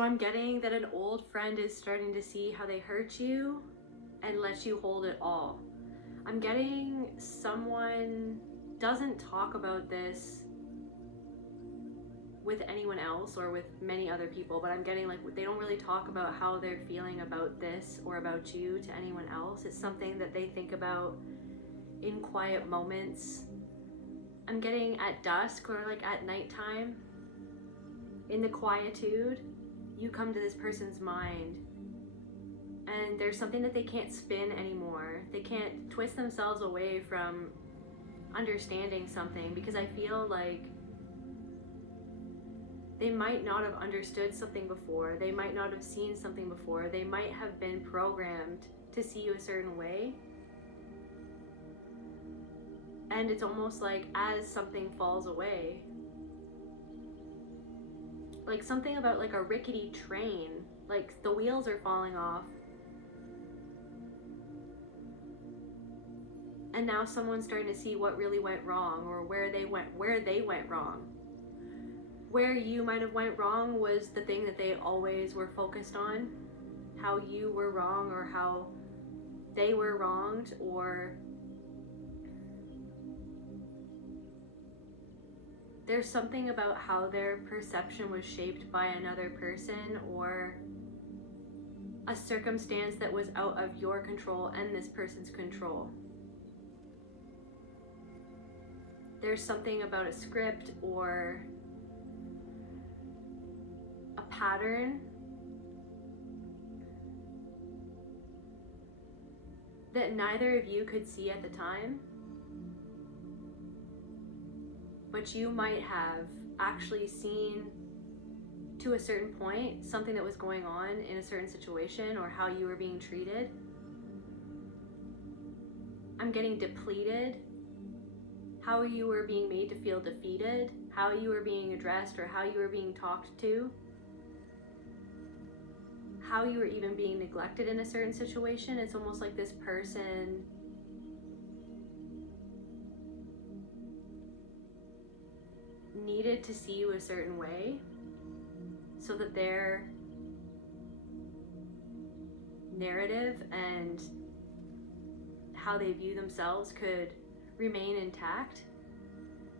I'm getting that an old friend is starting to see how they hurt you and lets you hold it all. I'm getting someone doesn't talk about this with anyone else or with many other people, but I'm getting like they don't really talk about how they're feeling about this or about you to anyone else. It's something that they think about in quiet moments. I'm getting at dusk or like at nighttime, in the quietude, you come to this person's mind and there's something that they can't spin anymore. They can't twist themselves away from understanding something, because I feel like they might not have understood something before. They might not have seen something before. They might have been programmed to see you a certain way. And it's almost like as something falls away, like something about like a rickety train, like the wheels are falling off. And now someone's starting to see what really went wrong, or where they went wrong. Where you might have went wrong was the thing that they always were focused on, how you were wrong or how they were wronged, or there's something about how their perception was shaped by another person or a circumstance that was out of your control and this person's control. There's something about a script or a pattern that neither of you could see at the time, but you might have actually seen to a certain point something that was going on in a certain situation or how you were being treated. I'm getting depleted, how you were being made to feel defeated, how you were being addressed or how you were being talked to, how you were even being neglected in a certain situation. It's almost like this person needed to see you a certain way so that their narrative and how they view themselves could remain intact.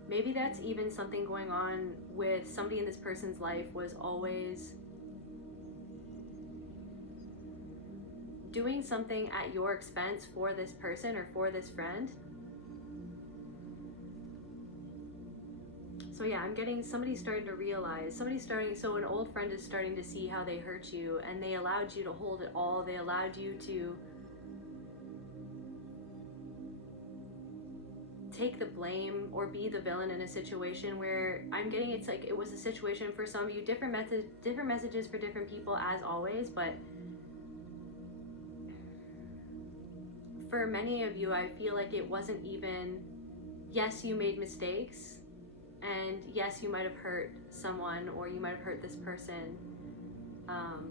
Maybe that's even something going on with somebody in this person's life was always doing something at your expense for this person or for this friend. So yeah, I'm getting somebody starting to realize, so an old friend is starting to see how they hurt you and they allowed you to hold it all. They allowed you to take the blame or be the villain in a situation where I'm getting it's like it was a situation for some of you, different messages for different people as always, but for many of you, I feel like it wasn't even, yes, you made mistakes, and yes, you might have hurt someone or you might have hurt this person,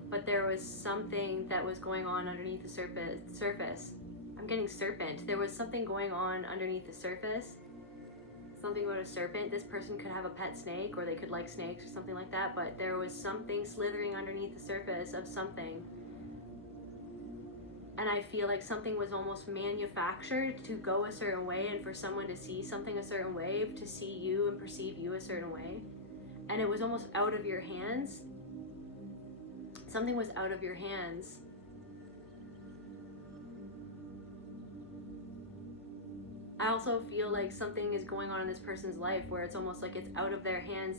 but there was something that was going on underneath the surface. I'm getting serpent. There was something going on underneath the surface. Something about a serpent. This person could have a pet snake or they could like snakes or something like that, but there was something slithering underneath the surface of something. And I feel like something was almost manufactured to go a certain way and for someone to see something a certain way, to see you and perceive you a certain way. And it was almost out of your hands. Something was out of your hands. I also feel like something is going on in this person's life where it's almost like it's out of their hands.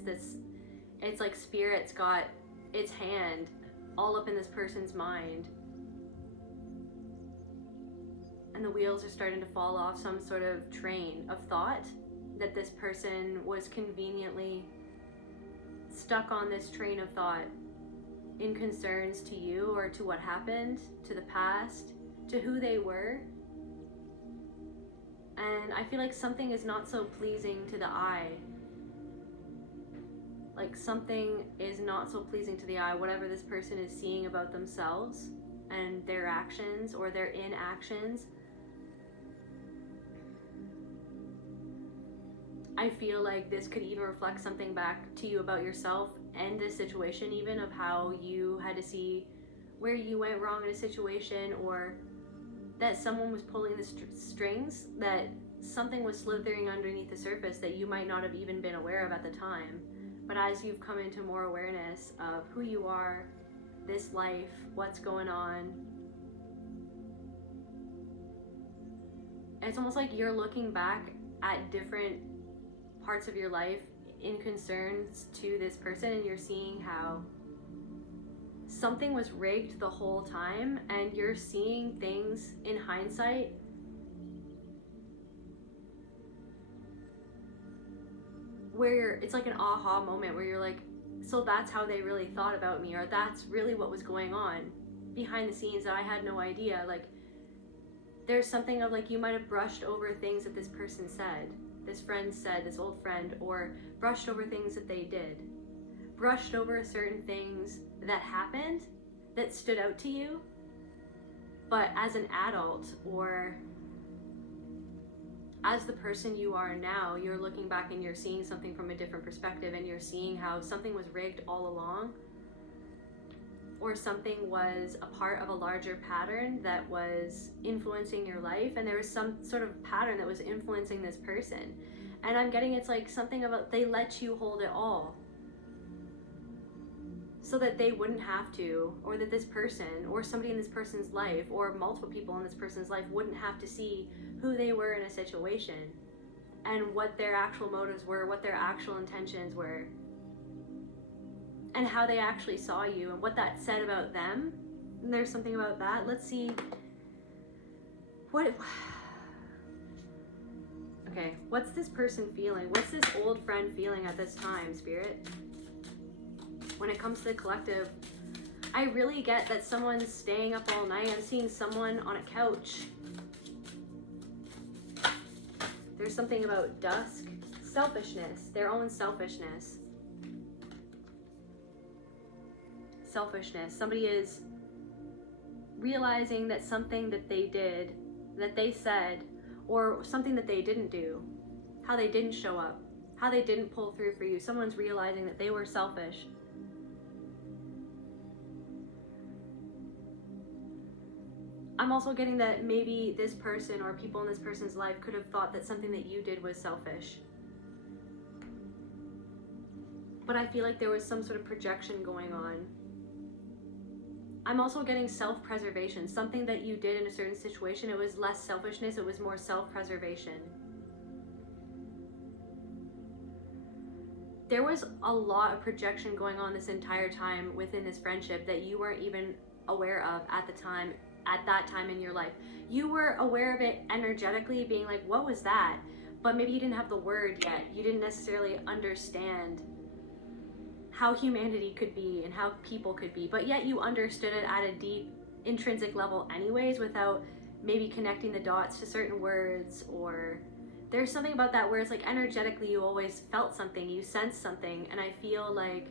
It's like spirit's got its hand all up in this person's mind. And the wheels are starting to fall off some sort of train of thought that this person was conveniently stuck on this train of thought in concerns to you or to what happened, to the past, to who they were. And I feel like something is not so pleasing to the eye. Like something is not so pleasing to the eye, whatever this person is seeing about themselves and their actions or their inactions. I feel like this could even reflect something back to you about yourself end this situation, even of how you had to see where you went wrong in a situation, or that someone was pulling the strings, that something was slithering underneath the surface that you might not have even been aware of at the time. But as you've come into more awareness of who you are, this life, what's going on, it's almost like you're looking back at different parts of your life in concerns to this person, and you're seeing how something was rigged the whole time, and you're seeing things in hindsight where it's like an aha moment where you're like, so that's how they really thought about me, or that's really what was going on behind the scenes that I had no idea. Like, there's something of like, you might have brushed over things that this person said, this friend said, this old friend, or brushed over things that they did, brushed over certain things that happened that stood out to you. But as an adult, or as the person you are now, you're looking back and you're seeing something from a different perspective, and you're seeing how something was rigged all along, or something was a part of a larger pattern that was influencing your life, and there was some sort of pattern that was influencing this person. And I'm getting, it's like something about they let you hold it all so that they wouldn't have to, or that this person or somebody in this person's life, or multiple people in this person's life, wouldn't have to see who they were in a situation and what their actual motives were, what their actual intentions were, and how they actually saw you and what that said about them. And there's something about that. Let's see okay, what's this person feeling? What's this old friend feeling at this time, Spirit? When it comes to the collective, I really get that someone's staying up all night. I'm seeing someone on a couch. There's something about dusk, selfishness, their own selfishness. Selfishness. Somebody is realizing that something that they did, that they said, or something that they didn't do, how they didn't show up, how they didn't pull through for you. Someone's realizing that they were selfish. I'm also getting that maybe this person or people in this person's life could have thought that something that you did was selfish. But I feel like there was some sort of projection going on. I'm also getting self-preservation. Something that you did in a certain situation, it was less selfishness, it was more self-preservation. There was a lot of projection going on this entire time within this friendship that you weren't even aware of at the time, at that time in your life. You were aware of it energetically, being like, what was that? But maybe you didn't have the word yet. You didn't necessarily understand how humanity could be and how people could be, but yet you understood it at a deep intrinsic level anyways, without maybe connecting the dots to certain words. Or there's something about that where it's like energetically you always felt something, you sensed something. And I feel like,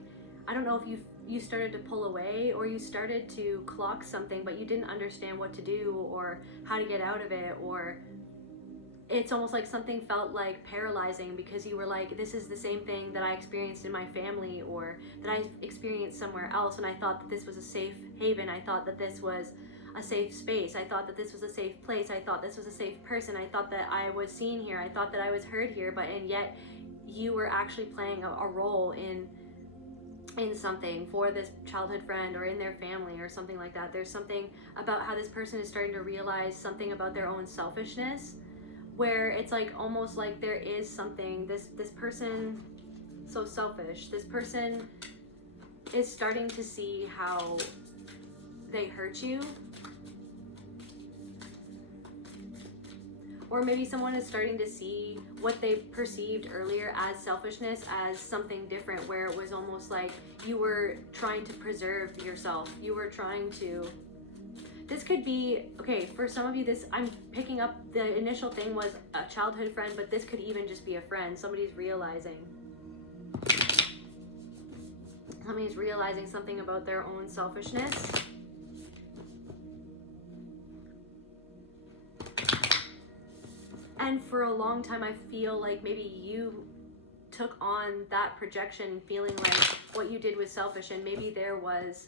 I don't know if you started to pull away, or you started to clock something but you didn't understand what to do or how to get out of it, or it's almost like something felt like paralyzing because you were like, this is the same thing that I experienced in my family or that I experienced somewhere else, and I thought that this was a safe haven. I thought that this was a safe space. I thought that this was a safe place. I thought this was a safe person. I thought that I was seen here. I thought that I was heard here, and yet you were actually playing a role in something for this childhood friend or in their family or something like that. There's something about how this person is starting to realize something about their own selfishness, where it's like almost like there is something, this person, so selfish, this person is starting to see how they hurt you. Or maybe someone is starting to see what they perceived earlier as selfishness as something different, where it was almost like you were trying to preserve yourself. You were trying to, this could be, okay, for some of you, this, I'm picking up, the initial thing was a childhood friend, but this could even just be a friend. Somebody's realizing something about their own selfishness. And for a long time, I feel like maybe you took on that projection, feeling like what you did was selfish, and maybe there was,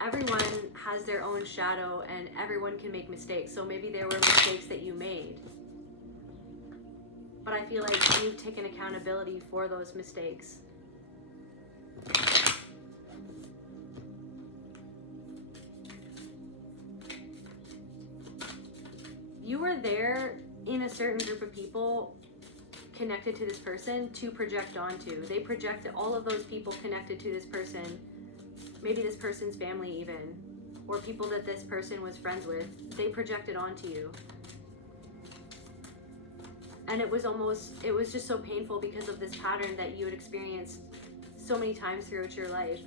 everyone has their own shadow and everyone can make mistakes, so maybe there were mistakes that you made. But I feel like you've taken accountability for those mistakes. You were there in a certain group of people connected to this person to project onto. They projected, all of those people connected to this person, maybe this person's family even, or people that this person was friends with, they projected onto you. And it was just so painful because of this pattern that you had experienced so many times throughout your life.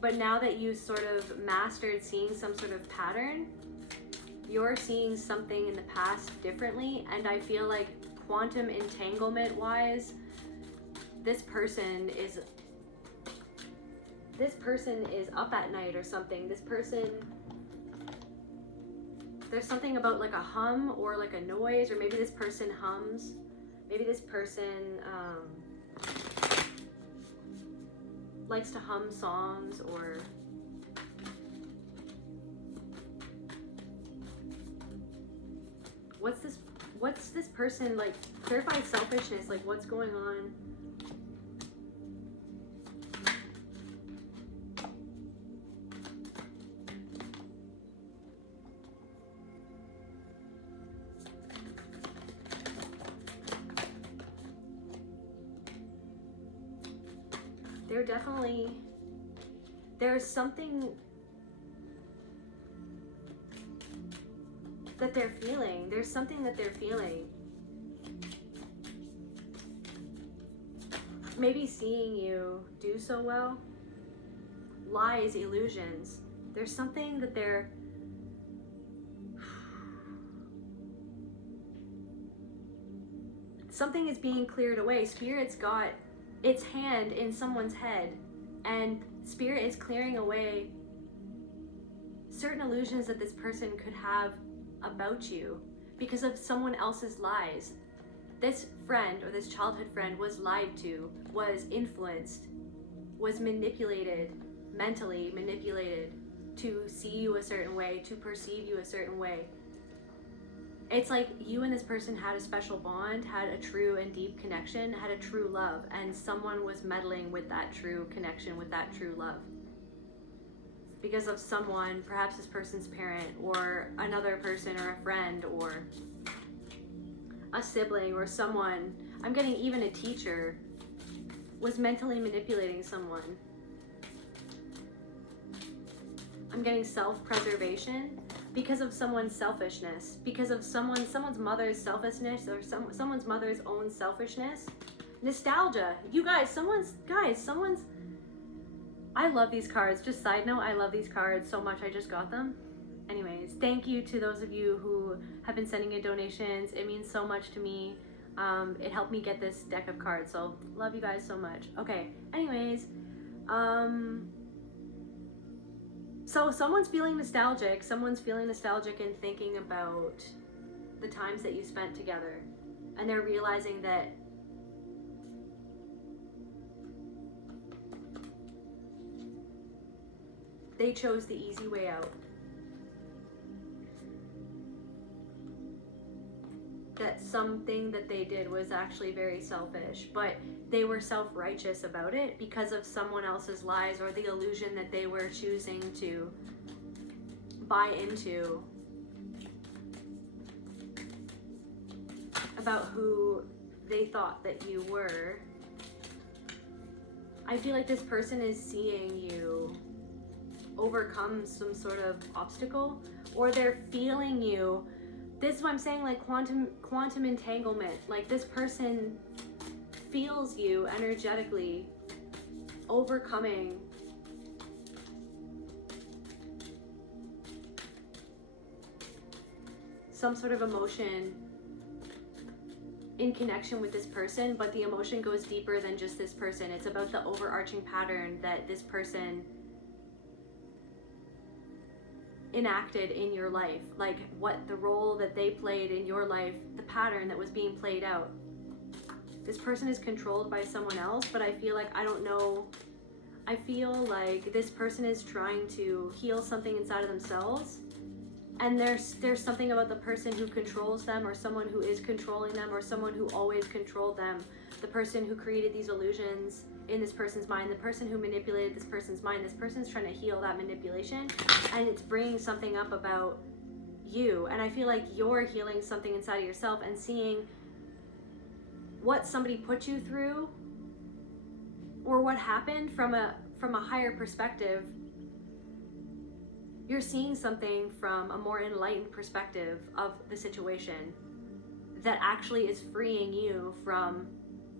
But now that you sort of mastered seeing some sort of pattern, you're seeing something in the past differently. And I feel like quantum entanglement wise, this person is up at night or something. This person, there's something about like a hum or like a noise, or maybe this person hums. Maybe this person likes to hum songs, or what's this person like? Clarify selfishness, like what's going on? There's something that they're feeling. There's something that they're feeling. Maybe seeing you do so well. Lies, illusions. There's something that they're... Something is being cleared away. Spirit's got its hand in someone's head, and Spirit is clearing away certain illusions that this person could have about you because of someone else's lies. This friend or this childhood friend was lied to, was influenced, was manipulated, mentally manipulated to see you a certain way, to perceive you a certain way. It's like you and this person had a special bond, had a true and deep connection, had a true love, and someone was meddling with that true connection, with that true love. Because of someone, perhaps this person's parent, or another person, or a friend, or a sibling, or someone, I'm getting even a teacher, was mentally manipulating someone. I'm getting self-preservation because of someone's selfishness, because of someone's mother's selfishness, or someone's mother's own selfishness. Nostalgia. You guys, someone's, I love these cards. Just side note, I love these cards so much. I just got them. Anyways, thank you to those of you who have been sending in donations. It means so much to me. It helped me get this deck of cards, so love you guys so much. Okay, anyways, so someone's feeling nostalgic and thinking about the times that you spent together, and they're realizing that they chose the easy way out. That something that they did was actually very selfish, but they were self-righteous about it because of someone else's lies or the illusion that they were choosing to buy into about who they thought that you were. I feel like this person is seeing you overcome some sort of obstacle, or they're feeling you. This is what I'm saying, like quantum entanglement. Like this person feels you energetically overcoming some sort of emotion in connection with this person, but the emotion goes deeper than just this person. It's about the overarching pattern that this person enacted in your life, like what the role that they played in your life, the pattern that was being played out. this person is controlled by someone else, but I feel like, I don't know, I feel like this person is trying to heal something inside of themselves, and there's something about the person who controls them, or someone who is controlling them, or someone who always controlled them, the person who created these illusions in this person's mind, the person who manipulated this person's mind. This person's trying to heal that manipulation, and it's bringing something up about you. And I feel like you're healing something inside of yourself and seeing what somebody put you through, or what happened from a higher perspective. You're seeing something from a more enlightened perspective of the situation that actually is freeing you from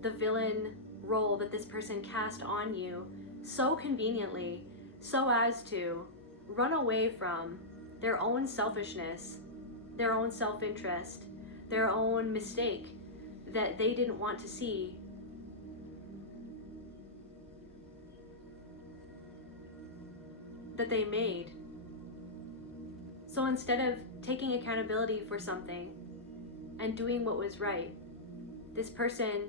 the villain role that this person cast on you so conveniently, so as to run away from their own selfishness, their own self-interest, their own mistake that they didn't want to see. That they made. So instead of taking accountability for something and doing what was right, this person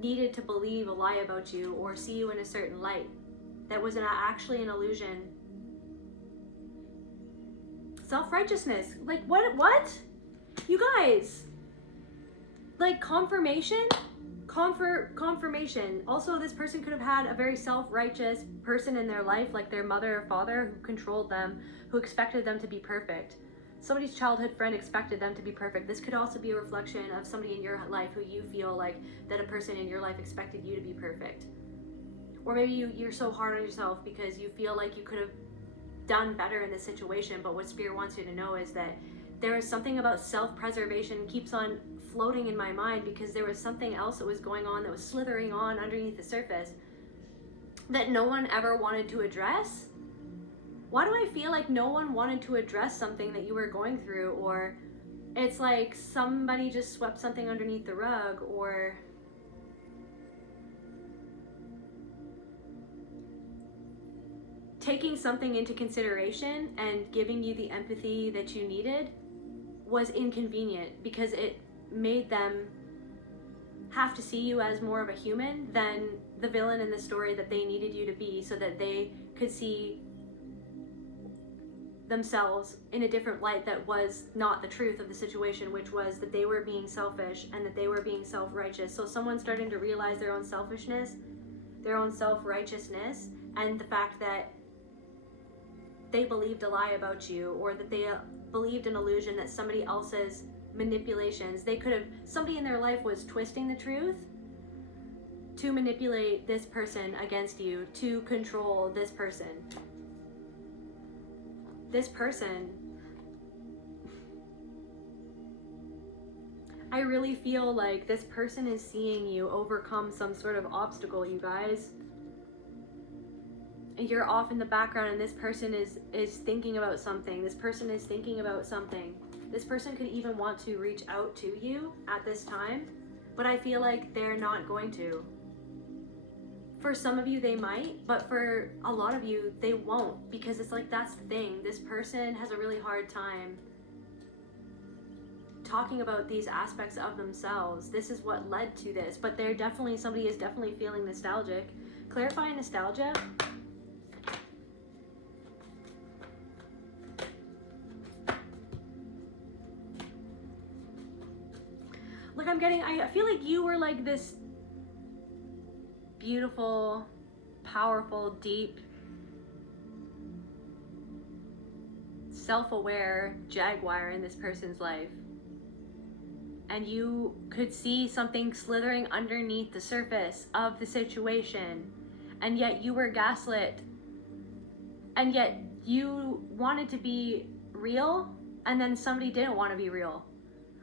needed to believe a lie about you or see you in a certain light that was actually an illusion. Self-righteousness. Like, what? You guys, like, confirmation. Also, this person could have had a very self-righteous person in their life, like their mother or father, who controlled them, who expected them to be perfect. Somebody's childhood friend expected them to be perfect. This could also be a reflection of somebody in your life who you feel like that a person in your life expected you to be perfect. Or maybe you're so hard on yourself because you feel like you could have done better in this situation, but what Spirit wants you to know is that there is something about self-preservation keeps on floating in my mind, because there was something else that was going on, that was slithering on underneath the surface that no one ever wanted to address. Why do I feel like no one wanted to address something that you were going through? Or it's like somebody just swept something underneath the rug, or taking something into consideration and giving you the empathy that you needed was inconvenient, because it made them have to see you as more of a human than the villain in the story that they needed you to be, so that they could see themselves in a different light that was not the truth of the situation, which was that they were being selfish and that they were being self-righteous. So someone's starting to realize their own selfishness, their own self-righteousness, and the fact that they believed a lie about you, or that they believed an illusion that somebody else's manipulations, somebody in their life was twisting the truth to manipulate this person against you, to control this person. This person, I really feel like this person is seeing you overcome some sort of obstacle, you guys. And you're off in the background, and this person is thinking about something. This person is thinking about something. This person could even want to reach out to you at this time, but I feel like they're not going to. For some of you, they might, but for a lot of you, they won't, because it's like, that's the thing. This person has a really hard time talking about these aspects of themselves. This is what led to this, but somebody is definitely feeling nostalgic. Clarifying nostalgia. Like, I feel like you were like this beautiful, powerful, deep, self-aware jaguar in this person's life. And you could see something slithering underneath the surface of the situation. And yet you were gaslit. And yet you wanted to be real, and then somebody didn't want to be real.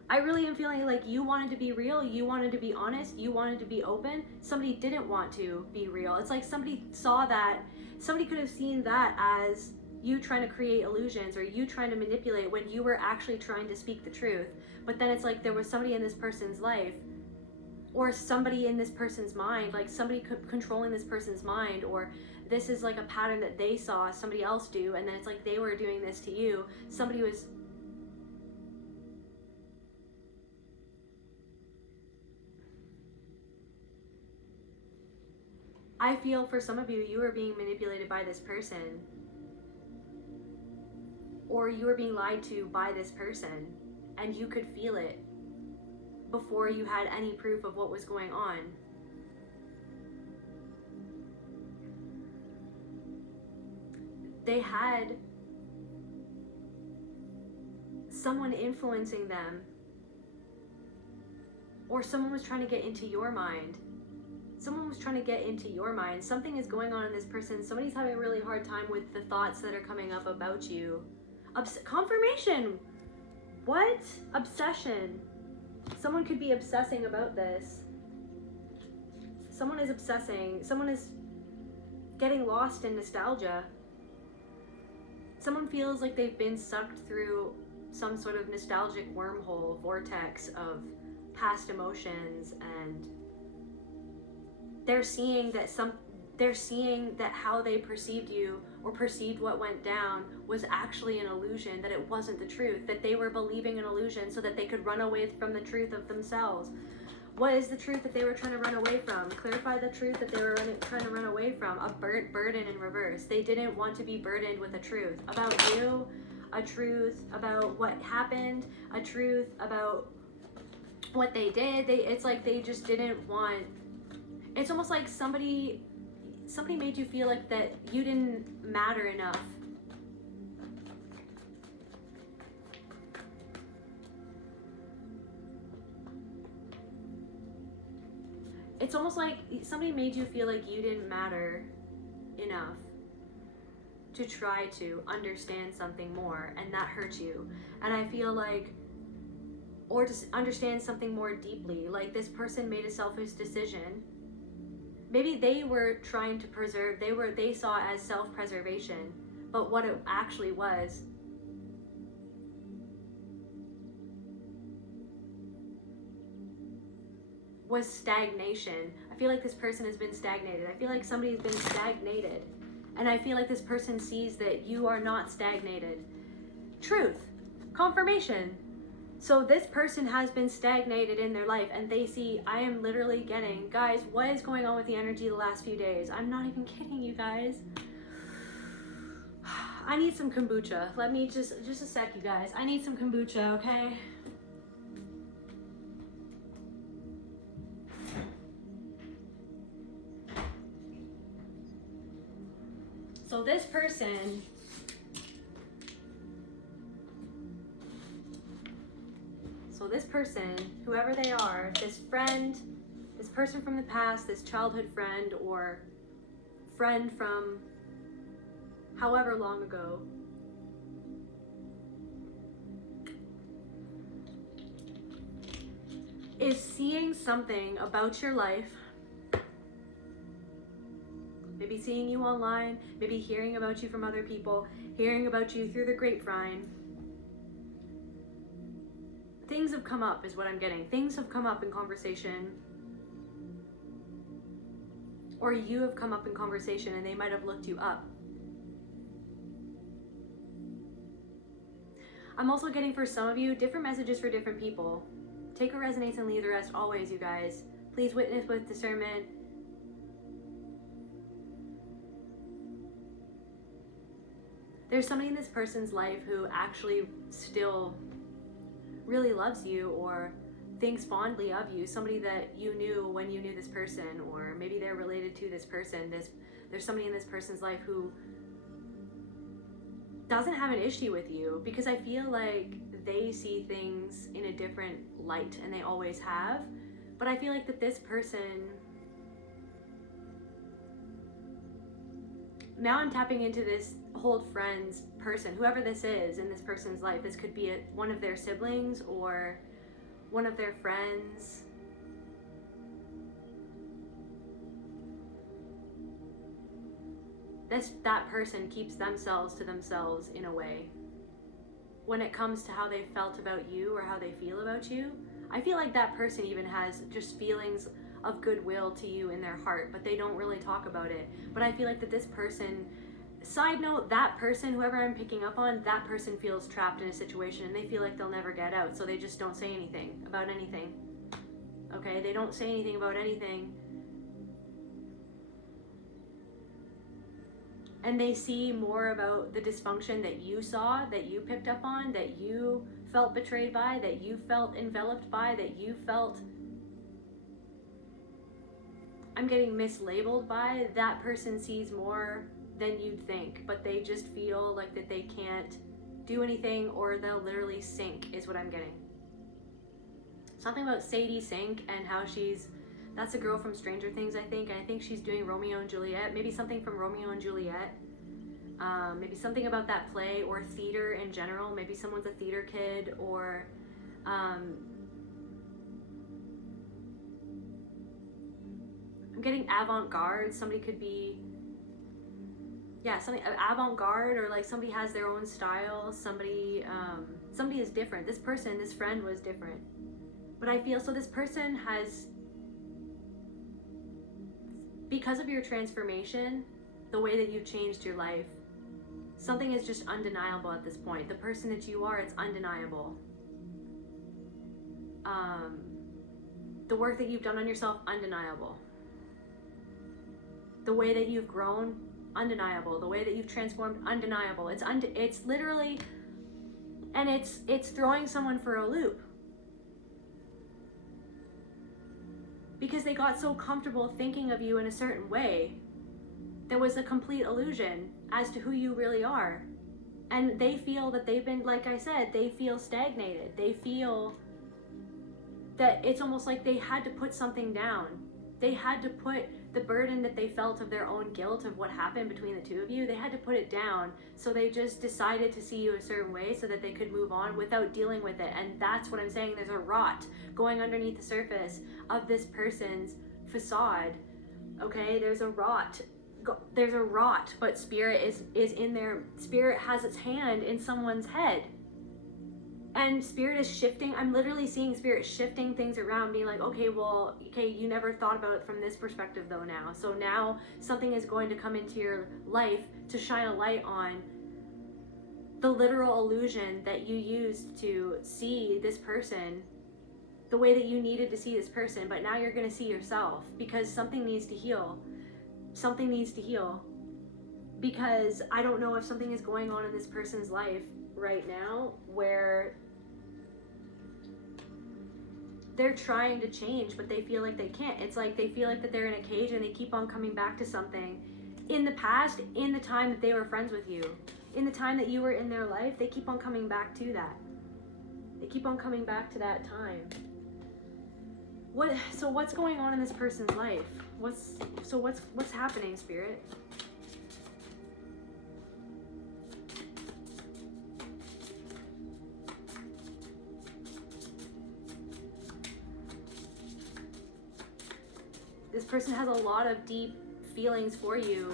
I really am feeling like you wanted to be real, you wanted to be honest, you wanted to be open. Somebody didn't want to be real. It's like somebody saw that, somebody could have seen that as you trying to create illusions, or you trying to manipulate when you were actually trying to speak the truth. But then it's like there was somebody in this person's life, or somebody in this person's mind, like somebody controlling this person's mind, or this is like a pattern that they saw somebody else do, and then it's like they were doing this to you. Somebody was I feel for some of you, you are being manipulated by this person, or you are being lied to by this person, and you could feel it before you had any proof of what was going on. They had someone influencing them, or someone was trying to get into your mind. Someone was trying to get into your mind. Something is going on in this person. Somebody's having a really hard time with the thoughts that are coming up about you. Confirmation. What? Obsession. Someone could be obsessing about this. Someone is obsessing. Someone is getting lost in nostalgia. Someone feels like they've been sucked through some sort of nostalgic wormhole, vortex of past emotions, and they're seeing that how they perceived you or perceived what went down was actually an illusion, that it wasn't the truth, that they were believing an illusion so that they could run away from the truth of themselves. What is the truth that they were trying to run away from? Clarify the truth that they were trying to run away from. A burden in reverse. They didn't want to be burdened with a truth about you, a truth about what happened, a truth about what they did. It's like they just didn't want. It's almost like somebody made you feel like that you didn't matter enough. It's almost like somebody made you feel like you didn't matter enough to try to understand something more, and that hurt you. And I feel like, or to understand something more deeply, like this person made a selfish decision. Maybe they were trying to preserve, they saw it as self-preservation, but what it actually was stagnation. I feel like this person has been stagnated. I feel like somebody's been stagnated. And I feel like this person sees that you are not stagnated. Truth. Confirmation. So this person has been stagnated in their life, and they see, I am literally getting, guys, what is going on with the energy the last few days? I'm not even kidding you guys. I need some kombucha. Let me just a sec, you guys. I need some kombucha, okay? So this person, whoever they are, this friend, this person from the past, this childhood friend or friend from however long ago, is seeing something about your life. Maybe seeing you online, maybe hearing about you from other people, hearing about you through the grapevine. Things have come up is what I'm getting. Things have come up in conversation. Or you have come up in conversation and they might have looked you up. I'm also getting for some of you different messages for different people. Take what resonates and leave the rest always, you guys. Please witness with discernment. There's somebody in this person's life who actually still really loves you or thinks fondly of you. Somebody that you knew when you knew this person, or maybe they're related to this person. There's somebody in this person's life who doesn't have an issue with you, because I feel like they see things in a different light, and they always have. But I feel like that this person, now I'm tapping into this old friends person, whoever this is in this person's life. This could be one of their siblings or one of their friends. That person keeps themselves to themselves in a way. When it comes to how they felt about you or how they feel about you, I feel like that person even has just feelings of goodwill to you in their heart, but they don't really talk about it. But I feel like that this person, side note, that person, whoever I'm picking up on, that person feels trapped in a situation and they feel like they'll never get out, so they just don't say anything about anything. Okay, they don't say anything about anything. and they see more about the dysfunction that you saw, that you picked up on, that you felt betrayed by, that you felt enveloped by, that you felt, I'm getting mislabeled by, that person sees more than you'd think, but they just feel like that they can't do anything, or they'll literally sink, is what I'm getting. Something about Sadie Sink and how that's a girl from Stranger Things, I think, and I think she's doing Romeo and Juliet, maybe something from Romeo and Juliet, maybe something about that play, or theater in general, maybe someone's a theater kid, or I'm getting avant-garde. Somebody could be, something avant-garde, or like somebody has their own style, somebody is different. This friend was different, but I feel, so this person has, because of your transformation, the way that you've changed your life, something is just undeniable at this point. The person that you are, it's undeniable. The work that you've done on yourself, undeniable. The way that you've grown, undeniable. The way that you've transformed, undeniable. It's literally, and it's throwing someone for a loop. Because they got so comfortable thinking of you in a certain way, there was a complete illusion as to who you really are. And they feel that they've been, like I said, they feel stagnated. They feel that it's almost like they had to put something down. They had to put the burden that they felt of their own guilt of what happened between the two of you, they had to put it down. So they just decided to see you a certain way so that they could move on without dealing with it. And that's what I'm saying. There's a rot going underneath the surface of this person's facade. Okay, there's a rot, but spirit is in there. Spirit has its hand in someone's head. And spirit is shifting. I'm literally seeing spirit shifting things around, being like, okay, you never thought about it from this perspective though now. So now something is going to come into your life to shine a light on the literal illusion that you used to see this person the way that you needed to see this person. But now you're going to see yourself, because something needs to heal. Something needs to heal. Because I don't know if something is going on in this person's life right now where they're trying to change, but they feel like they can't. It's like they feel like that they're in a cage and they keep on coming back to something. In the past, in the time that they were friends with you, in the time that you were in their life, they keep on coming back to that. They keep on coming back to that time. So what's going on in this person's life? What's happening, Spirit? This person has a lot of deep feelings for you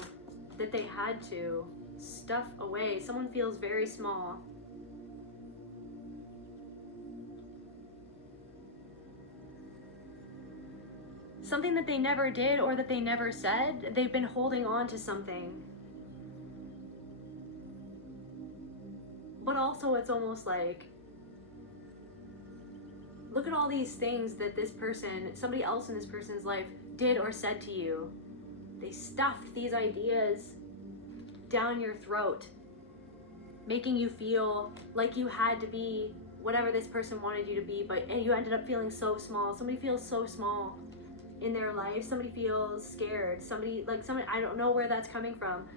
that they had to stuff away. Someone feels very small. Something that they never did or that they never said, they've been holding on to something. But also it's almost like, look at all these things that this person, somebody else in this person's life, did or said to you. They stuffed these ideas down your throat, making you feel like you had to be whatever this person wanted you to be, and you ended up feeling so small. Somebody feels so small in their life. Somebody feels scared. Somebody, I don't know where that's coming from.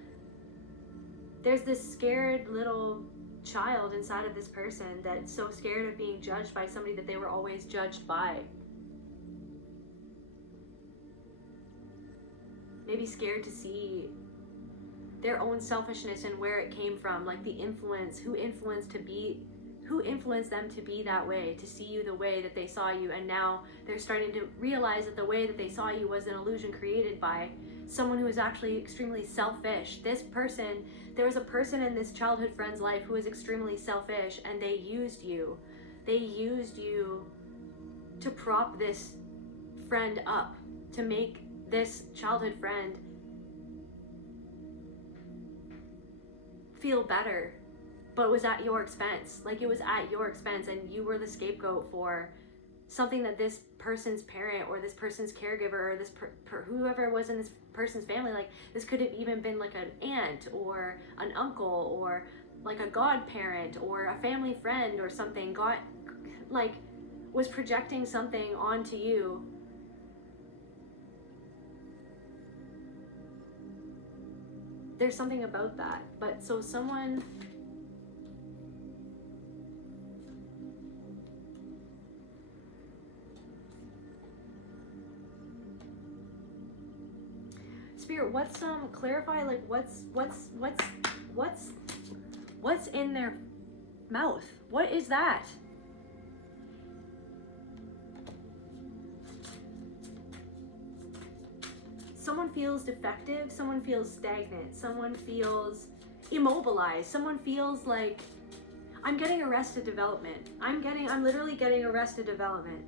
There's this scared little child inside of this person that's so scared of being judged by somebody that they were always judged by. Maybe scared to see their own selfishness and where it came from, like the influence, who influenced them to be that way, to see you the way that they saw you. And now they're starting to realize that the way that they saw you was an illusion created by someone who was actually extremely selfish. There was a person in this childhood friend's life who was extremely selfish, and they used you. They used you to prop this friend up, to make this childhood friend feel better, but it was at your expense. Like, it was at your expense, and you were the scapegoat for something that this person's parent or this person's caregiver or this whoever was in this person's family, like this could have even been like an aunt or an uncle or like a godparent or a family friend or something, got like was projecting something onto you. There's something about that. But so someone, Spirit, what's clarify, like what's in their mouth? What is that? Someone feels defective, someone feels stagnant, someone feels immobilized, someone feels like I'm getting arrested development. I'm literally getting arrested development.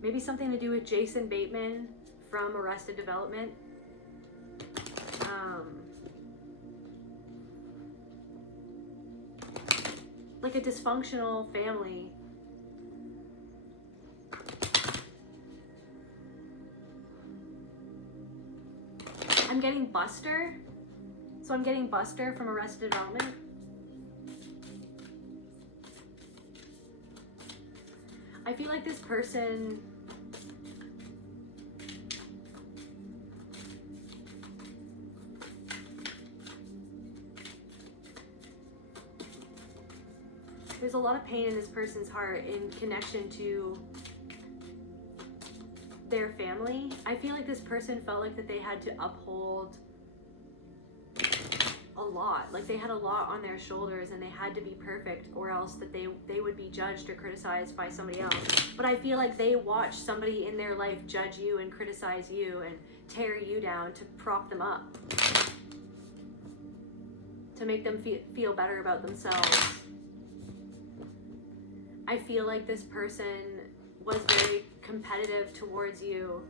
Maybe something to do with Jason Bateman from Arrested Development. Like a dysfunctional family. I'm getting Buster. So I'm getting Buster from Arrested Development. I feel like this person there's a lot of pain in this person's heart in connection to their family. I feel like this person felt like that they had to uphold a lot. Like they had a lot on their shoulders and they had to be perfect or else that they would be judged or criticized by somebody else. But I feel like they watched somebody in their life judge you and criticize you and tear you down to prop them up. To make them feel better about themselves. I feel like this person was very competitive towards you,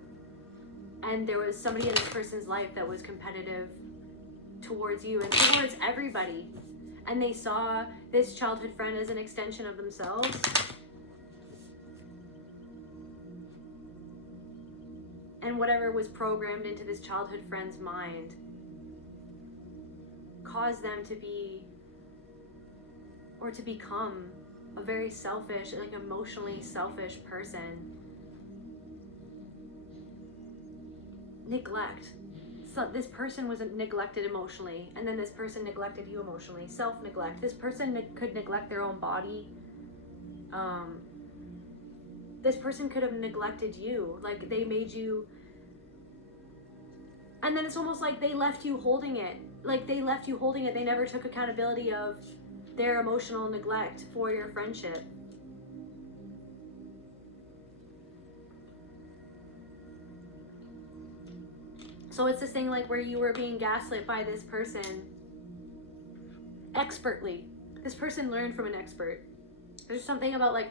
and there was somebody in this person's life that was competitive towards you and towards everybody, and they saw this childhood friend as an extension of themselves. And whatever was programmed into this childhood friend's mind caused them to be or to become a very selfish, like emotionally selfish person. Neglect. So this person was neglected emotionally, and then this person neglected you emotionally. Self-neglect. This person could neglect their own body. This person could have neglected you. Like they made you, and then it's almost like they left you holding it. Like they left you holding it. They never took accountability of their emotional neglect for your friendship. So it's this thing like where you were being gaslit by this person expertly. This person learned from an expert. There's something about like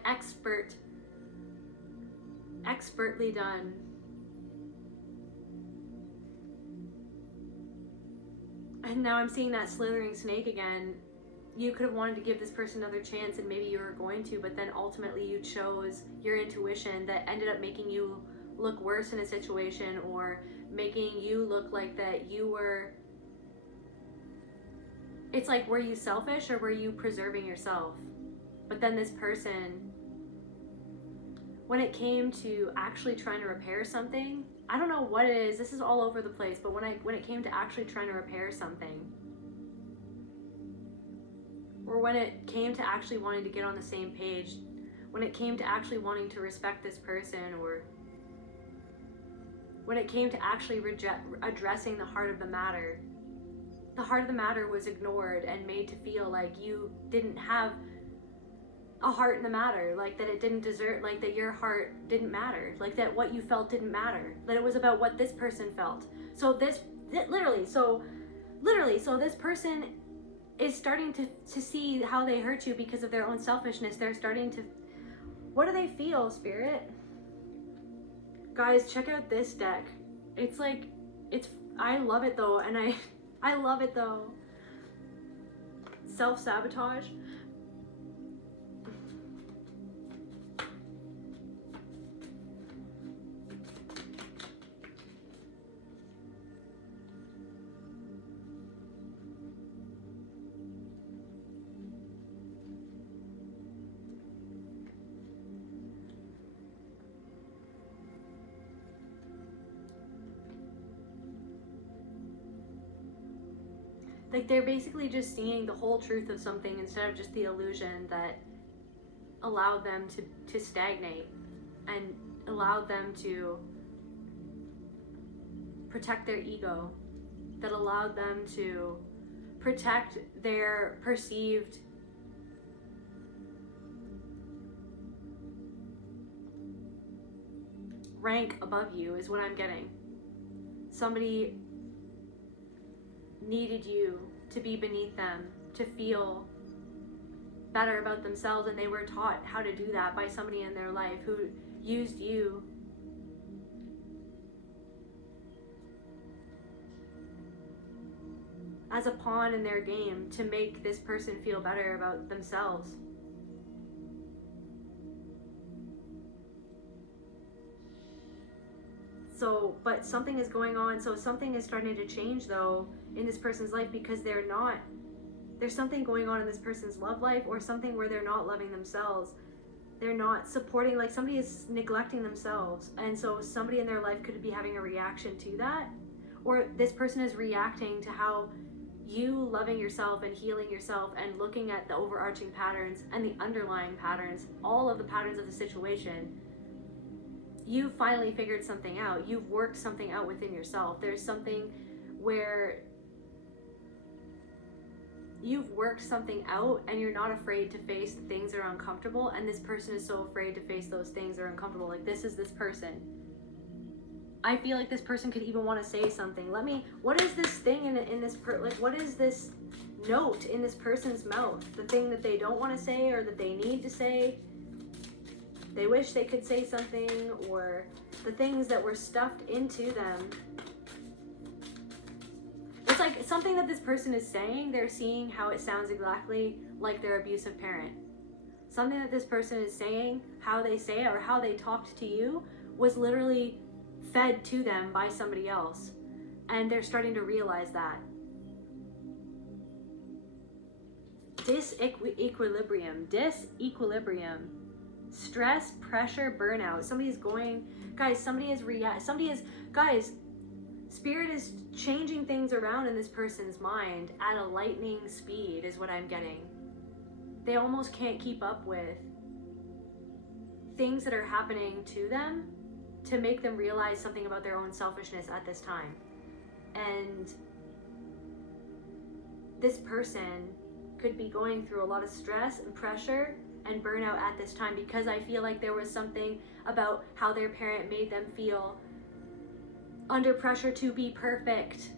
expertly done. And now I'm seeing that slithering snake again. You could have wanted to give this person another chance, and maybe you were going to, but then ultimately you chose your intuition that ended up making you look worse in a situation, or making you look like that you were, it's like, were you selfish or were you preserving yourself? But then this person, when it came to actually trying to repair something, I don't know what it is, this is all over the place, but when it came to actually trying to repair something, or when it came to actually wanting to get on the same page, when it came to actually wanting to respect this person, or when it came to actually addressing the heart of the matter was ignored and made to feel like you didn't have a heart in the matter, like that it didn't deserve, like that your heart didn't matter, like that what you felt didn't matter, that it was about what this person felt. So this person is starting to see how they hurt you because of their own selfishness. They're starting to, what do they feel, Spirit? Guys, check out this deck. It's like, I love it though, and I love it though. Self-sabotage. Like they're basically just seeing the whole truth of something instead of just the illusion that allowed them to stagnate and allowed them to protect their ego, that allowed them to protect their perceived rank above you, is what I'm getting. Somebody needed you to be beneath them, to feel better about themselves, and they were taught how to do that by somebody in their life who used you as a pawn in their game to make this person feel better about themselves. So, but something is going on. So something is starting to change though in this person's life, because there's something going on in this person's love life, or something where they're not loving themselves. They're not supporting, like somebody is neglecting themselves. And so somebody in their life could be having a reaction to that. Or this person is reacting to how you loving yourself and healing yourself and looking at the overarching patterns and the underlying patterns, all of the patterns of the situation. You finally figured something out. You've worked something out within yourself. There's something where you've worked something out and you're not afraid to face the things that are uncomfortable, and this person is so afraid to face those things that are uncomfortable. Like this person. I feel like this person could even want to say something. What is this thing what is this note in this person's mouth? The thing that they don't want to say or that they need to say. They wish they could say something, or the things that were stuffed into them. It's like something that this person is saying, they're seeing how it sounds exactly like their abusive parent. Something that this person is saying, how they say it or how they talked to you was literally fed to them by somebody else. And they're starting to realize that. Disequilibrium. Stress, pressure, burnout. Spirit is changing things around in this person's mind at a lightning speed, is what I'm getting. They almost can't keep up with things that are happening to them to make them realize something about their own selfishness at this time. And this person could be going through a lot of stress and pressure and burnout at this time, because I feel like there was something about how their parent made them feel under pressure to be perfect.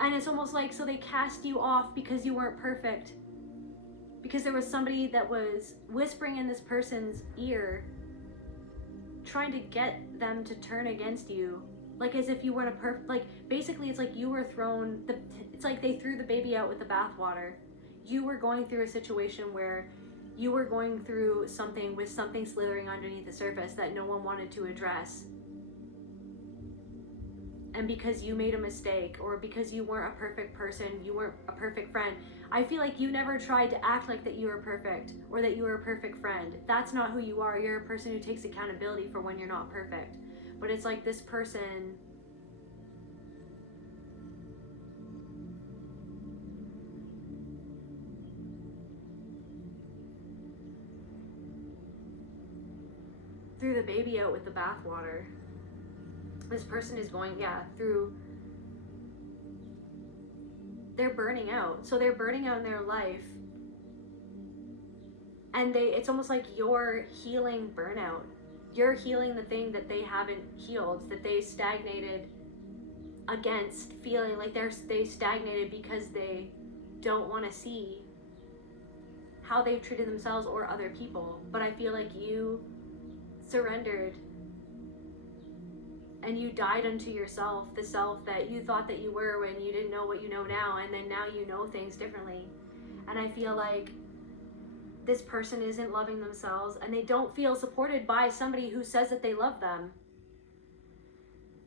And it's almost like, so they cast you off because you weren't perfect, because there was somebody that was whispering in this person's ear, trying to get them to turn against you, like as if you weren't basically it's like you were it's like they threw the baby out with the bathwater. You were going through a situation where you were going through something with something slithering underneath the surface that no one wanted to address. And because you made a mistake, or because you weren't a perfect person, you weren't a perfect friend, I feel like you never tried to act like that you were perfect or that you were a perfect friend. That's not who you are. You're a person who takes accountability for when you're not perfect. But it's like this person threw the baby out with the bathwater. This person is going, through, they're burning out. So they're burning out in their life. And it's almost like you're healing burnout. You're healing the thing that they haven't healed, that they stagnated against, feeling like they stagnated because they don't want to see how they've treated themselves or other people. But I feel like you surrendered and you died unto yourself, the self that you thought that you were when you didn't know what you know now, and then now you know things differently. And I feel like this person isn't loving themselves, and they don't feel supported by somebody who says that they love them.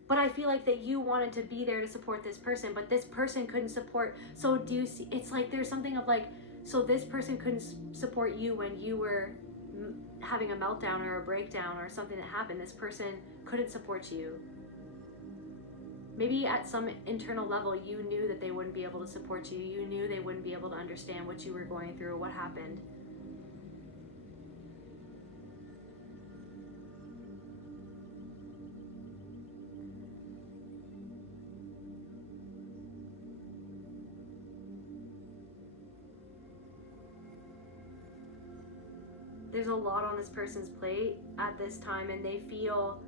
But I feel like that you wanted to be there to support this person, but this person couldn't support. So do you see, it's like there's something of like, so this person couldn't support you when you were having a meltdown or a breakdown or something that happened. This person couldn't support you. Maybe at some internal level you knew that they wouldn't be able to support you. You knew they wouldn't be able to understand what you were going through, what happened. There's a lot on this person's plate at this time, and they feel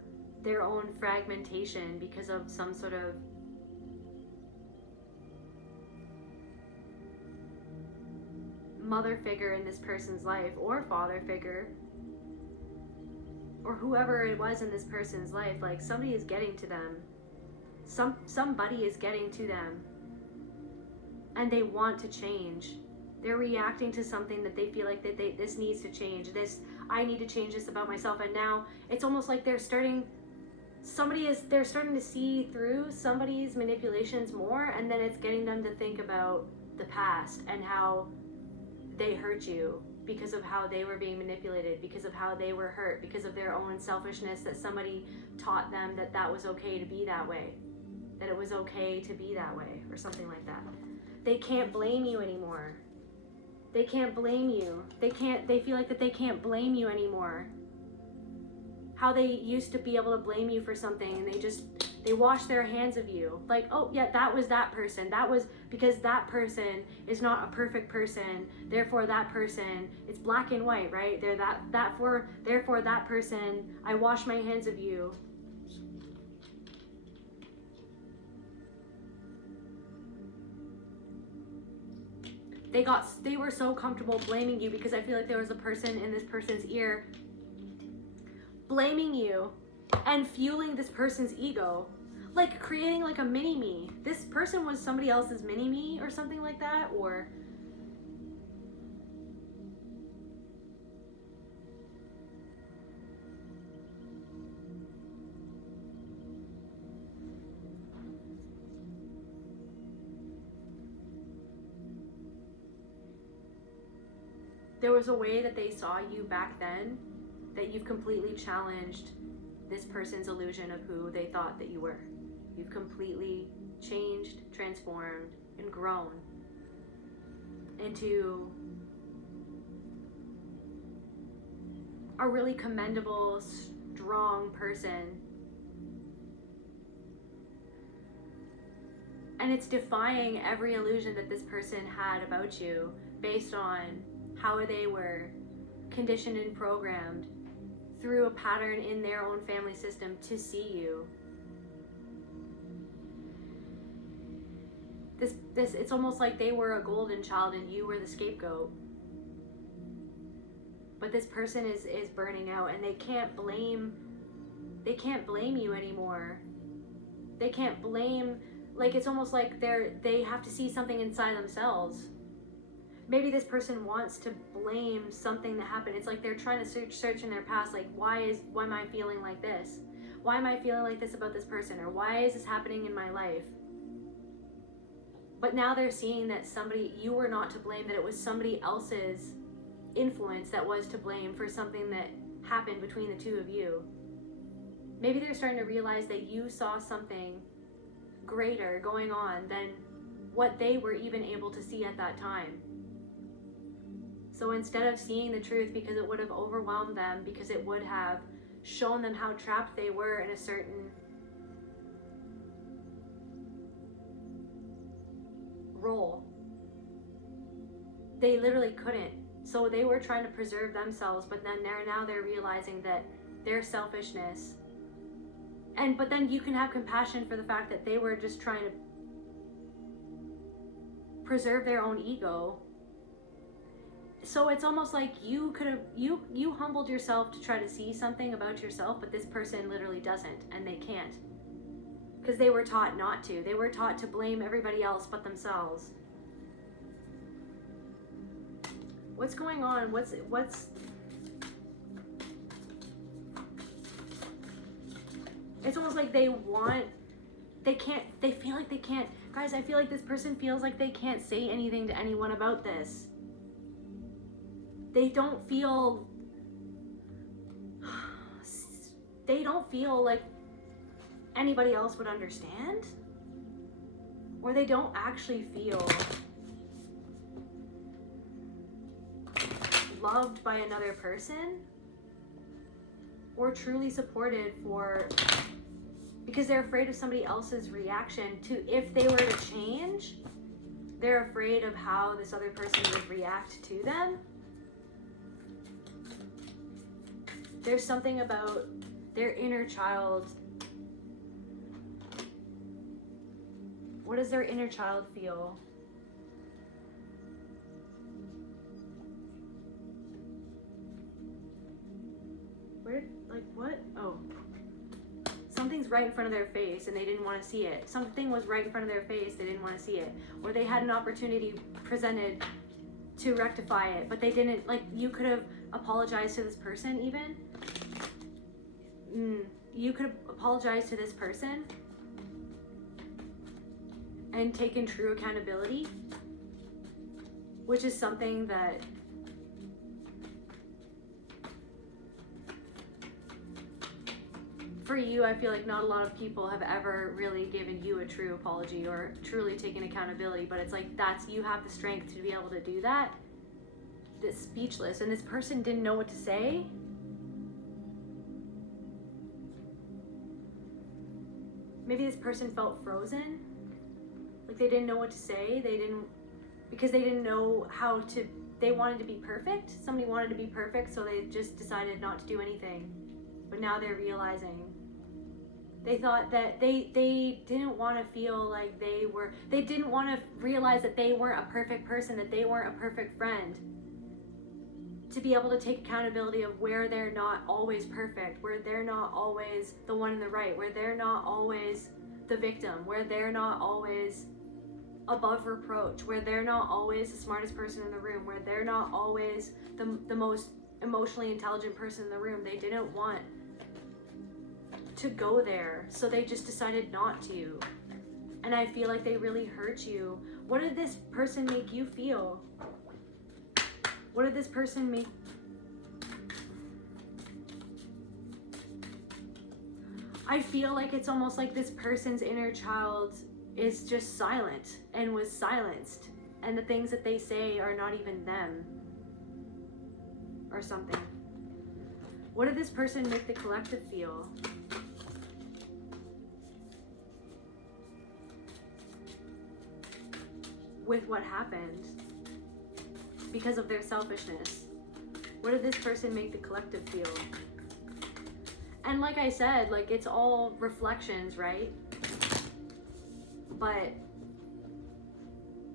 their own fragmentation because of some sort of mother figure in this person's life, or father figure, or whoever it was in this person's life. Like, somebody is getting to them. Somebody is getting to them, and they want to change. They're reacting to something that they feel like that this needs to change. I need to change this about myself. And now it's almost like they're starting to see through somebody's manipulations more, and then it's getting them to think about the past and how they hurt you because of how they were being manipulated, because of how they were hurt, because of their own selfishness, that somebody taught them that was okay to be that way, that it was okay to be that way, or something like that. They can't blame you anymore. They can't blame you. They feel like that they can't blame you anymore. How they used to be able to blame you for something, and they wash their hands of you. Like, oh yeah, that was that person. That was because that person is not a perfect person. Therefore that person, it's black and white, right? Therefore that person, I wash my hands of you. They were so comfortable blaming you, because I feel like there was a person in this person's ear blaming you and fueling this person's ego, like creating like a mini me. This person was somebody else's mini me or something like that, or there was a way that they saw you back then that you've completely challenged this person's illusion of who they thought that you were. You've completely changed, transformed, and grown into a really commendable, strong person. And it's defying every illusion that this person had about you based on how they were conditioned and programmed through a pattern in their own family system to see you. It's almost like they were a golden child and you were the scapegoat. But this person is burning out, and they can't blame you anymore. They can't blame, like, it's almost like they have to see something inside themselves. Maybe this person wants to blame something that happened. It's like they're trying to search in their past, like, why am I feeling like this? Why am I feeling like this about this person? Or why is this happening in my life? But now they're seeing that you were not to blame, that it was somebody else's influence that was to blame for something that happened between the two of you. Maybe they're starting to realize that you saw something greater going on than what they were even able to see at that time. So instead of seeing the truth, because it would have overwhelmed them, because it would have shown them how trapped they were in a certain role, they literally couldn't. So they were trying to preserve themselves, but then they're realizing that their selfishness, but then you can have compassion for the fact that they were just trying to preserve their own ego. So it's almost like you humbled yourself to try to see something about yourself, but this person literally doesn't, and they can't. Because they were taught not to. They were taught to blame everybody else but themselves. What's going on? What's it's almost like they feel like they can't. Guys, I feel like this person feels like they can't say anything to anyone about this. They don't feel like anybody else would understand, or they don't actually feel loved by another person or truly supported because they're afraid of somebody else's reaction to, if they were to change, they're afraid of how this other person would react to them. There's something about their inner child. What does their inner child feel? What? Oh. Something's right in front of their face and they didn't want to see it. Something was right in front of their face, they didn't want to see it. Or they had an opportunity presented to rectify it, but they didn't. Like, you could have apologized to this person even. You could have apologized to this person and taken true accountability, which is something that for you, I feel like not a lot of people have ever really given you a true apology or truly taken accountability, but it's like you have the strength to be able to do that. It's speechless, and this person didn't know what to say. Maybe this person felt frozen, like they didn't know what to say. Because they didn't know how to. They wanted to be perfect. Somebody wanted to be perfect, so they just decided not to do anything. But now they're realizing. They thought that they didn't want to feel like they didn't want to realize that they weren't a perfect person, that they weren't a perfect friend. To be able to take accountability of where they're not always perfect, where they're not always the one in the right, where they're not always the victim, where they're not always above reproach, where they're not always the smartest person in the room, where they're not always the most emotionally intelligent person in the room. They didn't want to go there, so they just decided not to. And I feel like they really hurt you. What did this person make you feel? What did this person make? I feel like it's almost like this person's inner child is just silent and was silenced, and the things that they say are not even them or something. What did this person make the collective feel? With what happened because of their selfishness? What did this person make the collective feel? And like I said, like, it's all reflections, right? But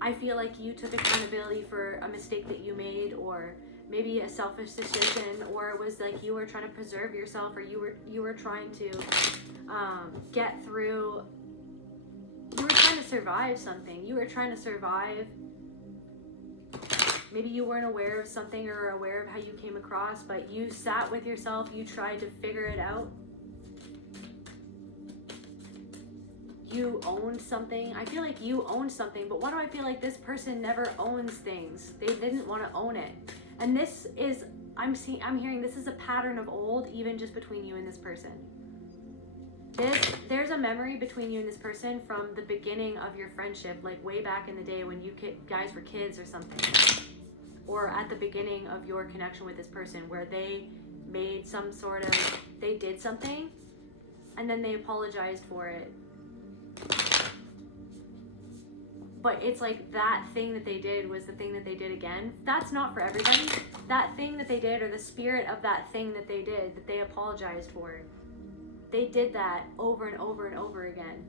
I feel like you took accountability for a mistake that you made, or maybe a selfish decision, or it was like you were trying to preserve yourself, or you were trying to get through. You were trying to survive something. You were trying to survive. Maybe you weren't aware of something or aware of how you came across, but you sat with yourself. You tried to figure it out. You owned something. I feel like you owned something, but why do I feel like this person never owns things? They didn't want to own it. And this is, I'm hearing this is a pattern of old, even just between you and this person. There's a memory between you and this person from the beginning of your friendship, like way back in the day when you guys were kids or something, or at the beginning of your connection with this person, where they made they did something and then they apologized for it. But it's like that thing that they did was the thing that they did again. That's not for everybody. That thing that they did, or the spirit of that thing that they did, that they apologized for, they did that over and over and over again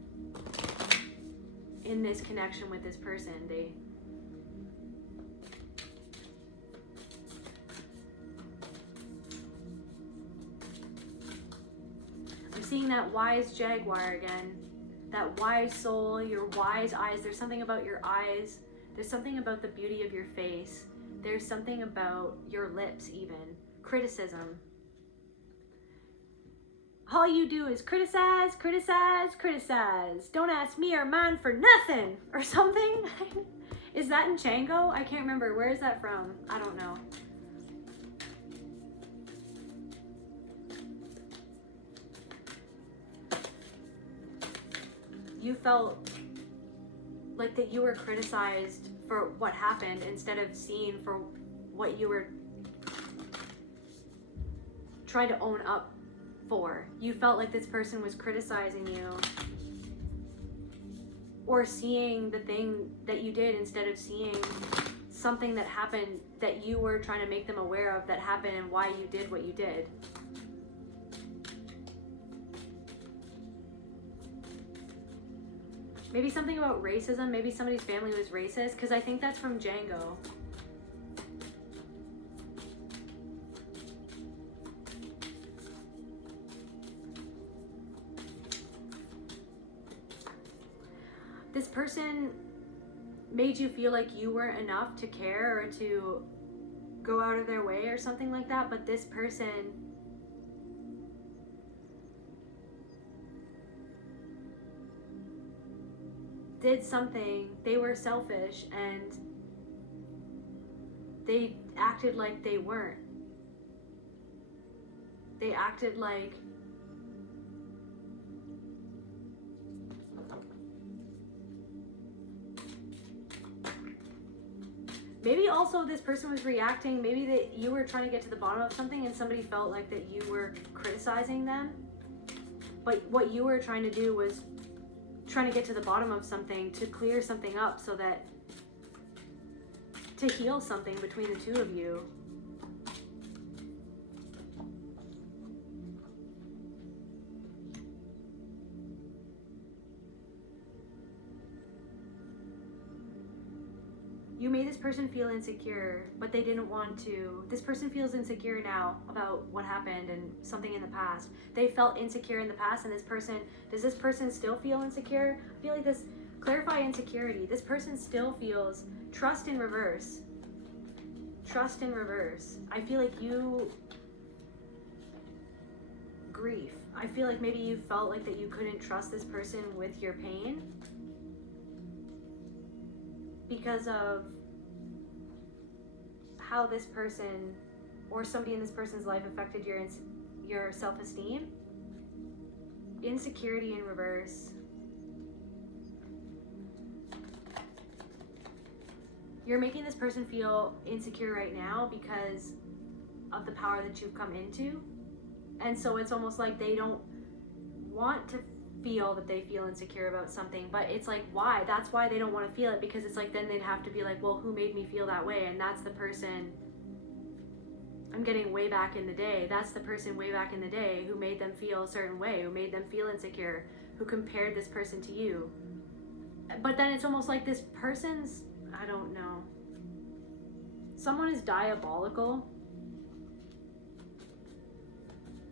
in this connection with this person. I'm seeing that wise jaguar again. That wise soul, your wise eyes. There's something about your eyes. There's something about the beauty of your face. There's something about your lips even. Criticism. All you do is criticize, criticize, criticize. Don't ask me or mine for nothing or something. Is that in Django? I can't remember. Where is that from? I don't know. you felt like that you were criticized for what happened instead of seen for what you were trying to own up for. You felt like this person was criticizing you or seeing the thing that you did instead of seeing something that happened that you were trying to make them aware of that happened and why you did what you did. Maybe something about racism, maybe somebody's family was racist, because I think that's from Django. This person made you feel like you weren't enough to care or to go out of their way or something like that, but this person did something, they were selfish and they acted like they weren't. They acted like maybe also this person was reacting, maybe that you were trying to get to the bottom of something and somebody felt like that you were criticizing them, but what you were trying to do was trying to get to the bottom of something, to clear something up so that, to heal something between the two of you. You made this person feel insecure, but they didn't want to. This person feels insecure now about what happened and something in the past. They felt insecure in the past, and does this person still feel insecure? I feel like this, clarify insecurity. This person still feels trust in reverse. Trust in reverse. I feel like grief. I feel like maybe you felt like that you couldn't trust this person with your pain because of how this person or somebody in this person's life affected your self-esteem. Insecurity in reverse. You're making this person feel insecure right now because of the power that you've come into. And so it's almost like they don't want to feel that they feel insecure about something, but it's like, why? That's why they don't want to feel it, because it's like then they'd have to be like, well, who made me feel that way? And that's the person, I'm getting way back in the day, that's the person way back in the day who made them feel a certain way, who made them feel insecure, who compared this person to you. But then it's almost like this person's, I don't know, someone is diabolical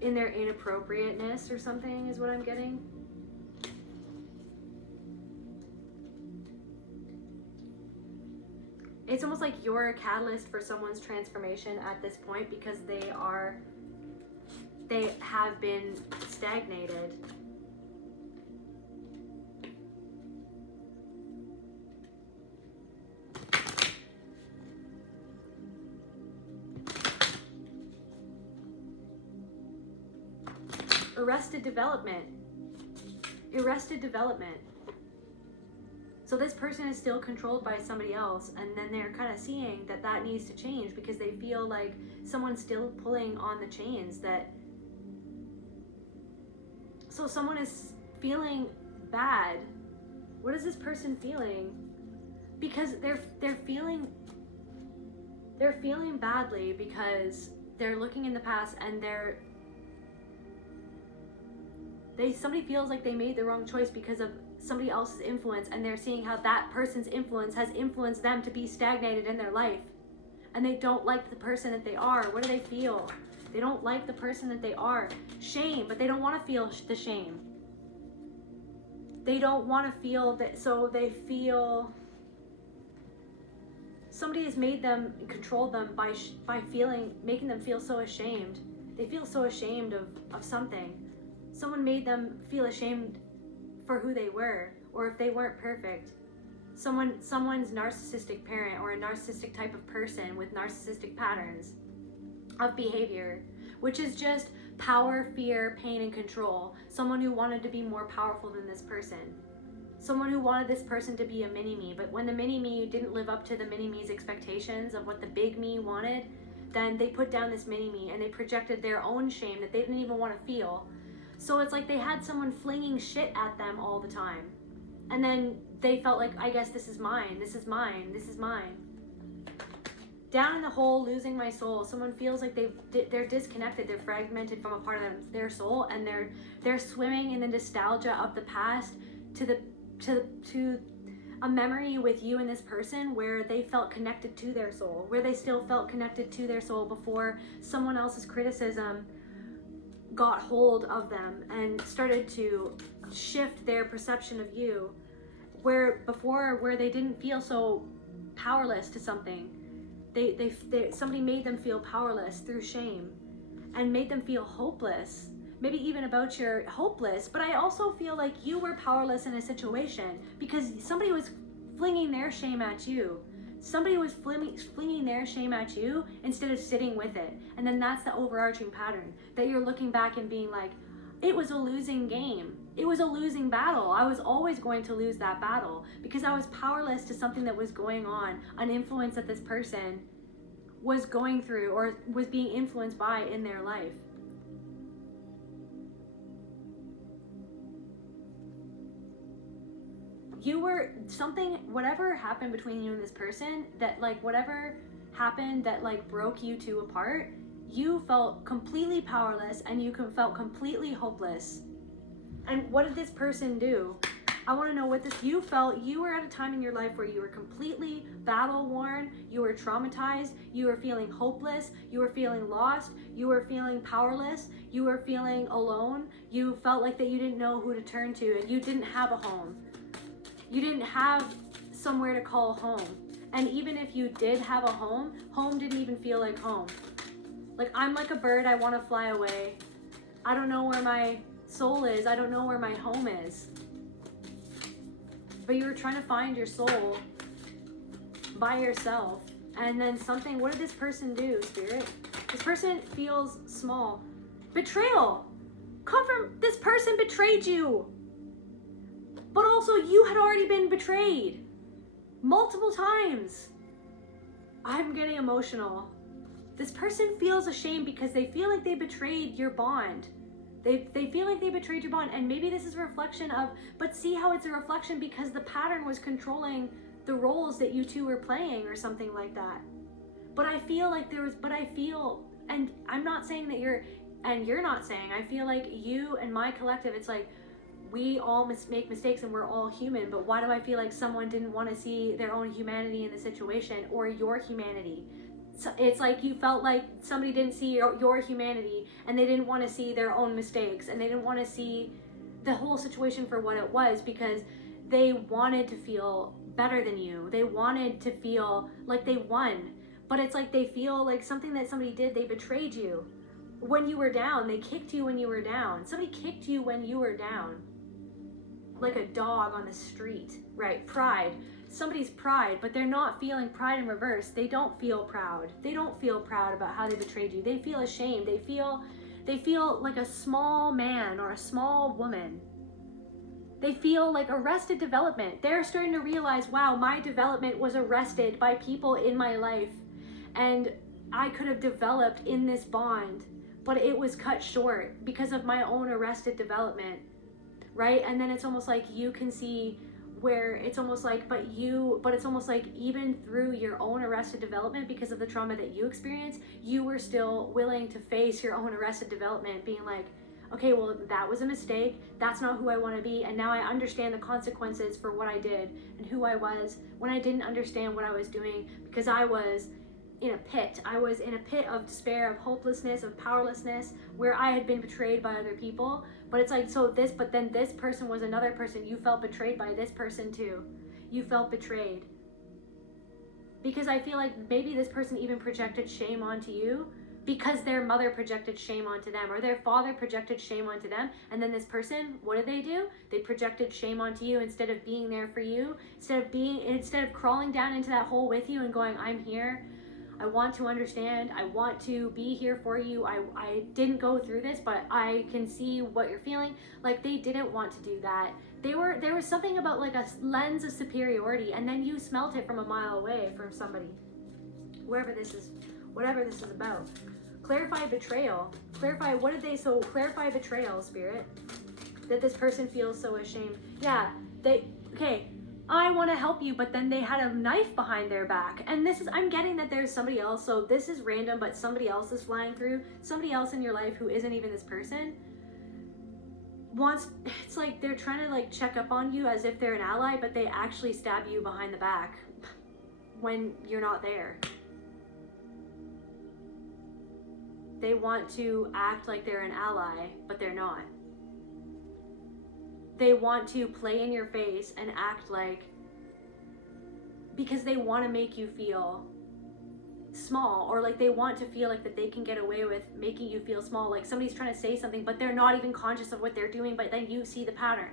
in their inappropriateness or something is what I'm getting. It's almost like you're a catalyst for someone's transformation at this point because they have been stagnated. Arrested development. So this person is still controlled by somebody else, and then they're kind of seeing that needs to change because they feel like someone's still pulling on the chains that. So someone is feeling bad. What is this person feeling? Because they're feeling badly because they're looking in the past and somebody feels like they made the wrong choice because of somebody else's influence, and they're seeing how that person's influence has influenced them to be stagnated in their life, and they don't like the person that they are. What do they feel? They don't like the person that they are. Shame, but they don't want to feel the shame. They don't want to feel that, so they feel somebody has made them, controlled them by making them feel so ashamed. They feel so ashamed of something. Someone made them feel ashamed for who they were, or if they weren't perfect. Someone's narcissistic parent or a narcissistic type of person with narcissistic patterns of behavior, which is just power, fear, pain, and control. Someone who wanted to be more powerful than this person. Someone who wanted this person to be a mini-me, but when the mini-me didn't live up to the mini-me's expectations of what the big me wanted, then they put down this mini-me and they projected their own shame that they didn't even want to feel. So it's like they had someone flinging shit at them all the time. And then they felt like, I guess this is mine, this is mine, this is mine. Down in the hole, losing my soul, someone feels like they're disconnected, they're fragmented from a part of their soul, and they're swimming in the nostalgia of the past to a memory with you and this person where they felt connected to their soul, where they still felt connected to their soul before someone else's criticism got hold of them and started to shift their perception of you, where they didn't feel so powerless to something. Somebody made them feel powerless through shame and made them feel hopeless. Maybe even about your hopeless, but I also feel like you were powerless in a situation because somebody was flinging their shame at you. Somebody was flinging their shame at you instead of sitting with it. And then that's the overarching pattern that you're looking back and being like, it was a losing game. It was a losing battle. I was always going to lose that battle because I was powerless to something that was going on, an influence that this person was going through or was being influenced by in their life. You were something, whatever happened between you and this person, that like whatever happened that like broke you two apart, you felt completely powerless and you felt completely hopeless. And what did this person do? I want to know what this, you felt, you were at a time in your life where you were completely battle worn, you were traumatized, you were feeling hopeless, you were feeling lost, you were feeling powerless, you were feeling alone, you felt like that you didn't know who to turn to and you didn't have a home. You didn't have somewhere to call home. And even if you did have a home, home didn't even feel like home. Like, I'm like a bird, I want to fly away. I don't know where my soul is, I don't know where my home is. But you were trying to find your soul by yourself. And then something, what did this person do, Spirit? This person feels small. Betrayal. This person betrayed you. But also you had already been betrayed multiple times. I'm getting emotional. This person feels ashamed because they feel like they betrayed your bond. They feel like they betrayed your bond, and maybe this is a reflection of, but see how it's a reflection because the pattern was controlling the roles that you two were playing or something like that. But I feel like and I'm not saying that you're not saying, I feel like you and my collective, it's like, we all make mistakes and we're all human, but why do I feel like someone didn't want to see their own humanity in the situation or your humanity? So it's like you felt like somebody didn't see your humanity and they didn't want to see their own mistakes and they didn't want to see the whole situation for what it was because they wanted to feel better than you. They wanted to feel like they won, but it's like they feel like something that somebody did, they betrayed you. When you were down, they kicked you when you were down. Somebody kicked you when you were down. Like a dog on the street, right? Pride. Somebody's pride, but they're not feeling pride in reverse. They don't feel proud. They don't feel proud about how they betrayed you. They feel ashamed. They feel like a small man or a small woman. They feel like arrested development. They're starting to realize, wow, my development was arrested by people in my life and I could have developed in this bond, but it was cut short because of my own arrested development, right? And then it's almost like you can see where it's almost like, but it's almost like even through your own arrested development, because of the trauma that you experienced, you were still willing to face your own arrested development, being like, okay, well, that was a mistake. That's not who I want to be. And now I understand the consequences for what I did and who I was when I didn't understand what I was doing because I was in a pit. I was in a pit of despair, of hopelessness, of powerlessness, where I had been betrayed by other people. But it's like, but then this person was another person. You felt betrayed by this person too. You felt betrayed. Because I feel like maybe this person even projected shame onto you because their mother projected shame onto them or their father projected shame onto them. And then this person, what did they do? They projected shame onto you instead of being there for you, instead of crawling down into that hole with you and going, I'm here I want to understand. I want to be here for you. I didn't go through this, but I can see what you're feeling. Like, they didn't want to do that. There was something about like a lens of superiority, and then you smelt it from a mile away from somebody. Whatever this is about. Clarify betrayal. Clarify betrayal, Spirit. That this person feels so ashamed. Yeah, I want to help you, but then they had a knife behind their back. And I'm getting that there's somebody else, so this is random, but somebody else is flying through. Somebody else in your life who isn't even this person it's like they're trying to like check up on you as if they're an ally, but they actually stab you behind the back when you're not there. They want to act like they're an ally, but they're not. They want to play in your face and act like, because they want to make you feel small, or like they want to feel like that they can get away with making you feel small. Like somebody's trying to say something, but they're not even conscious of what they're doing, but then you see the pattern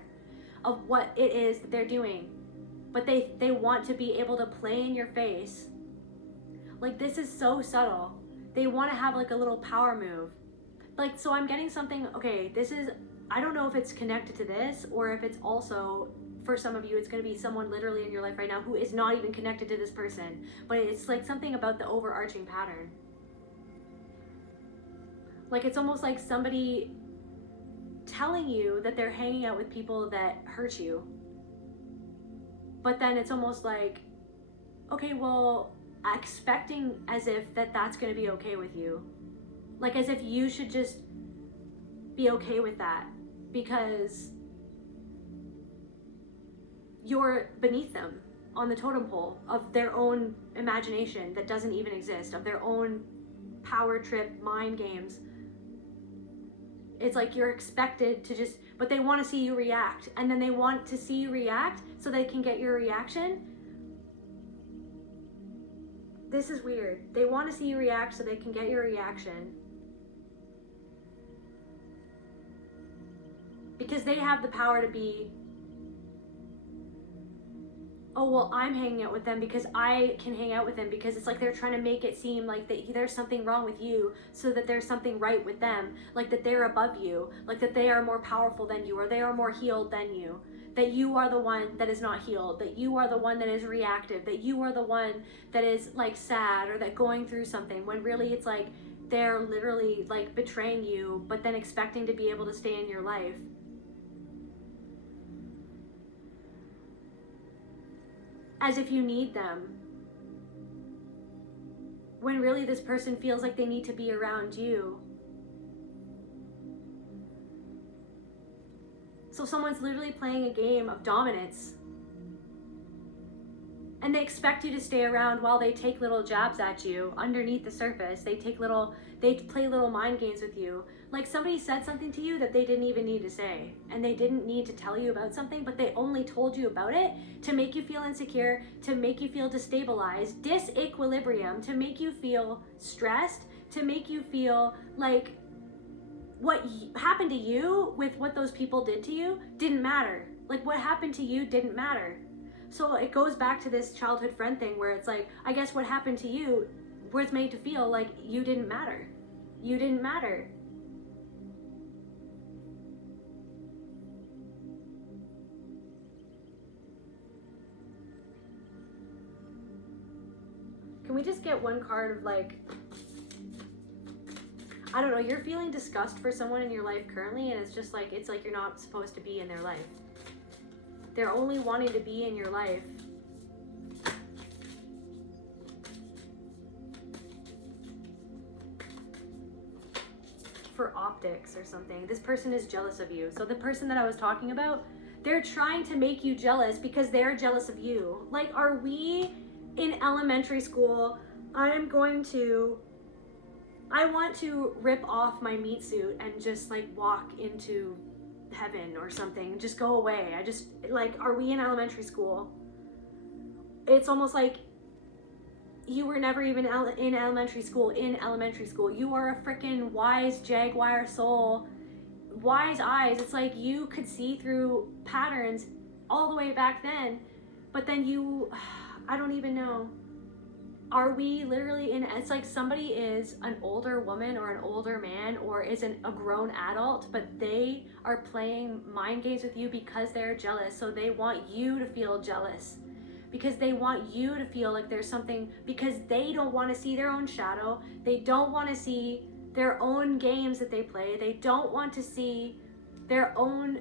of what it is that they're doing. But they want to be able to play in your face. Like, this is so subtle. They want to have like a little power move. Like, so I'm getting something, okay, I don't know if it's connected to this, or if it's also, for some of you, it's going to be someone literally in your life right now who is not even connected to this person. But it's like something about the overarching pattern. Like, it's almost like somebody telling you that they're hanging out with people that hurt you. But then it's almost like, okay, well, expecting as if that's going to be okay with you. Like, as if you should just be okay with that because you're beneath them on the totem pole of their own imagination that doesn't even exist, of their own power trip mind games. It's like you're expected to just, but they want to see you react, and then they want to see you react so they can get your reaction. This is weird. They want to see you react so they can get your reaction. Because they have the power to be, oh, well, I'm hanging out with them because I can hang out with them, because it's like they're trying to make it seem like that there's something wrong with you so that there's something right with them, like that they're above you, like that they are more powerful than you, or they are more healed than you, that you are the one that is not healed, that you are the one that is reactive, that you are the one that is like sad or that going through something, when really it's like they're literally like betraying you, but then expecting to be able to stay in your life. As if you need them. When really this person feels like they need to be around you. So someone's literally playing a game of dominance. And they expect you to stay around while they take little jabs at you underneath the surface. They play little mind games with you. Like somebody said something to you that they didn't even need to say. And they didn't need to tell you about something, but they only told you about it to make you feel insecure, to make you feel destabilized, disequilibrium, to make you feel stressed, to make you feel like what happened to you with what those people did to you didn't matter. Like what happened to you didn't matter. So it goes back to this childhood friend thing where it's like, I guess what happened to you was made to feel like you didn't matter. You didn't matter. Can we just get one card of like, I don't know, you're feeling disgust for someone in your life currently, and it's like you're not supposed to be in their life. They're only wanting to be in your life for optics or something. This person is jealous of you. So the person that I was talking about, they're trying to make you jealous because they're jealous of you. Like, are we in elementary school? I want to rip off my meat suit and just like walk into heaven or something, just go away. Are we in elementary school? It's almost like you were never even in elementary school. You are a freaking wise jaguar soul, wise eyes. It's like you could see through patterns all the way back then, but then I don't even know. are we literally in, it's like somebody is an older woman or an older man or isn't a grown adult, but they are playing mind games with you because they're jealous. So they want you to feel jealous, because they want you to feel like there's something, because they don't want to see their own shadow. They don't want to see their own games that they play. They don't want to see their own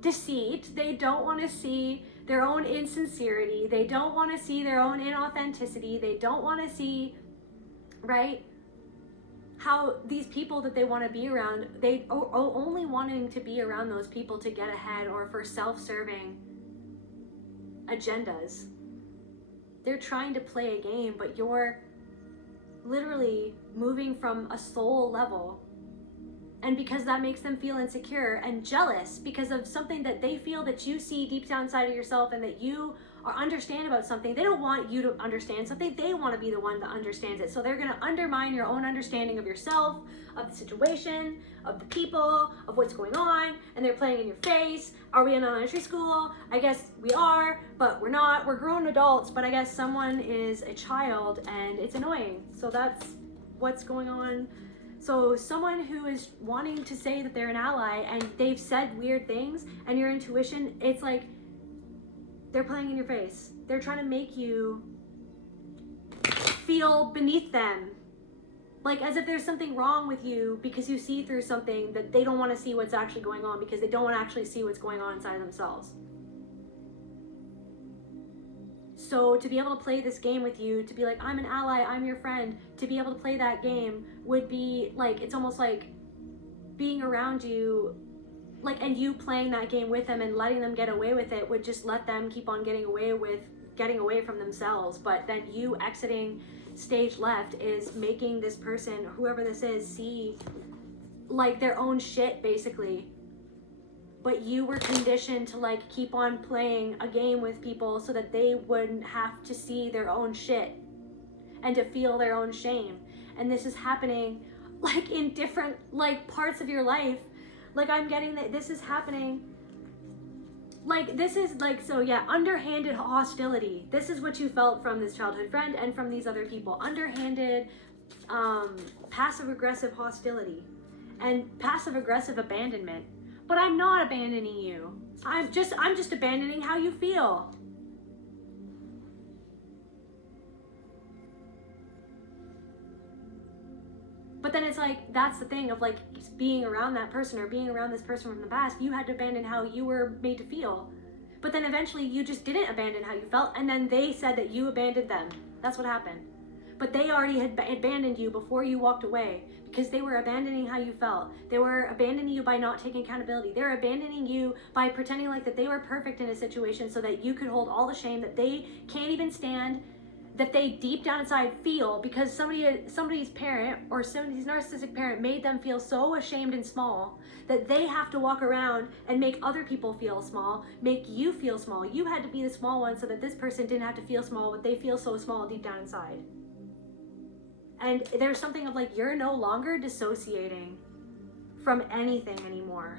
deceit. They don't want to see their own insincerity. They don't want to see their own inauthenticity. They don't want to see, right, how these people that they want to be around, they are only wanting to be around those people to get ahead or for self-serving agendas. They're trying to play a game, but you're literally moving from a soul level. And because that makes them feel insecure and jealous because of something that they feel that you see deep down inside of yourself, and that you understand about something. They don't want you to understand something. They want to be the one that understands it. So they're going to undermine your own understanding of yourself, of the situation, of the people, of what's going on. And they're playing in your face. Are we in elementary school? I guess we are, but we're not. We're grown adults, but I guess someone is a child, and it's annoying. So that's what's going on. So someone who is wanting to say that they're an ally and they've said weird things, and your intuition, it's like they're playing in your face. They're trying to make you feel beneath them. Like as if there's something wrong with you because you see through something that they don't want to see what's actually going on, because they don't want to actually see what's going on inside themselves. So to be able to play this game with you, to be like, I'm an ally, I'm your friend, to be able to play that game would be like, it's almost like being around you, like, and you playing that game with them and letting them get away with it would just let them keep on getting away from themselves. But then you exiting stage left is making this person, whoever this is, see like their own shit basically. But you were conditioned to like keep on playing a game with people so that they wouldn't have to see their own shit and to feel their own shame. And this is happening like in different like parts of your life. Like I'm getting that this is happening. Like this is like, so yeah, underhanded hostility. This is what you felt from this childhood friend and from these other people. Underhanded, passive aggressive hostility and passive aggressive abandonment. But I'm not abandoning you. I'm just abandoning how you feel. But then it's like, that's the thing of like being around that person or being around this person from the past. You had to abandon how you were made to feel. But then eventually you just didn't abandon how you felt, and then they said that you abandoned them. That's what happened. But they already had abandoned you before you walked away, because they were abandoning how you felt. They were abandoning you by not taking accountability. They were abandoning you by pretending like that they were perfect in a situation so that you could hold all the shame that they can't even stand, that they deep down inside feel, because somebody's parent or somebody's narcissistic parent made them feel so ashamed and small that they have to walk around and make other people feel small, make you feel small. You had to be the small one so that this person didn't have to feel small, but they feel so small deep down inside. And there's something of like, you're no longer dissociating from anything anymore.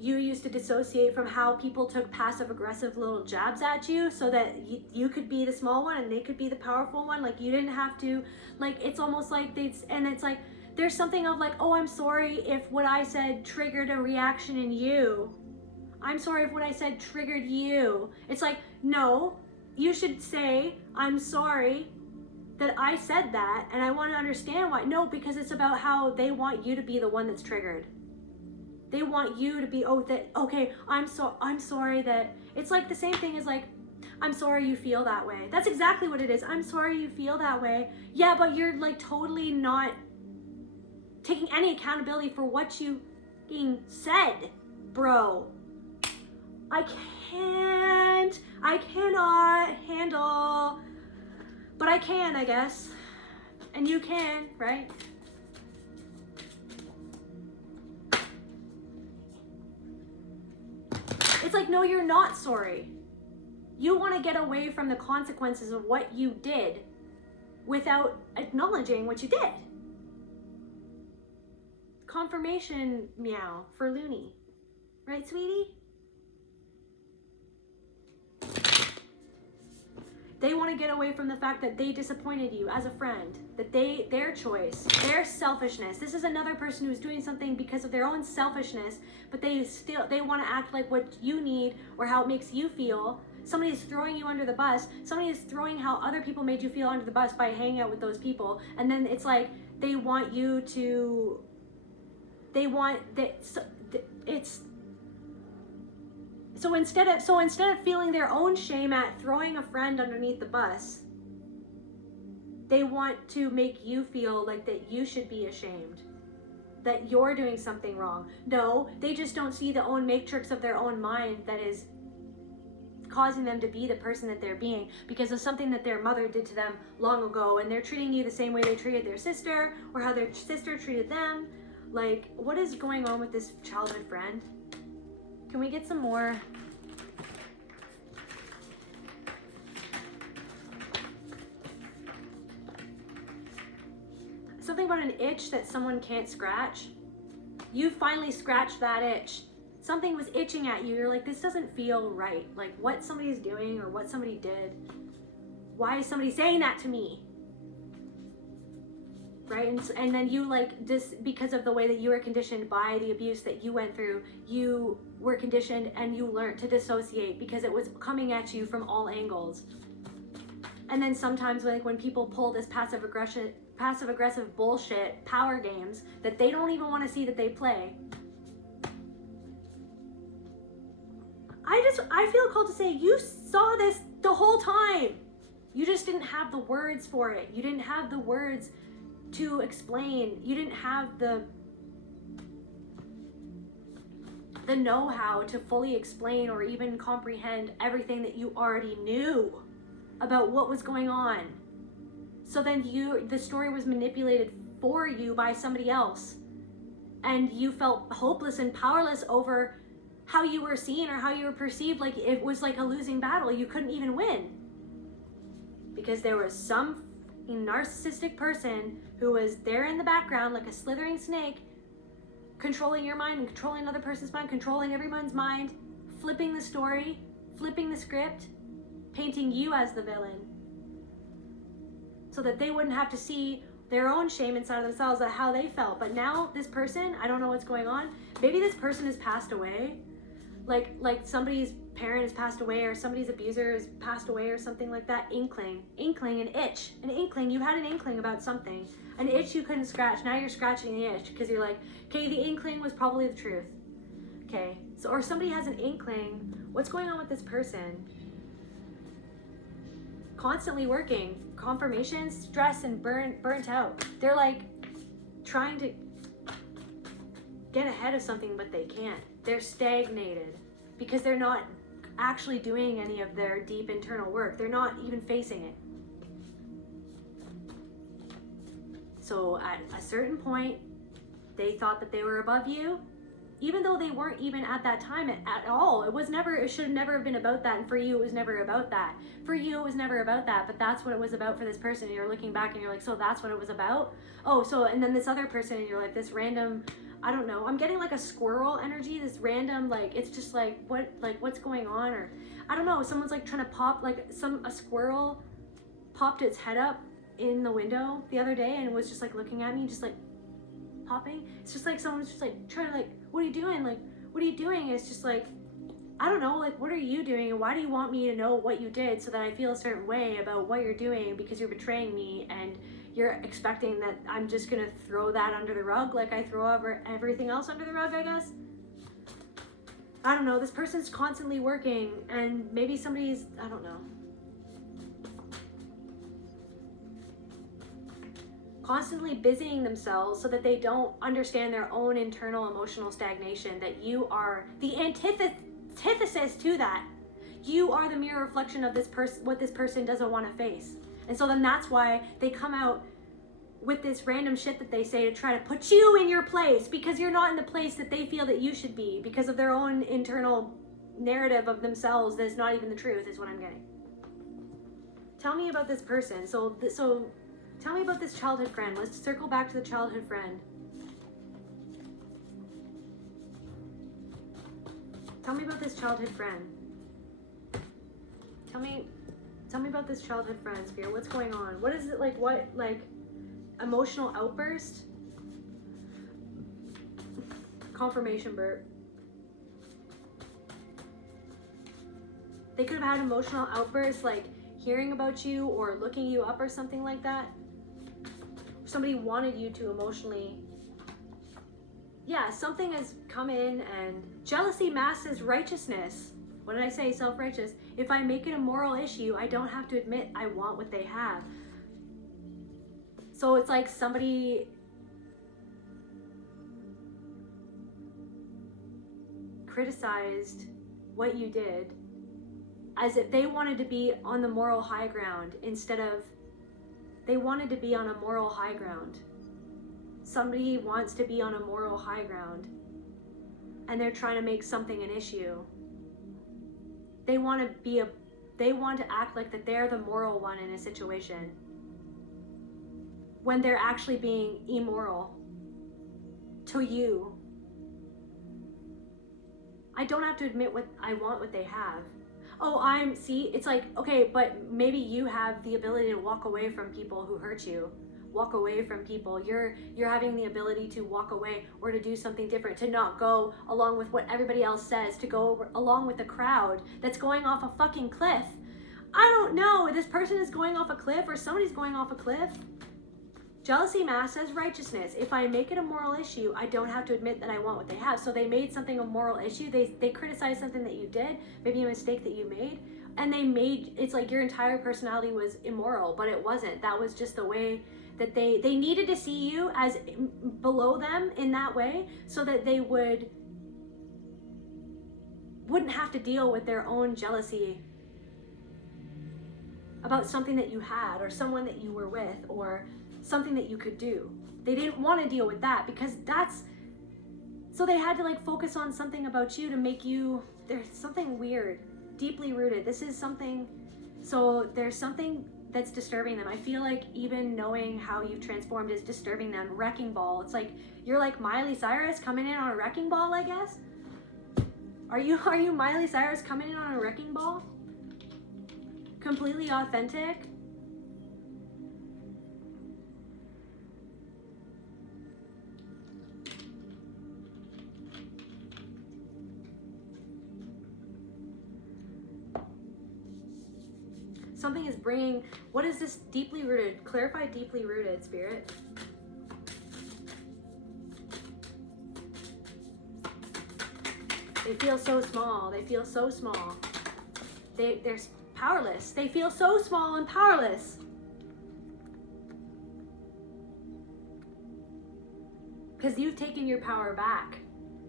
You used to dissociate from how people took passive aggressive little jabs at you so that you could be the small one and they could be the powerful one. Like you didn't have to, like, it's almost like it's like, there's something of like, oh, I'm sorry if what I said triggered a reaction in you. I'm sorry if what I said triggered you. It's like, no, you should say, I'm sorry that I said that, and I want to understand why. No, because it's about how they want you to be the one that's triggered. They want you to be, okay, I'm sorry that, it's like the same thing as like, I'm sorry you feel that way. That's exactly what it is. I'm sorry you feel that way. Yeah, but you're like totally not taking any accountability for what you said, bro. I cannot handle, but I can, I guess. And you can, right? It's like, no, you're not sorry. You want to get away from the consequences of what you did without acknowledging what you did. Confirmation meow for Looney. Right, sweetie? They want to get away from the fact that they disappointed you as a friend, that their choice, their selfishness. This is another person who's doing something because of their own selfishness, but they want to act like what you need or how it makes you feel. Somebody is throwing you under the bus. Somebody is throwing how other people made you feel under the bus by hanging out with those people. And then it's like they want you to, So instead of feeling their own shame at throwing a friend underneath the bus, they want to make you feel like that you should be ashamed, that you're doing something wrong. No, they just don't see the own matrix of their own mind that is causing them to be the person that they're being because of something that their mother did to them long ago, and they're treating you the same way they treated their sister or how their sister treated them. Like, what is going on with this childhood friend? Can we get some more? Something about an itch that someone can't scratch. You finally scratched that itch. Something was itching at you. You're like, this doesn't feel right. Like what somebody's doing or what somebody did. Why is somebody saying that to me? Right? And then you like, just because of the way that you were conditioned by the abuse that you went through, you were conditioned and you learned to dissociate because it was coming at you from all angles. And then sometimes like when people pull this passive aggressive bullshit power games that they don't even want to see that they play, I feel called to say, you saw this the whole time. You just didn't have the words for it. You didn't have the words to explain. You didn't have the know-how to fully explain or even comprehend everything that you already knew about what was going on. So then the story was manipulated for you by somebody else, and you felt hopeless and powerless over how you were seen or how you were perceived, like it was like a losing battle. You couldn't even win because there was some narcissistic person who was there in the background like a slithering snake, controlling your mind and controlling another person's mind, controlling everyone's mind, flipping the story, flipping the script, painting you as the villain so that they wouldn't have to see their own shame inside of themselves at how they felt. But now this person, I don't know what's going on. Maybe this person has passed away. Like somebody's parent has passed away or somebody's abuser has passed away or something like that. Inkling, an itch, an inkling. You had an inkling about something. An itch you couldn't scratch. Now you're scratching the itch because you're like, okay, the inkling was probably the truth. Okay, so, or somebody has an inkling. What's going on with this person? Constantly working, confirmation, stress, and burnt out. They're like trying to get ahead of something, but they can't. They're stagnated because they're not actually doing any of their deep internal work. They're not even facing it. So at a certain point, they thought that they were above you, even though they weren't even at that time at all. It should never have been about that. And for you, it was never about that. For you, it was never about that, but that's what it was about for this person. And you're looking back and you're like, so that's what it was about? Oh, so, and then this other person and you're like, this random, I don't know, I'm getting like a squirrel energy, this random, like, it's just like, what's going on? Or, I don't know, someone's like trying to pop, like a squirrel popped its head up in the window the other day and was just like looking at me, just like popping. It's just like someone's just like trying to like, what are you doing? Like, what are you doing? It's just like, I don't know, like, what are you doing? And why do you want me to know what you did so that I feel a certain way about what you're doing because you're betraying me and you're expecting that I'm just gonna throw that under the rug like I throw over everything else under the rug, I guess? I don't know, this person's constantly working and maybe somebody's, I don't know, constantly busying themselves so that they don't understand their own internal emotional stagnation, that you are the antithesis to that. You are the mirror reflection of this person, what this person doesn't want to face. And so then that's why they come out with this random shit that they say to try to put you in your place because you're not in the place that they feel that you should be because of their own internal narrative of themselves that is not even the truth, is what I'm getting. Tell me about this person. So tell me about this childhood friend. Let's circle back to the childhood friend. Tell me about this childhood friend. Tell Tell me about this childhood friend, Spirit. What's going on? What is it like? What, like, emotional outburst? Confirmation burp. They could have had emotional outbursts like hearing about you or looking you up or something like that. Somebody wanted you to emotionally. Yeah, something has come in, and jealousy masks as righteousness. What did I say? Self-righteous. If I make it a moral issue, I don't have to admit I want what they have. So it's like somebody criticized what you did as if they wanted to be on the moral high ground instead of they wanted to be on a moral high ground. Somebody wants to be on a moral high ground and they're trying to make something an issue. They want to act like that they're the moral one in a situation when they're actually being immoral to you. I don't have to admit what I want what they have. Oh, see, it's like, okay, but maybe you have the ability to walk away from people who hurt you. Walk away from people. You're having the ability to walk away or to do something different, to not go along with what everybody else says, to go along with the crowd that's going off a fucking cliff. I don't know, this person is going off a cliff or somebody's going off a cliff. Jealousy masks as righteousness. If I make it a moral issue, I don't have to admit that I want what they have. So they made something a moral issue. They criticized something that you did, maybe a mistake that you made, and it's like your entire personality was immoral, but it wasn't. That was just the way that they needed to see you as below them in that way so that they wouldn't have to deal with their own jealousy about something that you had or someone that you were with or something that you could do. They didn't want to deal with that because so they had to like focus on something about you to make you, there's something weird, deeply rooted. This is something, so there's something that's disturbing them. I feel like even knowing how you've transformed is disturbing them. Wrecking ball. It's like you're like Miley Cyrus coming in on a wrecking ball, I guess. Are you Miley Cyrus coming in on a wrecking ball? Completely authentic. Something is bringing, what is this deeply rooted? Clarify deeply rooted, Spirit. They feel so small. They feel so small. They're powerless. They feel so small and powerless. Because you've taken your power back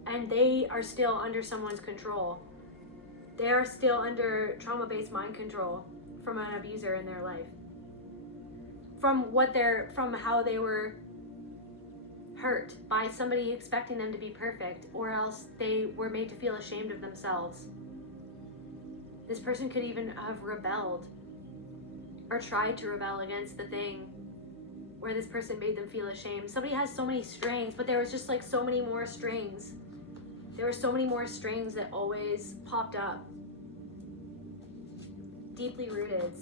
and they are still under someone's control. They are still under trauma-based mind control from an abuser in their life. From how they were hurt by somebody expecting them to be perfect, or else they were made to feel ashamed of themselves. This person could even have rebelled or tried to rebel against the thing where this person made them feel ashamed. Somebody has so many strings, but there was just like so many more strings. There were so many more strings that always popped up. Deeply rooted.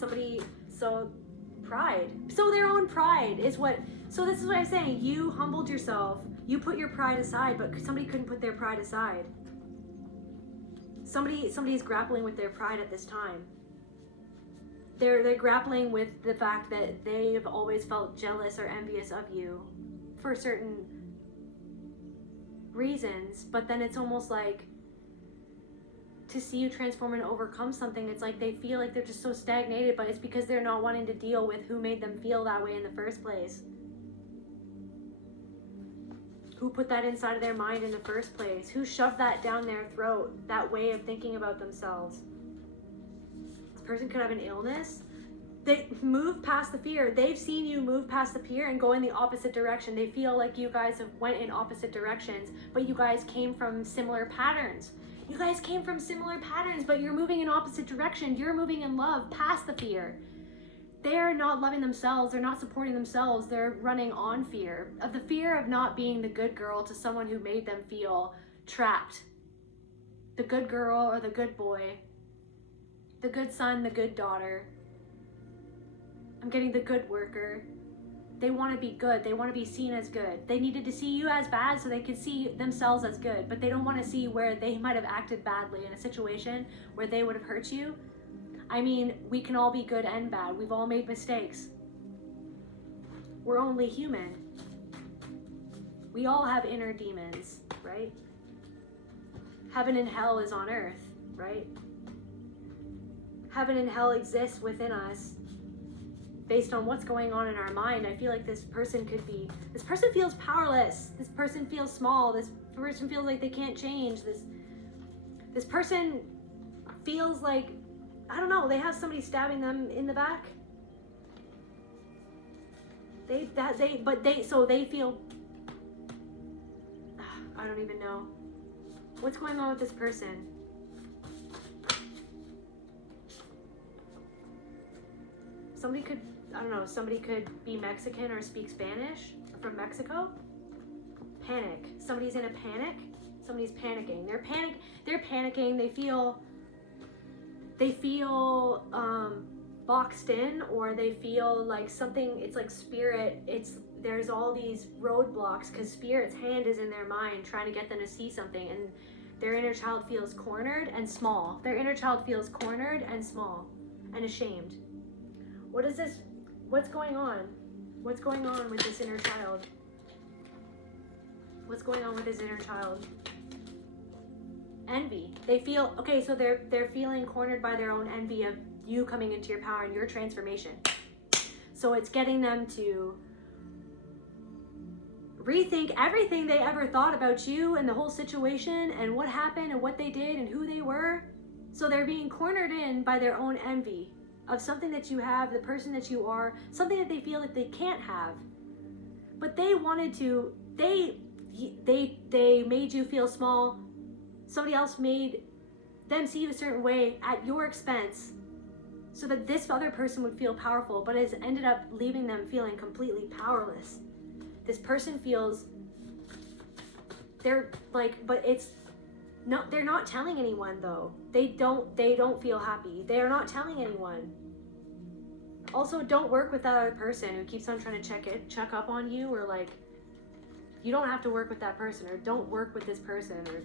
Pride. So their own pride is what, so this is what I'm saying. You humbled yourself. You put your pride aside, but somebody couldn't put their pride aside. Somebody's grappling with their pride at this time. They're grappling with the fact that they've always felt jealous or envious of you for certain reasons, but then it's almost like to see you transform and overcome something, it's like they feel like they're just so stagnated, but it's because they're not wanting to deal with who made them feel that way in the first place. Who put that inside of their mind in the first place? Who shoved that down their throat, that way of thinking about themselves? This person could have an illness. They move past the fear. They've seen you move past the fear and go in the opposite direction. They feel like you guys have went in opposite directions, but you guys came from similar patterns. You guys came from similar patterns, but you're moving in opposite directions. You're moving in love past the fear. They're not loving themselves. They're not supporting themselves. They're running on fear. Of the fear of not being the good girl to someone who made them feel trapped. The good girl or the good boy. The good son, the good daughter. I'm getting the good worker. They want to be good. They want to be seen as good. They needed to see you as bad so they could see themselves as good, but they don't want to see where they might have acted badly in a situation where they would have hurt you. I mean, we can all be good and bad. We've all made mistakes. We're only human. We all have inner demons, right? Heaven and hell is on earth, right? Heaven and hell exists within us based on what's going on in our mind. I feel like this person feels powerless. This person feels small. This person feels like they can't change. This person feels like, I don't know, they have somebody stabbing them in the back. They feel, I don't even know. What's going on with this person? Somebody could be Mexican or speak Spanish from Mexico. Panic. Somebody's in a panic. Somebody's panicking. They're panicking. They feel boxed in, or they feel like something, it's like spirit, there's all these roadblocks because spirit's hand is in their mind trying to get them to see something, and their inner child feels cornered and small. Their inner child feels cornered and small and ashamed. What is this? What's going on? What's going on with this inner child? What's going on with this inner child? Envy. They feel, okay, so they're feeling cornered by their own envy of you coming into your power and your transformation. So it's getting them to rethink everything they ever thought about you and the whole situation and what happened and what they did and who they were. So they're being cornered in by their own envy of something that you have, the person that you are, something that they feel like they can't have. But they wanted to, they made you feel small. Somebody else made them see you a certain way at your expense so that this other person would feel powerful, but has ended up leaving them feeling completely powerless. This person feels, they're like, but it's not, they're not telling anyone though. They don't feel happy. They are not telling anyone. Also, don't work with that other person who keeps on trying to check up on you, or like, you don't have to work with that person, or don't work with this person, or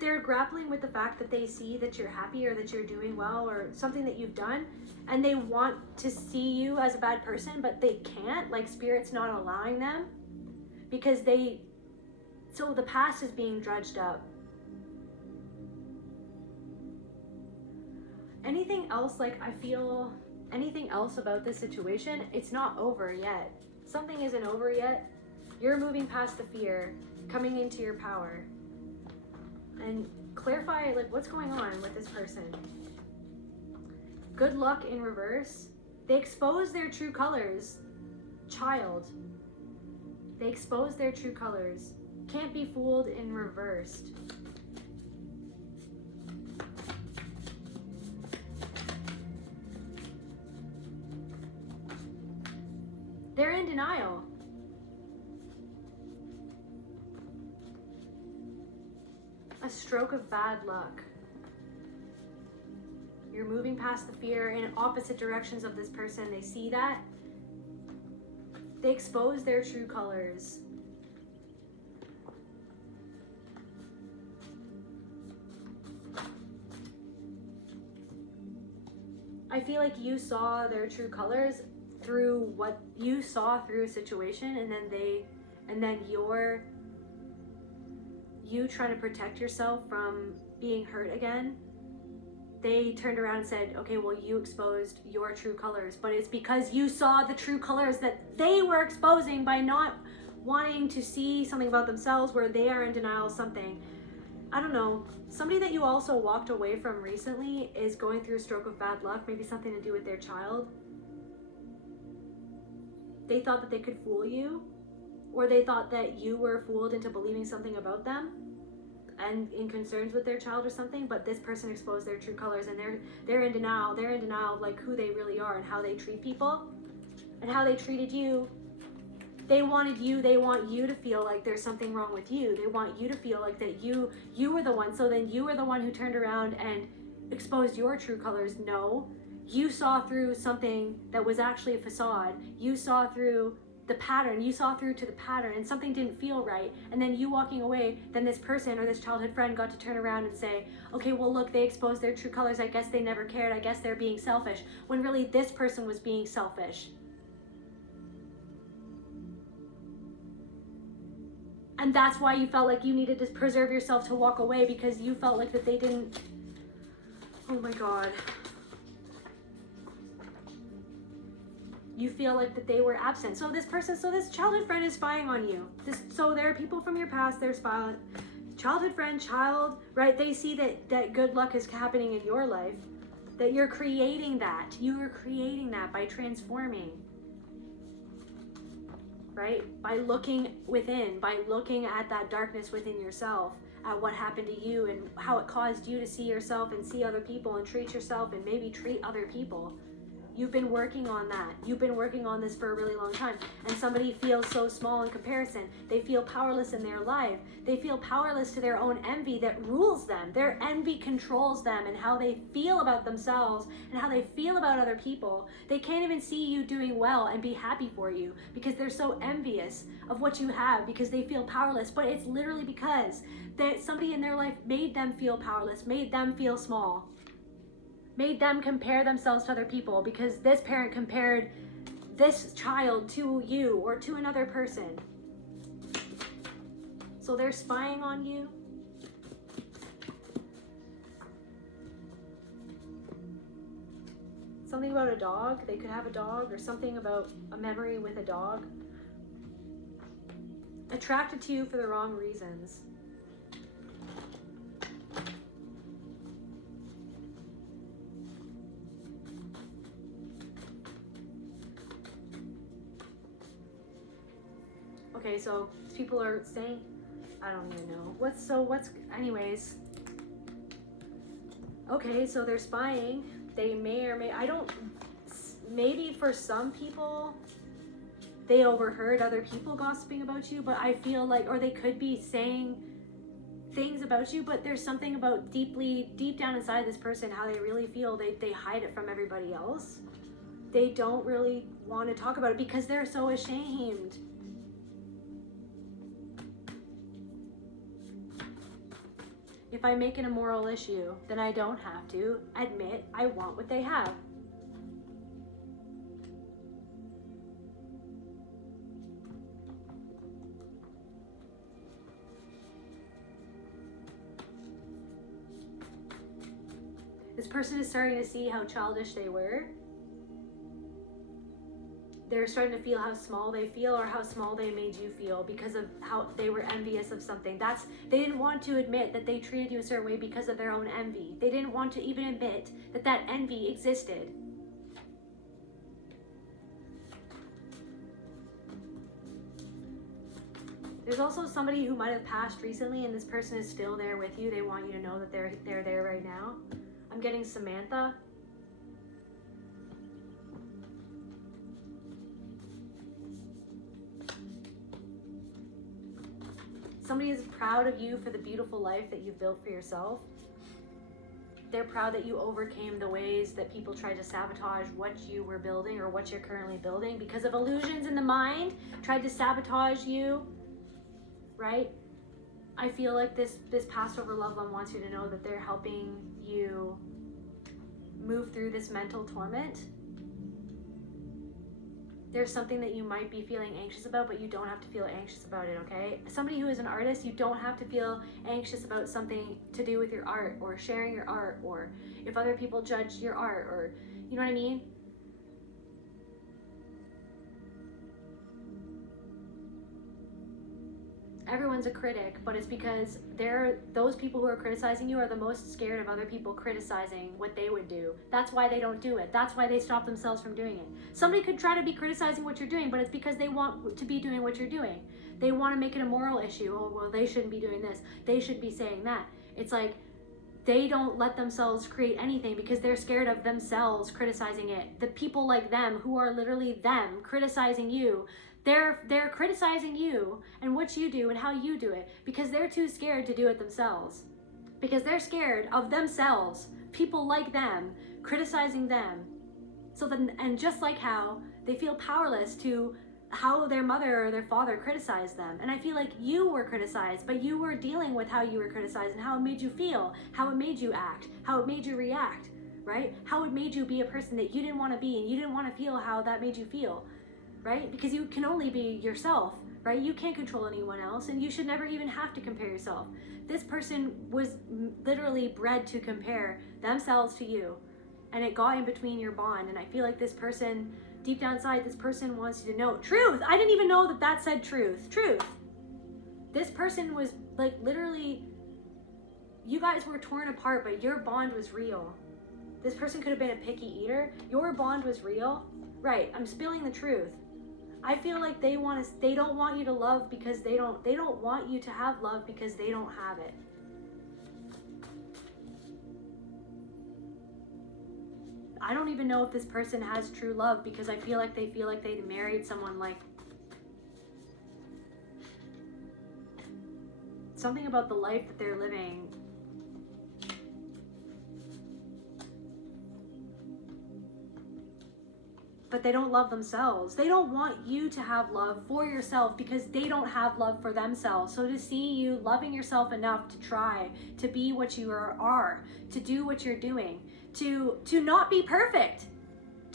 they're grappling with the fact that they see that you're happy or that you're doing well or something that you've done, and they want to see you as a bad person, but they can't, like spirit's not allowing them because so the past is being dredged up. Anything else, like I feel anything else about this situation, it's not over yet. Something isn't over yet. You're moving past the fear, coming into your power. And clarify like what's going on with this person. Good luck in reverse. They expose their true colors. Child. They expose their true colors. Can't be fooled in reversed. They're in denial. A stroke of bad luck. You're moving past the fear in opposite directions of this person. They see that. They expose their true colors. I feel like you saw their true colors through what you saw through a situation, and then you trying to protect yourself from being hurt again. They turned around and said, okay, well, you exposed your true colors, but it's because you saw the true colors that they were exposing by not wanting to see something about themselves where they are in denial of something. I don't know. Somebody that you also walked away from recently is going through a stroke of bad luck, maybe something to do with their child. They thought that they could fool you, or they thought that you were fooled into believing something about them and in concerns with their child or something, but this person exposed their true colors, and they're in denial. They're in denial of like who they really are and how they treat people and how they treated you. They want you to feel like there's something wrong with you. They want you to feel like that you were the one. So then you were the one who turned around and exposed your true colors. No, you saw through something that was actually a facade. You saw through the pattern. You saw through to the pattern, and something didn't feel right. And then you walking away, then this person or this childhood friend got to turn around and say, okay, well, look, they exposed their true colors. I guess they never cared. I guess they're being selfish. When really this person was being selfish. And that's why you felt like you needed to preserve yourself to walk away, because you felt like that they didn't. Oh my God. You feel like that they were absent. So this childhood friend is spying on you. So there are people from your past, they're spying. Childhood friend, right? They see that good luck is happening in your life. That you're creating that. You are creating that by transforming. Right? By looking within, by looking at that darkness within yourself, at what happened to you and how it caused you to see yourself and see other people and treat yourself and maybe treat other people. You've been working on that. You've been working on this for a really long time. And somebody feels so small in comparison. They feel powerless in their life. They feel powerless to their own envy that rules them. Their envy controls them and how they feel about themselves and how they feel about other people. They can't even see you doing well and be happy for you because they're so envious of what you have, because they feel powerless. But it's literally because that somebody in their life made them feel powerless, made them feel small. Made them compare themselves to other people because this parent compared this child to you or to another person. So they're spying on you. Something about a dog. They could have a dog, or something about a memory with a dog. Attracted to you for the wrong reasons. Okay, so people are saying, I don't even know. Anyways. Okay, so they're spying. They may or may, maybe for some people, they overheard other people gossiping about you, but I feel like, or they could be saying things about you, but there's something about deep down inside this person, how they really feel. They hide it from everybody else. They don't really want to talk about it because they're so ashamed. If I make it a moral issue, then I don't have to admit I want what they have. This person is starting to see how childish they were. They're starting to feel how small they feel, or how small they made you feel because of how they were envious of something. They didn't want to admit that they treated you a certain way because of their own envy. They didn't want to even admit that envy existed. There's also somebody who might have passed recently, and this person is still there with you. They want you to know that they're there right now. I'm getting Samantha. Somebody is proud of you for the beautiful life that you've built for yourself. They're proud that you overcame the ways that people tried to sabotage what you were building or what you're currently building because of illusions in the mind, tried to sabotage you, right? I feel like this Passover loved one wants you to know that they're helping you move through this mental torment. There's something that you might be feeling anxious about, but you don't have to feel anxious about it, okay? Somebody who is an artist, you don't have to feel anxious about something to do with your art or sharing your art, or if other people judge your art, or you know what I mean? Everyone's a critic, but it's because those people who are criticizing you are the most scared of other people criticizing what they would do. That's why they don't do it. That's why they stop themselves from doing it. Somebody could try to be criticizing what you're doing, but it's because they want to be doing what you're doing. They want to make it a moral issue. Oh, well, they shouldn't be doing this. They should be saying that. It's like they don't let themselves create anything because they're scared of themselves criticizing it. The people like them who are literally them criticizing you, They're criticizing you and what you do and how you do it because they're too scared to do it themselves. Because they're scared of themselves, people like them, criticizing them. So then, and just like how they feel powerless to how their mother or their father criticized them. And I feel like you were criticized, but you were dealing with how you were criticized and how it made you feel, how it made you act, how it made you react, right? How it made you be a person that you didn't want to be and you didn't want to feel how that made you feel, right? Because you can only be yourself, right? You can't control anyone else and you should never even have to compare yourself. This person was literally bred to compare themselves to you, and it got in between your bond. And I feel like this person, deep down inside, this person wants you to know truth. I didn't even know that that said truth. Truth. This person was like literally, you guys were torn apart, but your bond was real. This person could have been a picky eater. Your bond was real. Right, I'm spilling the truth. I feel like they don't want you to love because they don't want you to have love because they don't have it. I don't even know if this person has true love because I feel like they married someone like something about the life that they're living. But they don't love themselves. They don't want you to have love for yourself because they don't have love for themselves. So to see you loving yourself enough to try to be what you are, to do what you're doing, to not be perfect,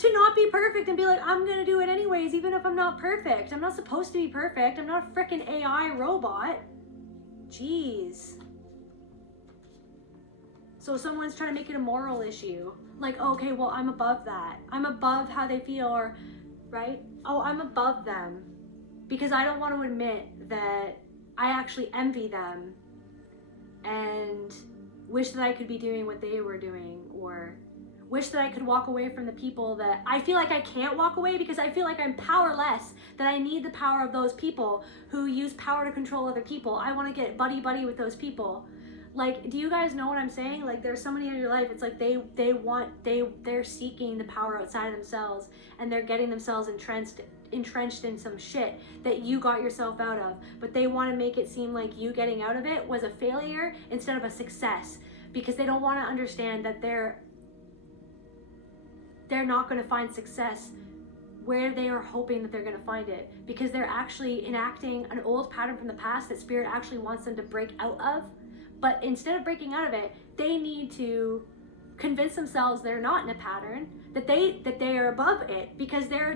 and be like, I'm gonna do it anyways, even if I'm not perfect. I'm not supposed to be perfect. I'm not a freaking AI robot. Jeez. So someone's trying to make it a moral issue. Like, okay, well, I'm above that. I'm above how they feel, or, right? Oh, I'm above them because I don't want to admit that I actually envy them and wish that I could be doing what they were doing, or wish that I could walk away from the people that I feel like I can't walk away because I feel like I'm powerless, that I need the power of those people who use power to control other people. I want to get buddy with those people. Like, do you guys know what I'm saying? Like, there's somebody in your life, it's like they're seeking the power outside of themselves, and they're getting themselves entrenched in some shit that you got yourself out of, but they want to make it seem like you getting out of it was a failure instead of a success, because they don't want to understand that they're not going to find success where they are hoping that they're going to find it, because they're actually enacting an old pattern from the past that spirit actually wants them to break out of. But instead of breaking out of it, they need to convince themselves they're not in a pattern, that they are above it, because they're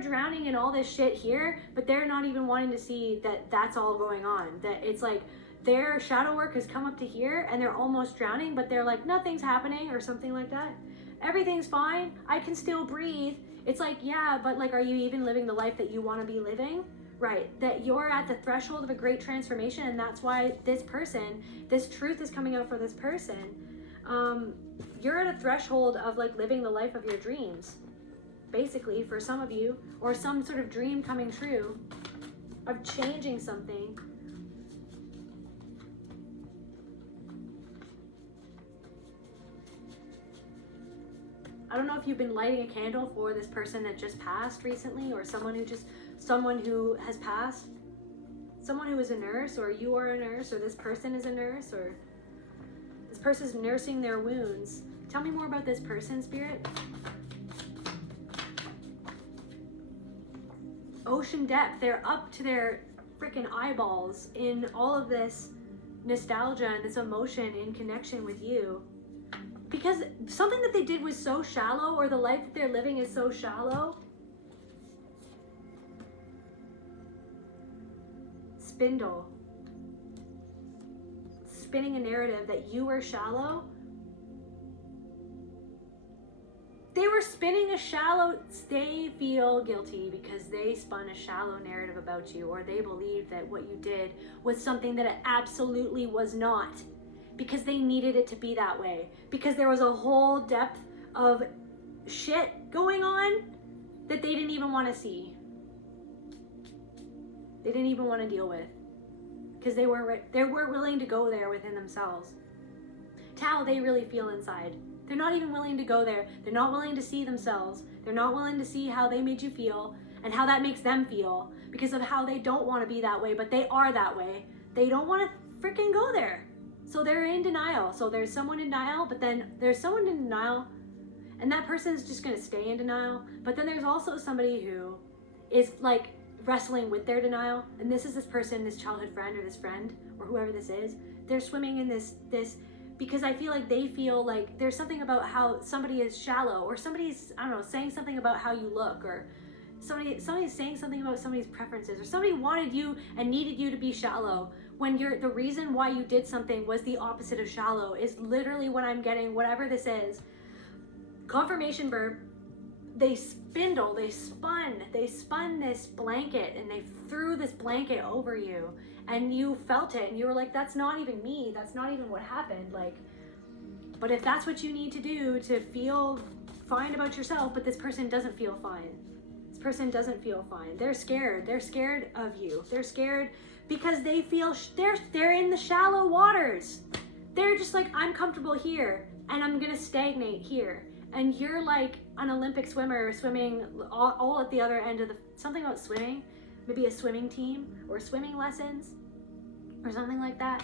drowning in all this shit here, but they're not even wanting to see that that's all going on. That it's like their shadow work has come up to here and they're almost drowning, but they're like, nothing's happening or something like that. Everything's fine. I can still breathe. It's like, yeah, but like, are you even living the life that you want to be living? Right, that you're at the threshold of a great transformation, and that's why this truth is coming out for this person. You're at a threshold of like living the life of your dreams, basically, for some of you, or some sort of dream coming true, of changing something. I don't know if you've been lighting a candle for this person that just passed recently, or someone who has passed, someone who is a nurse, or you are a nurse, or this person is a nurse, or this person's nursing their wounds. Tell me more about this person, Spirit. Ocean depth, they're up to their freaking eyeballs in all of this nostalgia and this emotion in connection with you. Because something that they did was so shallow, or the life that they're living is so shallow. Spindle. Spinning a narrative that you were shallow. They were spinning a shallow, they feel guilty because they spun a shallow narrative about you, or they believed that what you did was something that it absolutely was not, because they needed it to be that way, because there was a whole depth of shit going on that they didn't even want to see. They didn't even want to deal with, because they weren't willing to go there within themselves to how they really feel inside. They're not even willing to go there. They're not willing to see themselves. They're not willing to see how they made you feel and how that makes them feel because of how they don't want to be that way, but they are that way. They don't want to freaking go there. So they're in denial. So there's someone in denial, but then there's someone in denial, and that person is just going to stay in denial. But then there's also somebody who is like wrestling with their denial, and this is this person, this childhood friend or this friend or whoever this is. They're swimming in this because I feel like they feel like there's something about how somebody is shallow, or somebody's, I don't know, saying something about how you look, or somebody's saying something about somebody's preferences, or somebody wanted you and needed you to be shallow when the reason why you did something was the opposite of shallow, is literally what I'm getting, whatever this is. Confirmation verb, they spun this blanket, and they threw this blanket over you, and you felt it, and you were like, that's not even me, that's not even what happened. Like, but if that's what you need to do to feel fine about yourself, but this person doesn't feel fine. This person doesn't feel fine. They're scared of you. They're scared because they feel they're in the shallow waters. They're just like, I'm comfortable here and I'm gonna stagnate here. And you're like an Olympic swimmer swimming all at the other end of something about swimming, maybe a swimming team or swimming lessons or something like that.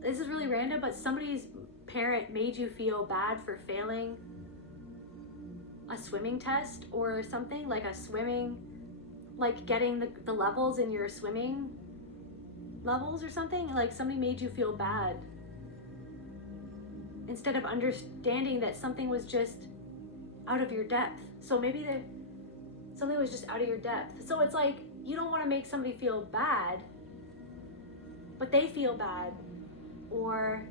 This is really random, but somebody's parent made you feel bad for failing a swimming test or something, like like getting the levels in your swimming levels or something. Like somebody made you feel bad instead of understanding that something was just out of your depth. So maybe something was just out of your depth. So it's like, you don't want to make somebody feel bad, but they feel bad, or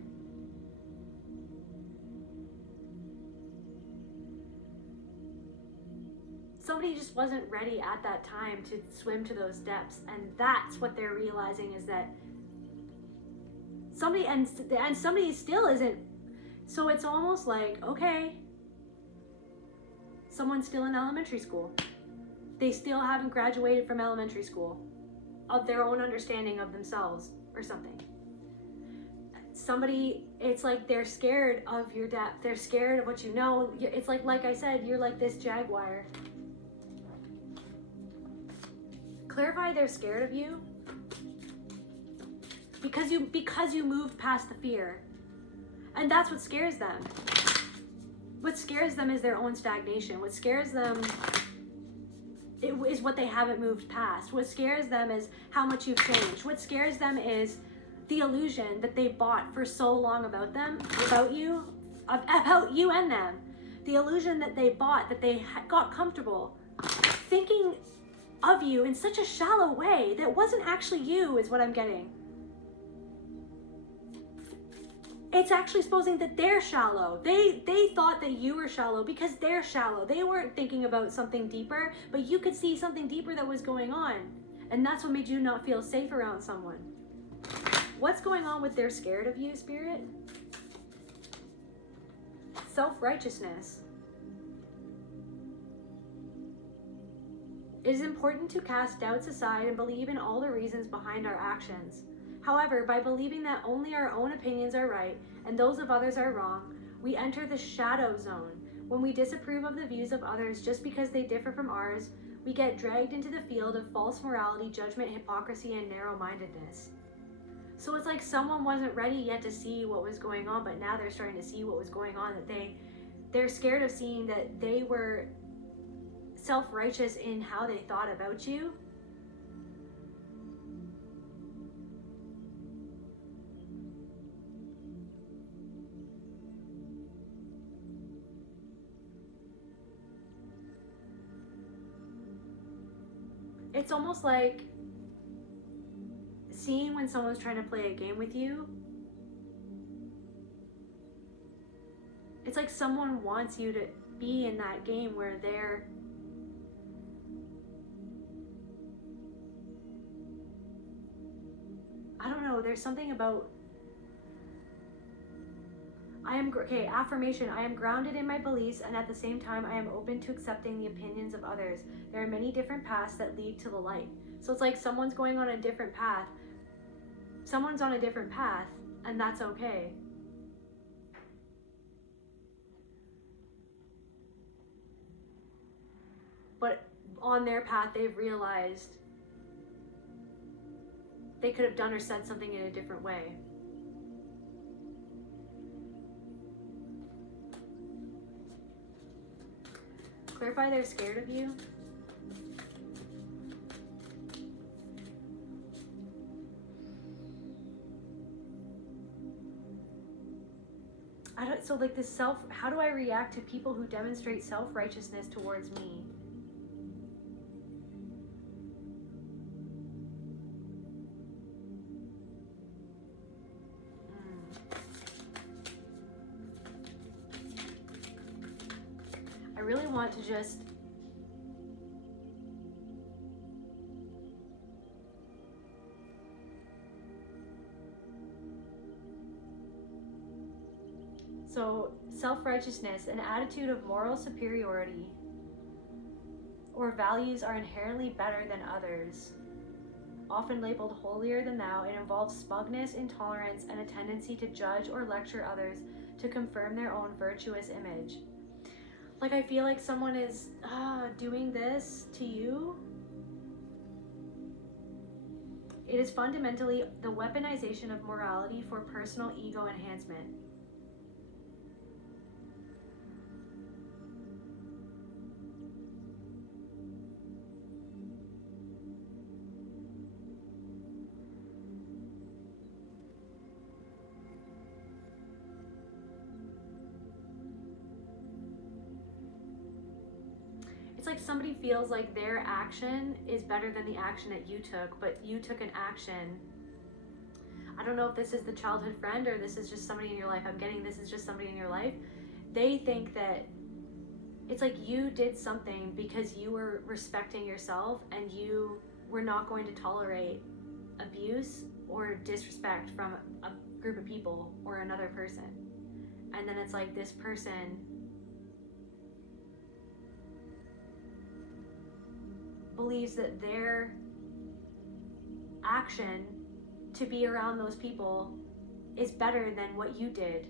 somebody just wasn't ready at that time to swim to those depths. And that's what they're realizing, is that somebody, and somebody still isn't. So it's almost like, okay, someone's still in elementary school. They still haven't graduated from elementary school of their own understanding of themselves or something. Somebody, it's like they're scared of your depth. They're scared of what you know. It's like I said, you're like this jaguar. Clarify, they're scared of you because you moved past the fear. And that's what scares them. What scares them is their own stagnation. What scares them is what they haven't moved past. What scares them is how much you've changed. What scares them is the illusion that they bought for so long about you and them. The illusion that they bought, that they got comfortable thinking of you in such a shallow way that wasn't actually you, is what I'm getting. It's actually supposing that they're shallow. They thought that you were shallow because they're shallow. They weren't thinking about something deeper, but you could see something deeper that was going on. And that's what made you not feel safe around someone. What's going on with they're scared of you, Spirit? Self-righteousness. It is important to cast doubts aside and believe in all the reasons behind our actions. However, by believing that only our own opinions are right and those of others are wrong, we enter the shadow zone. When we disapprove of the views of others just because they differ from ours, we get dragged into the field of false morality, judgment, hypocrisy, and narrow-mindedness. So it's like someone wasn't ready yet to see what was going on, but now they're starting to see what was going on, that they're scared of seeing that they were self-righteous in how they thought about you. It's almost like seeing when someone's trying to play a game with you. It's like someone wants you to be in that game where I don't know, there's something about, affirmation. I am grounded in my beliefs, and at the same time, I am open to accepting the opinions of others. There are many different paths that lead to the light. So it's like someone's going on a different path. Someone's on a different path, And that's okay. But on their path, they've realized they could have done or said something in a different way. Clarify they're scared of you. So like this how do I react to people who demonstrate self-righteousness towards me? I really want to just So, self-righteousness, an attitude of moral superiority or values are inherently better than others. Often labeled holier than thou, it involves smugness, intolerance, and a tendency to judge or lecture others to confirm their own virtuous image. Like, I feel like someone is doing this to you. It is fundamentally the weaponization of morality for personal ego enhancement. Like somebody feels like their action is better than the action that you took, but you took an action. I don't know if this is the childhood friend or this is just somebody in your life. I'm getting this is just somebody in your life. They think that it's like you did something because you were respecting yourself and you were not going to tolerate abuse or disrespect from a group of people or another person. And then it's like this person believes that their action to be around those people is better than what you did,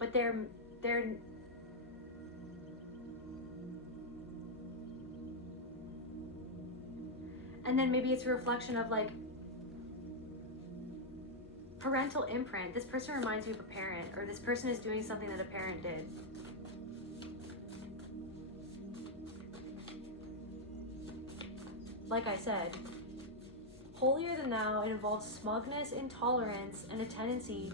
but they're and then maybe it's a reflection of like parental imprint. This person reminds me of a parent, or this person is doing something that a parent did. Like I said, holier than thou, it involves smugness, intolerance, and a tendency.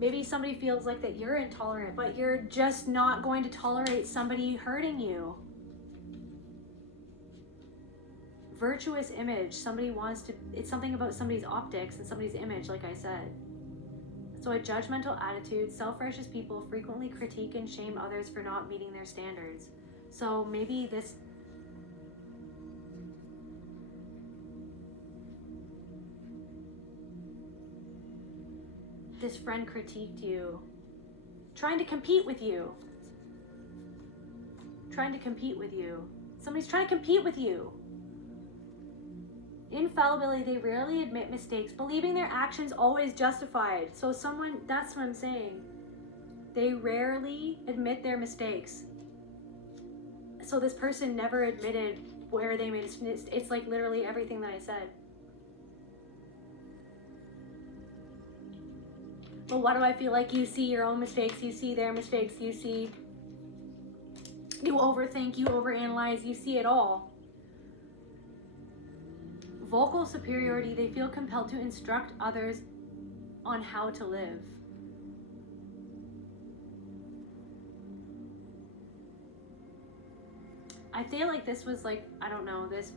Maybe somebody feels like that you're intolerant, but you're just not going to tolerate somebody hurting you. Virtuous image, it's something about somebody's optics and somebody's image, like I said. So a judgmental attitude, self-righteous people frequently critique and shame others for not meeting their standards. So maybe this friend critiqued you, trying to compete with you. Somebody's trying to compete with you. Infallibility, they rarely admit mistakes, believing their actions always justified. So that's what I'm saying. They rarely admit their mistakes. So this person never admitted where they made mistakes. It's like literally everything that I said. But why do I feel like you see your own mistakes, you see their mistakes, you overthink, you overanalyze, you see it all. Vocal superiority, they feel compelled to instruct others on how to live. I feel like this was like, I don't know, this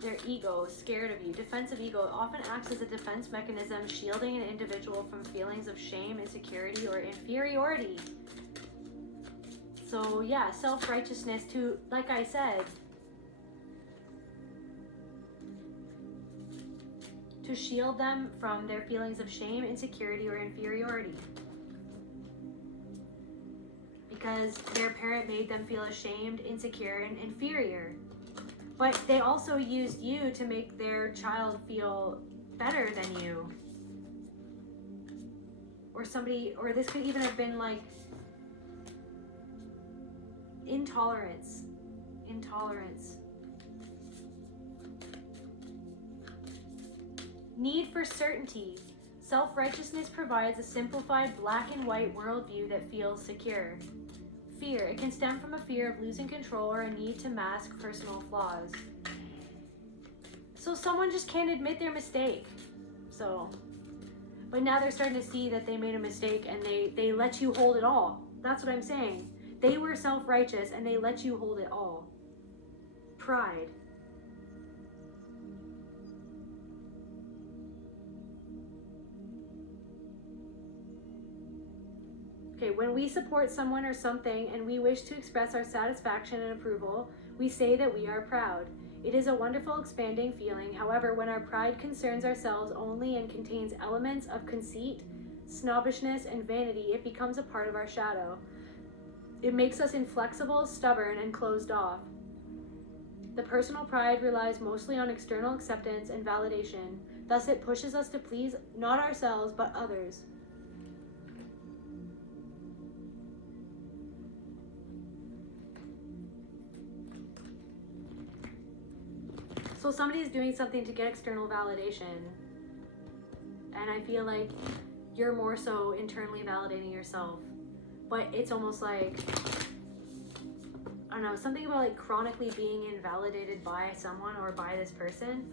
their ego, scared of you. Defensive ego often acts as a defense mechanism, shielding an individual from feelings of shame, insecurity, or inferiority. So yeah, self-righteousness like I said, to shield them from their feelings of shame, insecurity, or inferiority. Because their parent made them feel ashamed, insecure, and inferior. But they also used you to make their child feel better than you. Or somebody, or this could even have been like intolerance. Need for certainty. Self-righteousness provides a simplified black and white worldview that feels secure. Fear. It can stem from a fear of losing control or a need to mask personal flaws. So someone just can't admit their mistake. But now they're starting to see that they made a mistake and they let you hold it all. That's what I'm saying. They were self-righteous and they let you hold it all. Pride. Okay, when we support someone or something and we wish to express our satisfaction and approval, we say that we are proud. It is a wonderful, expanding feeling. However, when our pride concerns ourselves only and contains elements of conceit, snobbishness, and vanity, it becomes a part of our shadow. It makes us inflexible, stubborn, and closed off. The personal pride relies mostly on external acceptance and validation. Thus, it pushes us to please not ourselves, but others. So somebody is doing something to get external validation, and I feel like you're more so internally validating yourself, but it's almost like, I don't know, something about like chronically being invalidated by someone or by this person.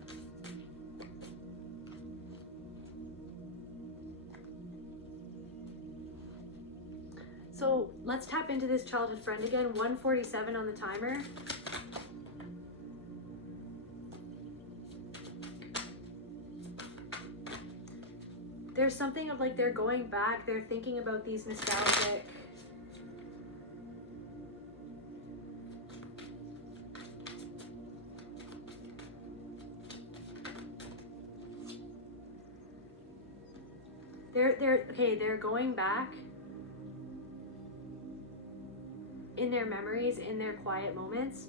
So let's tap into this childhood friend again. 147 on the timer. There's something of like they're going back, they're thinking about these nostalgic they're going back in their memories, in their quiet moments.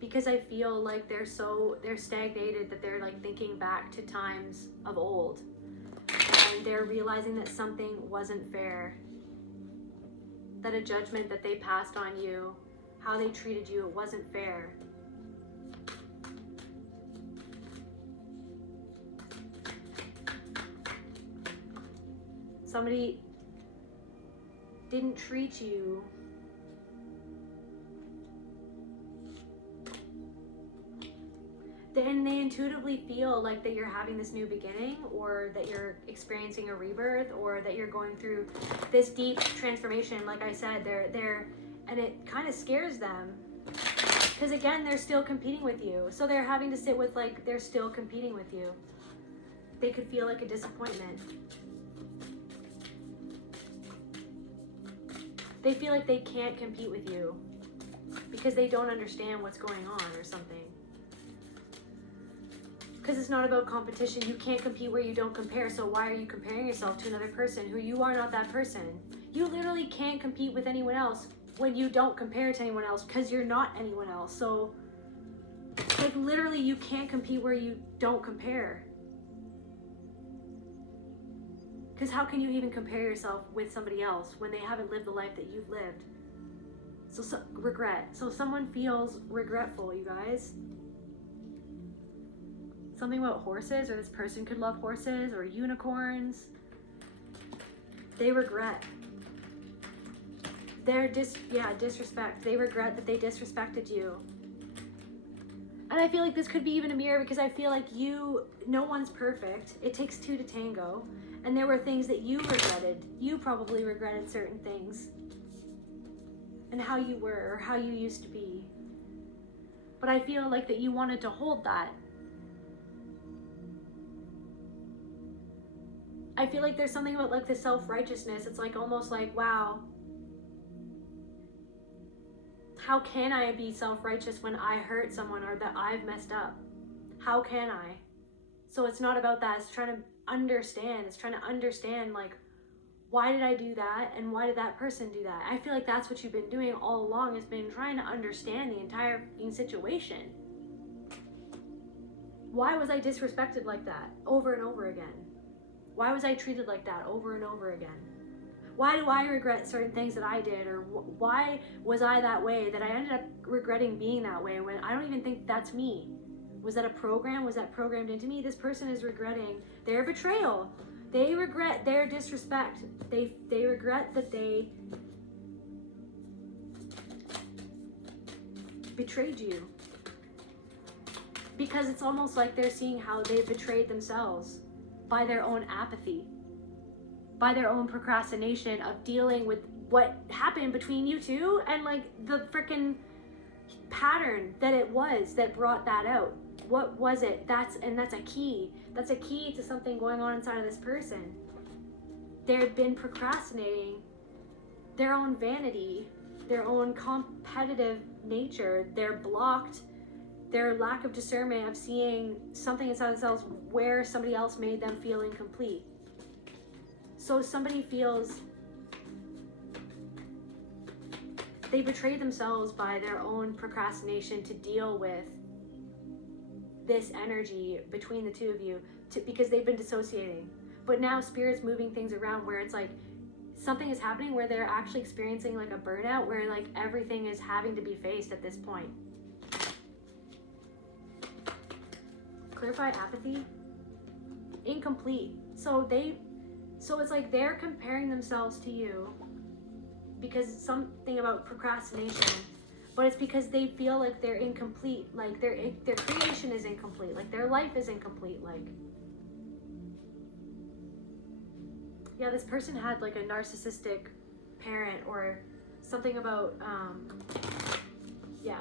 Because I feel like they're stagnated that they're like thinking back to times of old, and they're realizing that something wasn't fair, that a judgment that they passed on you, how they treated you, it wasn't fair. Somebody didn't treat you and they intuitively feel like that you're having this new beginning, or that you're experiencing a rebirth, or that you're going through this deep transformation. Like I said, they're and it kind of scares them, because again, they're still competing with you. So they're having to sit with like they're still competing with you. They could feel like a disappointment. They feel like they can't compete with you because they don't understand what's going on or something. Because it's not about competition. You can't compete where you don't compare. So why are you comparing yourself to another person who you are not that person? You literally can't compete with anyone else when you don't compare to anyone else, because you're not anyone else. So like literally you can't compete where you don't compare. Because how can you even compare yourself with somebody else when they haven't lived the life that you've lived? So regret. So someone feels regretful, you guys. Something about horses, or this person could love horses or unicorns. They regret. Disrespect. They regret that they disrespected you. And I feel like this could be even a mirror, because I feel like no one's perfect. It takes two to tango. And there were things that you regretted. You probably regretted certain things. And how you were, or how you used to be. But I feel like that you wanted to hold that. I feel like there's something about like the self-righteousness. It's like almost like, wow, how can I be self-righteous when I hurt someone or that I've messed up? How can I? So it's not about that. It's trying to understand. It's trying to understand, like, why did I do that? And why did that person do that? I feel like that's what you've been doing all along, has been trying to understand the entire situation. Why was I disrespected like that over and over again? Why was I treated like that over and over again? Why do I regret certain things that I did? Or why was I that way that I ended up regretting being that way when I don't even think that's me? Was that a program? Was that programmed into me? This person is regretting their betrayal. They regret their disrespect. They regret that they betrayed you. Because it's almost like they're seeing how they betrayed themselves by their own apathy, by their own procrastination of dealing with what happened between you two and like the freaking pattern that it was that brought that out. What was it? That's a key. That's a key to something going on inside of this person. They've been procrastinating their own vanity, their own competitive nature. They're blocked. Their lack of discernment of seeing something inside themselves where somebody else made them feel incomplete. So somebody feels they betrayed themselves by their own procrastination to deal with this energy between the two of you, because they've been dissociating. But now Spirit's moving things around where it's like something is happening where they're actually experiencing like a burnout where like everything is having to be faced at this point. Clarify apathy. Incomplete. So it's like they're comparing themselves to you because it's something about procrastination, but it's because they feel like they're incomplete, like their creation is incomplete, like their life is incomplete, like, yeah, this person had like a narcissistic parent or something about, yeah.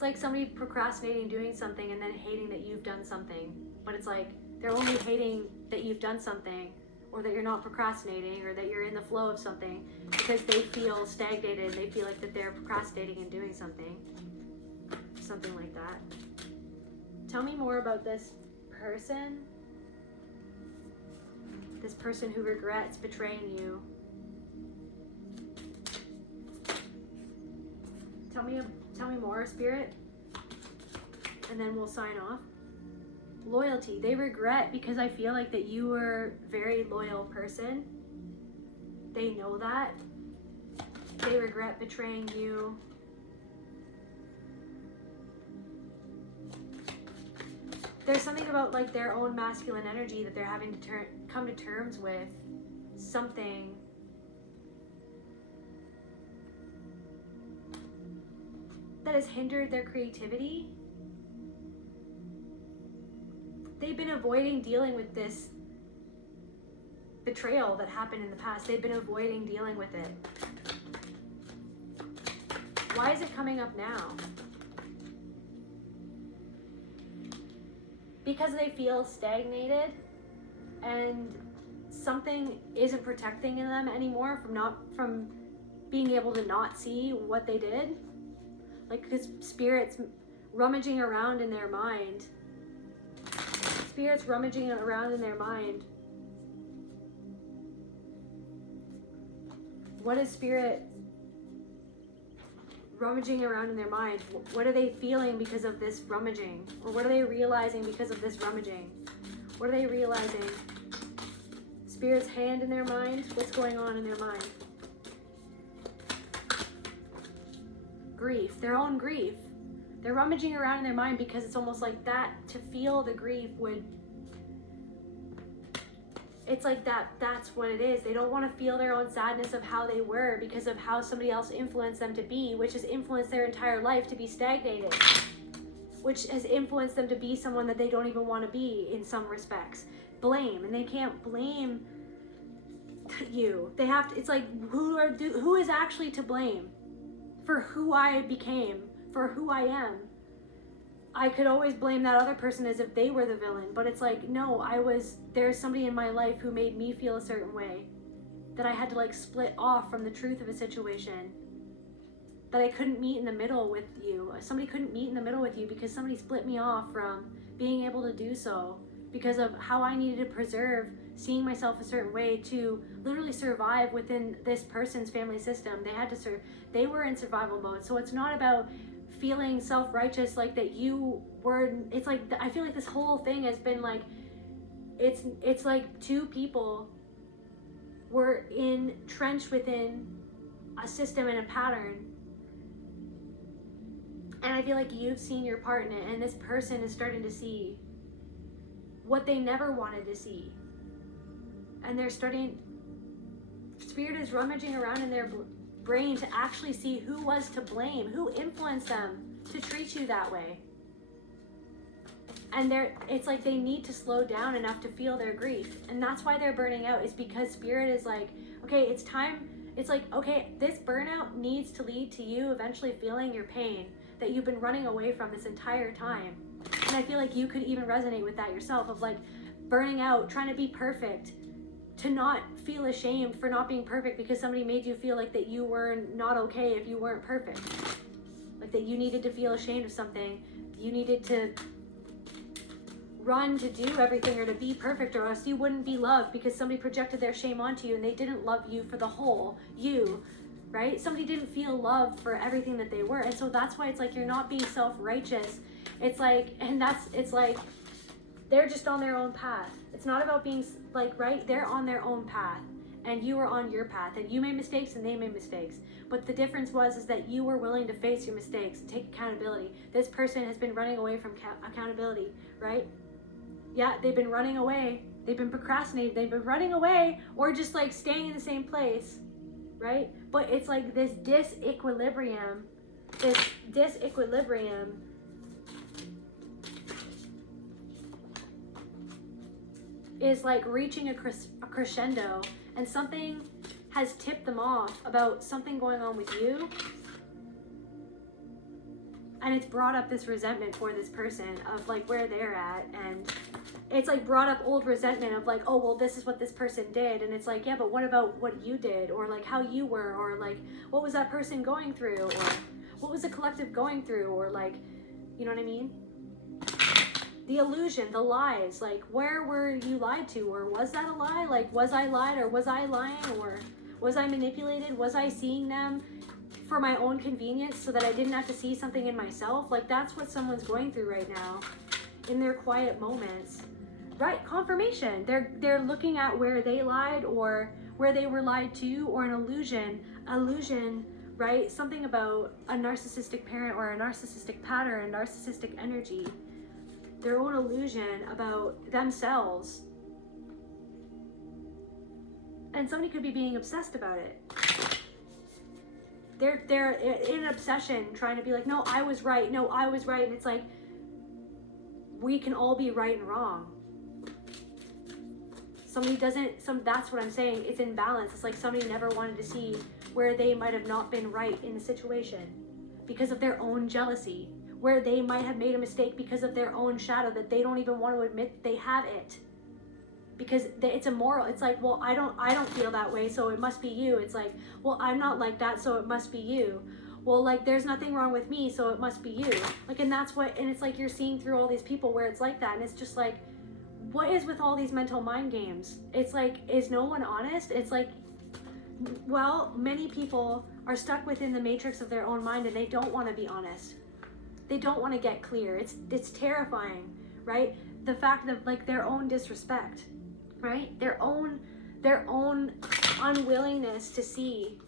Like somebody procrastinating doing something and then hating that you've done something, but it's like they're only hating that you've done something or that you're not procrastinating or that you're in the flow of something because they feel stagnated. They feel like that they're procrastinating and doing something like that. Tell me more about this person who regrets betraying you. Tell me more, Spirit, and then we'll sign off. Loyalty. They regret because I feel like that you were a very loyal person. They know that. They regret betraying you. There's something about like their own masculine energy that they're having to come to terms with. Something that has hindered their creativity. They've been avoiding dealing with this betrayal that happened in the past. They've been avoiding dealing with it. Why is it coming up now? Because they feel stagnated and something isn't protecting them anymore from being able to not see what they did. Like, because Spirit's rummaging around in their mind. Spirit's rummaging around in their mind. What is Spirit rummaging around in their mind? What are they feeling because of this rummaging? Or what are they realizing because of this rummaging? What are they realizing? Spirit's hand in their mind? What's going on in their mind? Grief, their own grief. They're rummaging around in their mind because it's almost like that, to feel the grief it's like that's what it is. They don't want to feel their own sadness of how they were because of how somebody else influenced them to be, which has influenced their entire life to be stagnated, which has influenced them to be someone that they don't even want to be in some respects. Blame, and they can't blame you. They have to, it's like, who is actually to blame for who I became, for who I am? I could always blame that other person as if they were the villain, but it's like, no, there's somebody in my life who made me feel a certain way, that I had to like split off from the truth of a situation, that I couldn't meet in the middle with you. Somebody couldn't meet in the middle with you because somebody split me off from being able to do so because of how I needed to preserve seeing myself a certain way to literally survive within this person's family system. They were in survival mode. So it's not about feeling self-righteous like that you were. It's like, I feel like this whole thing has been like, it's like two people were entrenched within a system and a pattern, and I feel like you've seen your part in it, and this person is starting to see what they never wanted to see, and Spirit is rummaging around in their brain to actually see who was to blame, who influenced them to treat you that way. And it's like they need to slow down enough to feel their grief. And that's why they're burning out, is because Spirit is like, okay, it's time. It's like, okay, this burnout needs to lead to you eventually feeling your pain that you've been running away from this entire time. And I feel like you could even resonate with that yourself, of like burning out, trying to be perfect, to not feel ashamed for not being perfect because somebody made you feel like that you were not okay if you weren't perfect. Like that you needed to feel ashamed of something. You needed to run to do everything or to be perfect, or else you wouldn't be loved because somebody projected their shame onto you and they didn't love you for the whole you, right? Somebody didn't feel love for everything that they were. And so that's why it's like you're not being self-righteous. It's like, it's like they're just on their own path. It's not about being like, right? They're on their own path and you were on your path, and you made mistakes and they made mistakes. But the difference is that you were willing to face your mistakes and take accountability. This person has been running away from accountability, right? Yeah, they've been running away. They've been procrastinating. They've been running away, or just like staying in the same place, right? But it's like this disequilibrium is like reaching a crescendo, and something has tipped them off about something going on with you, and it's brought up this resentment for this person of like where they're at, and it's like brought up old resentment of like, oh well, this is what this person did, and it's like, yeah, but what about what you did, or like how you were, or like what was that person going through, or what was the collective going through, or like, you know what I mean? The illusion, the lies, like where were you lied to, or was that a lie? Like, was I lied, or was I lying, or was I manipulated? Was I seeing them for my own convenience so that I didn't have to see something in myself? Like that's what someone's going through right now in their quiet moments, right? Confirmation. They're looking at where they lied, or where they were lied to, or an illusion, right? Something about a narcissistic parent or a narcissistic pattern, narcissistic energy, their own illusion about themselves. And somebody could be being obsessed about it. They're in an obsession trying to be like, no, I was right. No, I was right. And it's like, we can all be right and wrong. That's what I'm saying. It's in balance. It's like somebody never wanted to see where they might have not been right in the situation because of their own jealousy, where they might have made a mistake because of their own shadow that they don't even want to admit they have it. Because it's immoral. It's like, well, I don't feel that way, so it must be you. It's like, well, I'm not like that, so it must be you. Well, like, there's nothing wrong with me, so it must be you. Like, and it's like you're seeing through all these people where it's like that, and it's just like, what is with all these mental mind games? It's like, is no one honest? It's like, well, many people are stuck within the matrix of their own mind, and they don't want to be honest. They don't want to get clear. It's terrifying, right? The fact of like their own disrespect, right? Their own unwillingness to see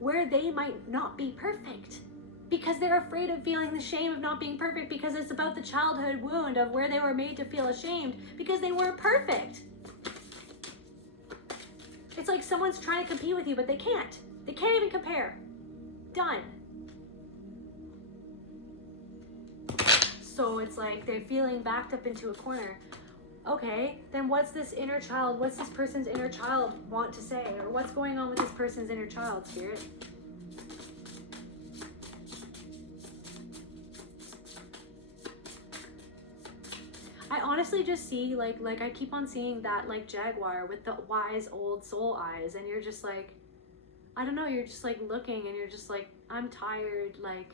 where they might not be perfect, because they're afraid of feeling the shame of not being perfect, because it's about the childhood wound of where they were made to feel ashamed because they weren't perfect. It's like someone's trying to compete with you, but they can't. They can't even compare. Done. So it's like they're feeling backed up into a corner. Okay, then what's this inner child, what's this person's inner child want to say? Or what's going on with this person's inner child, Spirit? I honestly just see like I keep on seeing that like jaguar with the wise old soul eyes, and you're just like, I don't know, you're just like looking and you're just like, I'm tired, like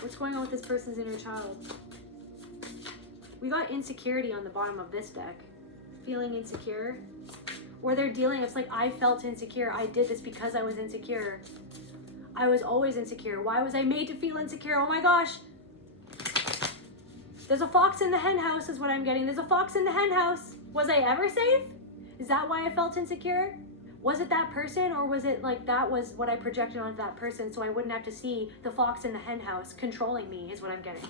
what's going on with this person's inner child? We got insecurity on the bottom of this deck. Feeling insecure. Or they're dealing, it's like, I felt insecure. I did this because I was insecure. I was always insecure. Why was I made to feel insecure? Oh my gosh. There's a fox in the hen house is what I'm getting. There's a fox in the hen house. Was I ever safe? Is that why I felt insecure? Was it that person, or was it like that was what I projected onto that person so I wouldn't have to see the fox in the hen house controlling me is what I'm getting.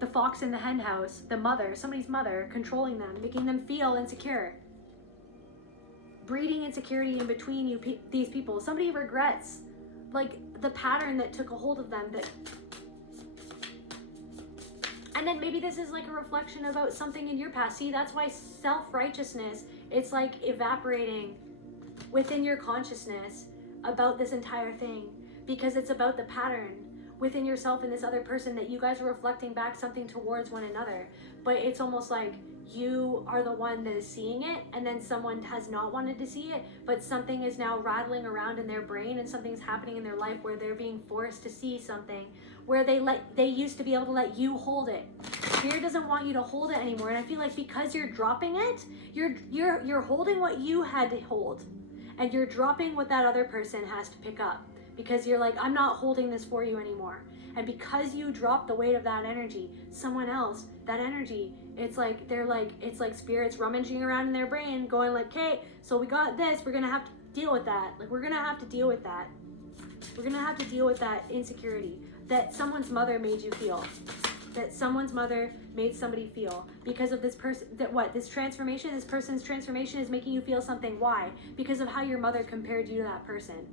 The fox in the hen house, the mother, somebody's mother, controlling them, making them feel insecure. Breeding insecurity in between you, these people. Somebody regrets like the pattern that took a hold of them. And then maybe this is like a reflection about something in your past. See, that's why self-righteousness, it's like evaporating within your consciousness about this entire thing, because it's about the pattern within yourself and this other person that you guys are reflecting back something towards one another. But it's almost like you are the one that is seeing it, and then someone has not wanted to see it, but something is now rattling around in their brain and something's happening in their life where they're being forced to see something where they used to be able to let you hold it. Spirit doesn't want you to hold it anymore. And I feel like because you're dropping it, you're holding what you had to hold, and you're dropping what that other person has to pick up, because you're like, I'm not holding this for you anymore. And because you drop the weight of that energy, someone else, that energy, it's like it's like spirits rummaging around in their brain going like, okay, so we got this, we're gonna have to deal with that. Like, we're gonna have to deal with that. We're gonna have to deal with that insecurity that someone's mother made you feel, that someone's mother made somebody feel because of this person, that what, this transformation, this person's transformation is making you feel something. Why? Because of how your mother compared you to that person,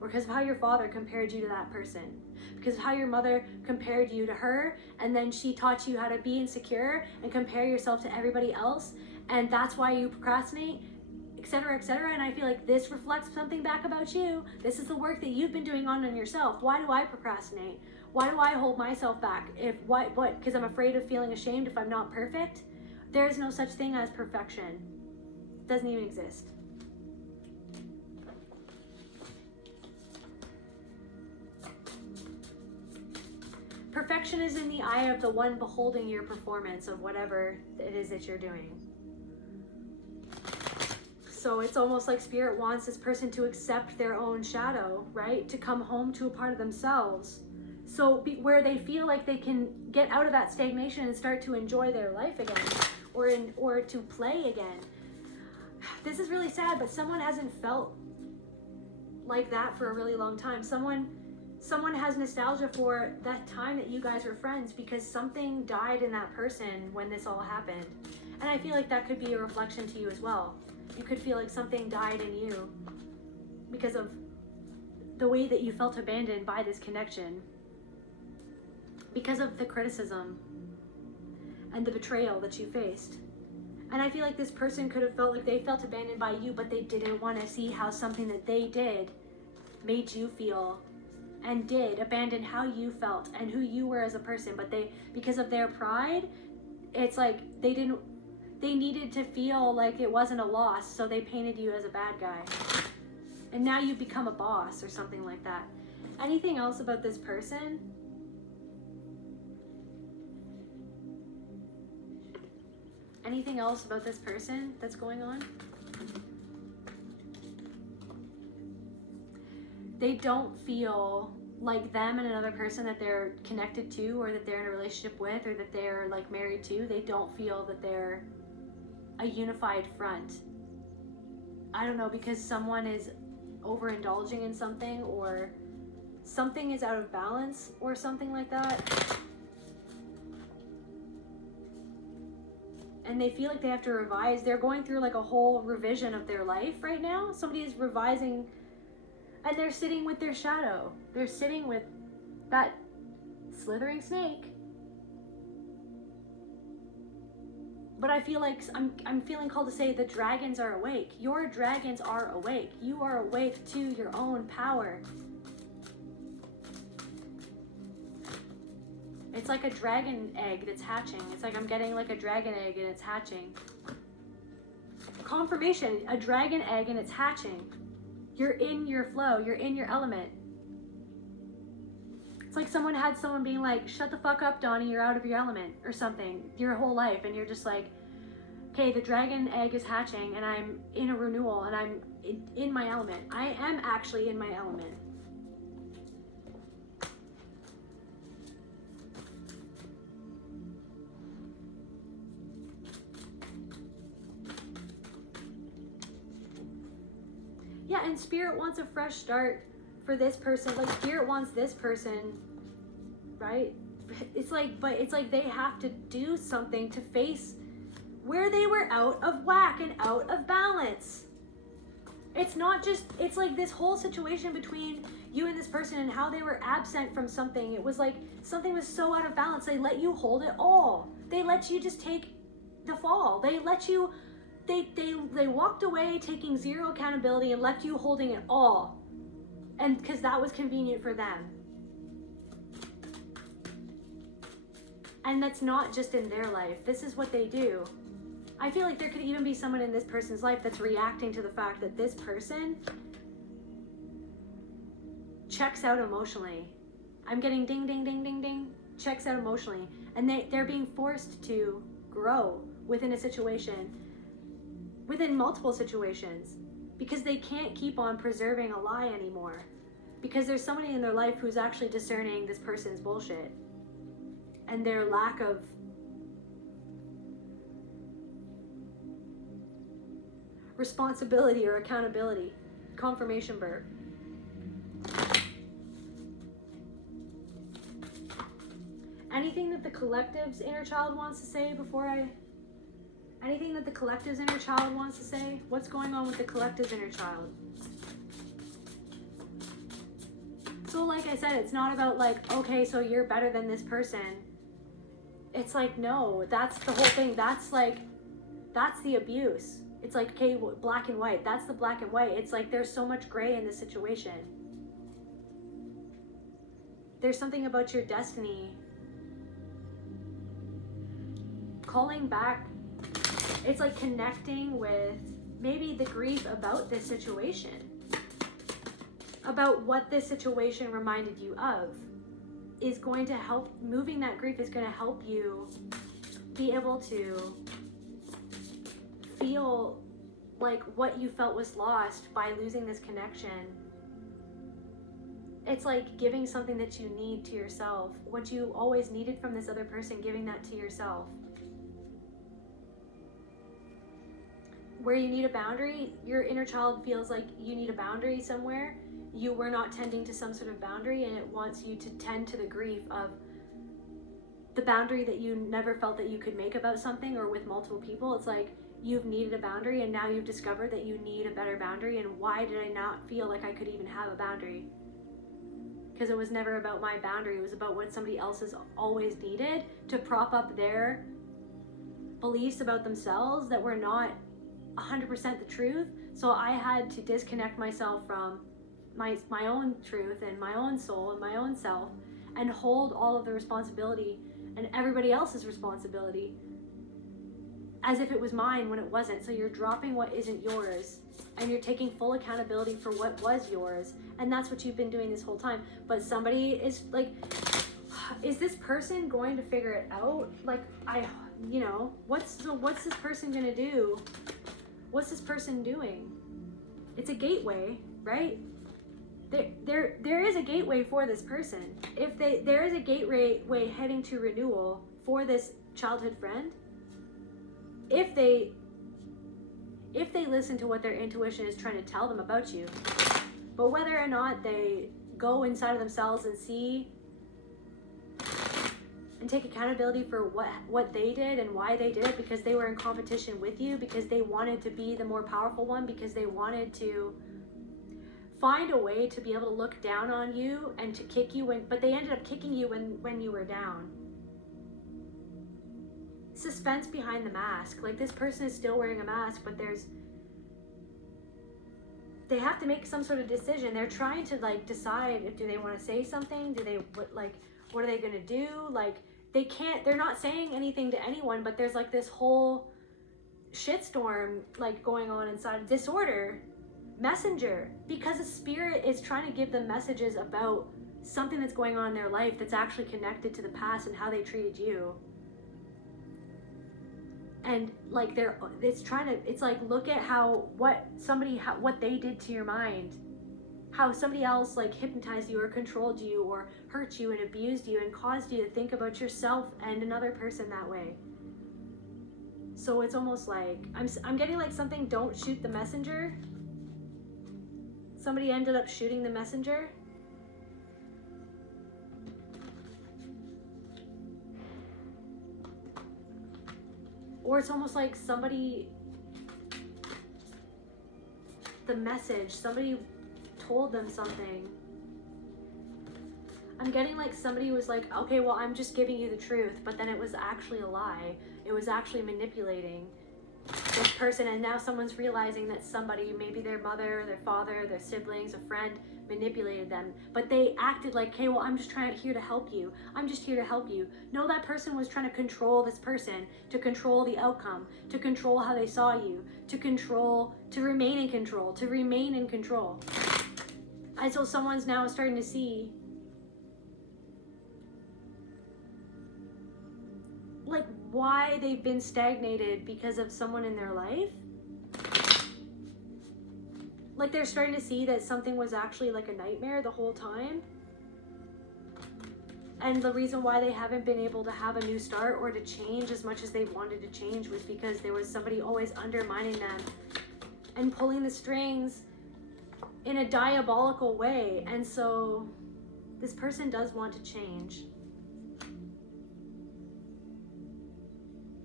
or because of how your father compared you to that person, because of how your mother compared you to her, and then she taught you how to be insecure and compare yourself to everybody else, and that's why you procrastinate, etc., etc. And I feel like this reflects something back about you. This is the work that you've been doing on yourself. Why do I procrastinate? Why do I hold myself back? What? Because I'm afraid of feeling ashamed if I'm not perfect? There is no such thing as perfection. It doesn't even exist. Perfection is in the eye of the one beholding your performance of whatever it is that you're doing. So it's almost like Spirit wants this person to accept their own shadow, right? To come home to a part of themselves. So where they feel like they can get out of that stagnation and start to enjoy their life again, or to play again. This is really sad, but someone hasn't felt like that for a really long time. Someone has nostalgia for that time that you guys were friends, because something died in that person when this all happened. And I feel like that could be a reflection to you as well. You could feel like something died in you because of the way that you felt abandoned by this connection, because of the criticism and the betrayal that you faced. And I feel like this person could have felt like they felt abandoned by you, but they didn't want to see how something that they did made you feel, and did abandon how you felt and who you were as a person. But they, because of their pride, it's like they needed to feel like it wasn't a loss, so they painted you as a bad guy. And now you become a boss or something like that. Anything else about this person? Anything else about this person that's going on? They don't feel like them and another person that they're connected to, or that they're in a relationship with, or that they're like married to. They don't feel that they're a unified front. I don't know, because someone is overindulging in something, or something is out of balance, or something like that. And they feel like they have to revise. They're going through like a whole revision of their life right now. Somebody is revising, and they're sitting with their shadow. They're sitting with that slithering snake. but I feel like I'm feeling called to say the dragons are awake. Your dragons are awake. You are awake to your own power. It's like a dragon egg that's hatching. It's like I'm getting like a dragon egg and it's hatching. Confirmation, a dragon egg and it's hatching. You're in your flow. You're in your element. It's like someone being like, shut the fuck up, Donnie, you're out of your element or something your whole life. And you're just like, okay, the dragon egg is hatching and I'm in a renewal and I'm in my element. I am actually in my element. Yeah, and Spirit wants a fresh start for this person. Like, Spirit wants this person, right? It's like, but it's like they have to do something to face where they were out of whack and out of balance. It's not just, it's like this whole situation between you and this person and how they were absent from something. It was like something was so out of balance. They let you hold it all. They let you just take the fall. They let you, they walked away taking zero accountability and left you holding it all. And because that was convenient for them. And that's not just in their life. This is what they do. I feel like there could even be someone in this person's life that's reacting to the fact that this person checks out emotionally. I'm getting ding, ding, ding, ding, ding, checks out emotionally. And they're being forced to grow within a situation, within multiple situations, because they can't keep on preserving a lie anymore. Because there's somebody in their life who's actually discerning this person's bullshit. And their lack of responsibility or accountability. Confirmation bird. Anything that the collective's inner child wants to say anything that the collective's inner child wants to say? What's going on with the collective's inner child? So like I said, it's not about like, okay, so you're better than this person. It's like, no, that's the whole thing. That's the abuse. It's like, okay, black and white. That's the black and white. It's like there's so much gray in this situation. There's something about your destiny calling back. It's like connecting with maybe the grief about this situation, about what this situation reminded you of, is going to help. Moving that grief is going to help you be able to feel like what you felt was lost by losing this connection. It's like giving something that you need to yourself, what you always needed from this other person, giving that to yourself. Where you need a boundary, your inner child feels like you need a boundary somewhere. You were not tending to some sort of boundary, and it wants you to tend to the grief of the boundary that you never felt that you could make about something, or with multiple people. It's like you've needed a boundary, and now you've discovered that you need a better boundary. And why did I not feel like I could even have a boundary? Because it was never about my boundary. It was about what somebody else has always needed to prop up their beliefs about themselves that were not 100% the truth. So I had to disconnect myself from my own truth and my own soul and my own self, and hold all of the responsibility and everybody else's responsibility as if it was mine when it wasn't. So you're dropping what isn't yours, and you're taking full accountability for what was yours. And that's what you've been doing this whole time. But somebody is like, is this person going to figure it out? Like, what's this person gonna do? What's this person doing? It's a gateway, right? There is a gateway for this person. If there is a gateway heading to renewal for this childhood friend, if they listen to what their intuition is trying to tell them about you. But whether or not they go inside of themselves and see and take accountability for what they did and why they did it, because they were in competition with you, because they wanted to be the more powerful one, because they wanted to find a way to be able to look down on you and to kick you but they ended up kicking you when you were down. suspense behind the mask. Like, this person is still wearing a mask, but they have to make some sort of decision. They're trying to like decide if do they want to say something, what are they gonna do? Like, they're not saying anything to anyone, but there's like this whole shitstorm like going on inside. Disorder, messenger, because a spirit is trying to give them messages about something that's going on in their life that's actually connected to the past and how they treated you. And like it's like, look at what they did to your mind, how somebody else like hypnotized you or controlled you or hurt you and abused you and caused you to think about yourself and another person that way. So it's almost like I'm getting like something, don't shoot the messenger. Somebody ended up shooting the messenger. Or it's almost like somebody told them something. I'm getting like somebody was like, okay, well, I'm just giving you the truth, but then it was actually a lie. It was actually manipulating this person, and now someone's realizing that somebody, maybe their mother, their father, their siblings, a friend, manipulated them, but they acted like, okay, well, I'm just here to help you. I'm just here to help you. No, that person was trying to control this person, to control the outcome, to control how they saw you, to remain in control. And so someone's now starting to see like why they've been stagnated because of someone in their life. Like, they're starting to see that something was actually like a nightmare the whole time. And the reason why they haven't been able to have a new start or to change as much as they wanted to change was because there was somebody always undermining them and pulling the strings in a diabolical way. And so this person does want to change.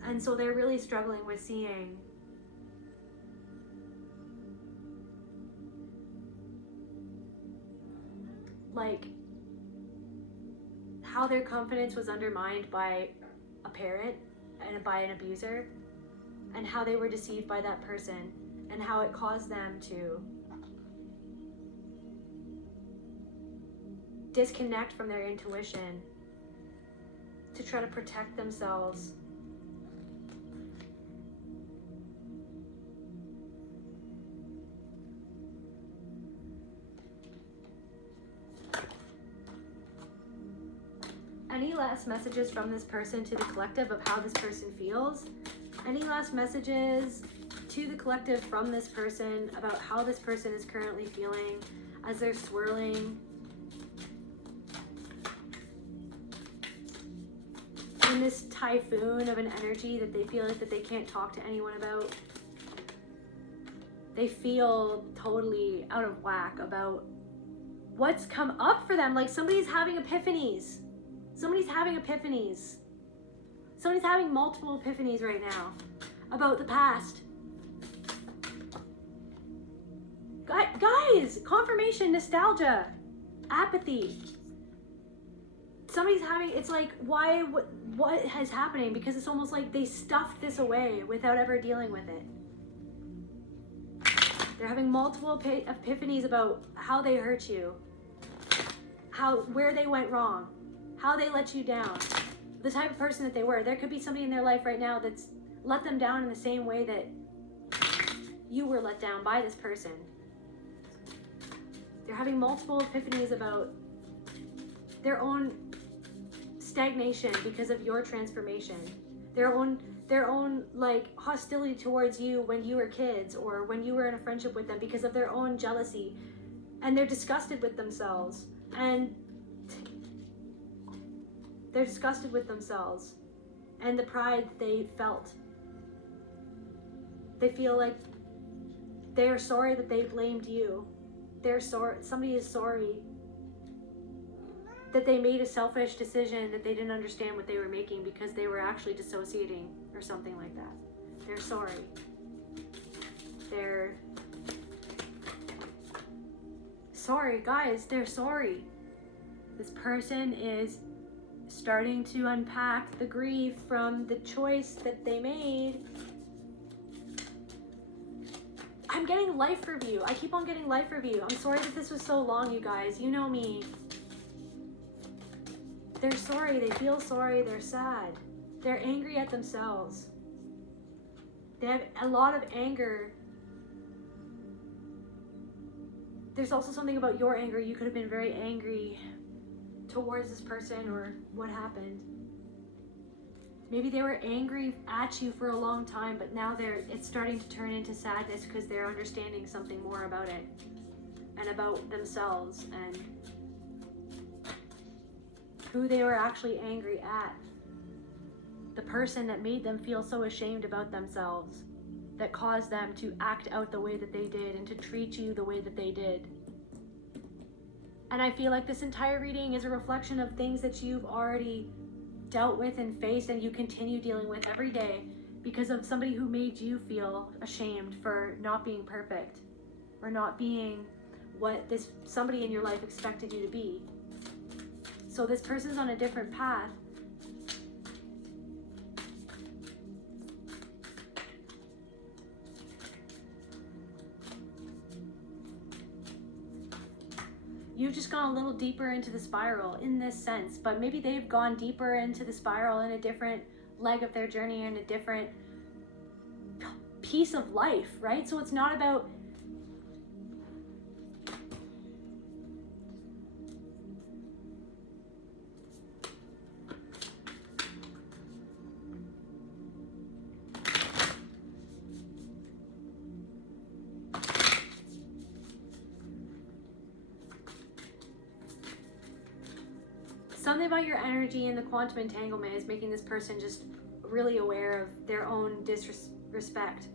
And so they're really struggling with seeing like how their confidence was undermined by a parent and by an abuser, and how they were deceived by that person, and how it caused them to disconnect from their intuition to try to protect themselves. Any last messages from this person to the collective of how this person feels? Any last messages to the collective from this person about how this person is currently feeling as they're swirling in this typhoon of an energy that they feel like that they can't talk to anyone about? They feel totally out of whack about what's come up for them. Like, somebody's having epiphanies. Somebody's having epiphanies. Somebody's having multiple epiphanies right now about the past. Guys, confirmation, nostalgia, apathy. Somebody's having, it's like, why, what is happening? Because it's almost like they stuffed this away without ever dealing with it. They're having multiple epiphanies about how they hurt you, where they went wrong, how they let you down, the type of person that they were. There could be somebody in their life right now that's let them down in the same way that you were let down by this person. They're having multiple epiphanies about their own stagnation because of your transformation. Their own like hostility towards you when you were kids or when you were in a friendship with them because of their own jealousy. And they're disgusted with themselves. And they're disgusted with themselves and the pride they felt. They feel like they are sorry that they blamed you. They're sorry. Somebody is sorry that they made a selfish decision, that they didn't understand what they were making because they were actually dissociating or something like that. They're sorry. They're sorry, guys. They're sorry. This person is starting to unpack the grief from the choice that they made. I'm getting life review. I keep on getting life review. I'm sorry that this was so long, you guys. You know me. They're sorry. They feel sorry. They're sad. They're angry at themselves. They have a lot of anger. There's also something about your anger. You could have been very angry towards this person or what happened. Maybe they were angry at you for a long time, but now it's starting to turn into sadness because they're understanding something more about it and about themselves and who they were actually angry at. The person that made them feel so ashamed about themselves, that caused them to act out the way that they did and to treat you the way that they did. And I feel like this entire reading is a reflection of things that you've already dealt with and faced and you continue dealing with every day because of somebody who made you feel ashamed for not being perfect or not being what this somebody in your life expected you to be. So this person's on a different path. You've just gone a little deeper into the spiral in this sense, but maybe they've gone deeper into the spiral in a different leg of their journey, in a different piece of life, right? So it's not about something about your energy in the quantum entanglement is making this person just really aware of their own disrespect,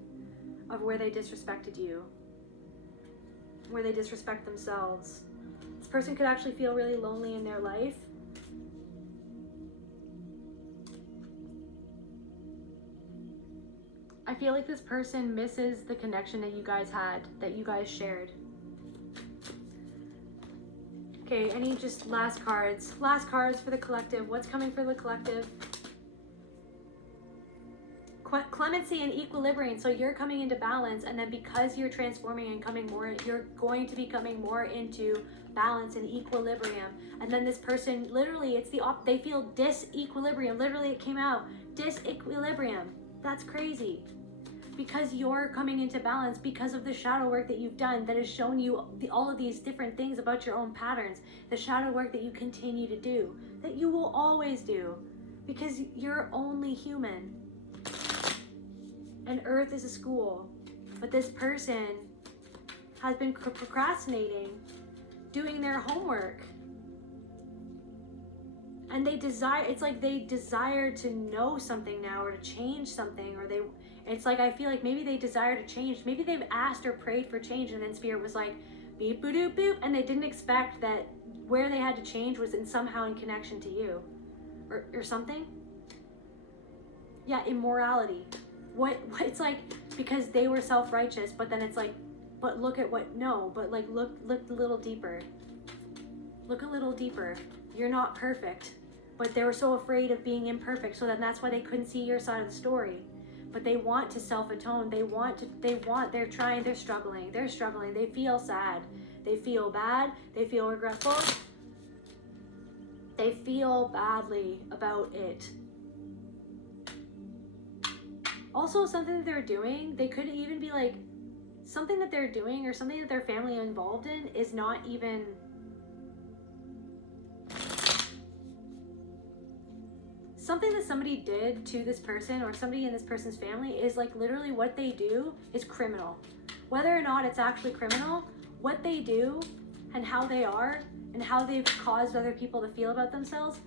of where they disrespected you, where they disrespect themselves. This person could actually feel really lonely in their life. I feel like this person misses the connection that you guys had, that you guys shared. Okay, any just last cards. Last cards for the collective. What's coming for the collective? Clemency and equilibrium. So you're coming into balance, and then because you're transforming and coming more, you're going to be coming more into balance and equilibrium. And then this person, literally, it's they feel disequilibrium. Literally, it came out. Disequilibrium. That's crazy. Because you're coming into balance because of the shadow work that you've done that has shown you all of these different things about your own patterns, the shadow work that you continue to do, that you will always do, because you're only human. And Earth is a school, but this person has been procrastinating, doing their homework. And it's like they desire to know something now or to change something, or it's like I feel like maybe they desire to change. Maybe they've asked or prayed for change, and then Spirit was like, beep, boop, doop, boop, and they didn't expect that where they had to change was somehow in connection to you, or something. Yeah, immorality. What it's like because they were self-righteous, but then it's like, but look at what? No, but like look a little deeper. Look a little deeper. You're not perfect, but they were so afraid of being imperfect, so then that's why they couldn't see your side of the story. But they want to self-atone. They're trying, they're struggling. They feel sad. They feel bad. They feel regretful. They feel badly about it. Also, something that they're doing, they could even be like, something that they're doing or something that their family is involved in is not even... Something that somebody did to this person or somebody in this person's family is like literally what they do is criminal. Whether or not it's actually criminal, what they do and how they are and how they've caused other people to feel about themselves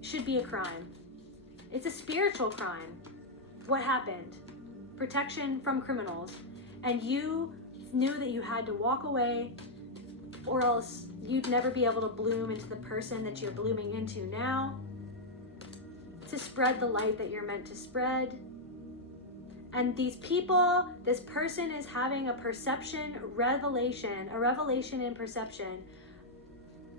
should be a crime. It's a spiritual crime. What happened? Protection from criminals. And you knew that you had to walk away or else you'd never be able to bloom into the person that you're blooming into now, to spread the light that you're meant to spread. And these people, this person is having a revelation in perception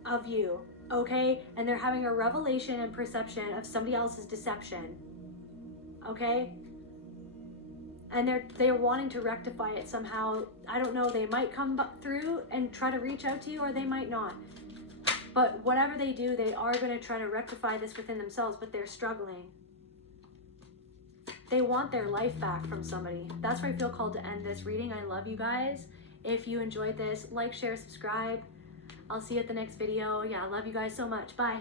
of you. okay? And they're having a revelation and perception of somebody else's deception, okay? And they're wanting to rectify it somehow. I don't know, they might come through and try to reach out to you, or they might not. But whatever they do, they are going to try to rectify this within themselves, but they're struggling. They want their life back from somebody. That's where I feel called to end this reading. I love you guys. If you enjoyed this, like, share, subscribe. I'll see you at the next video. Yeah, I love you guys so much. Bye.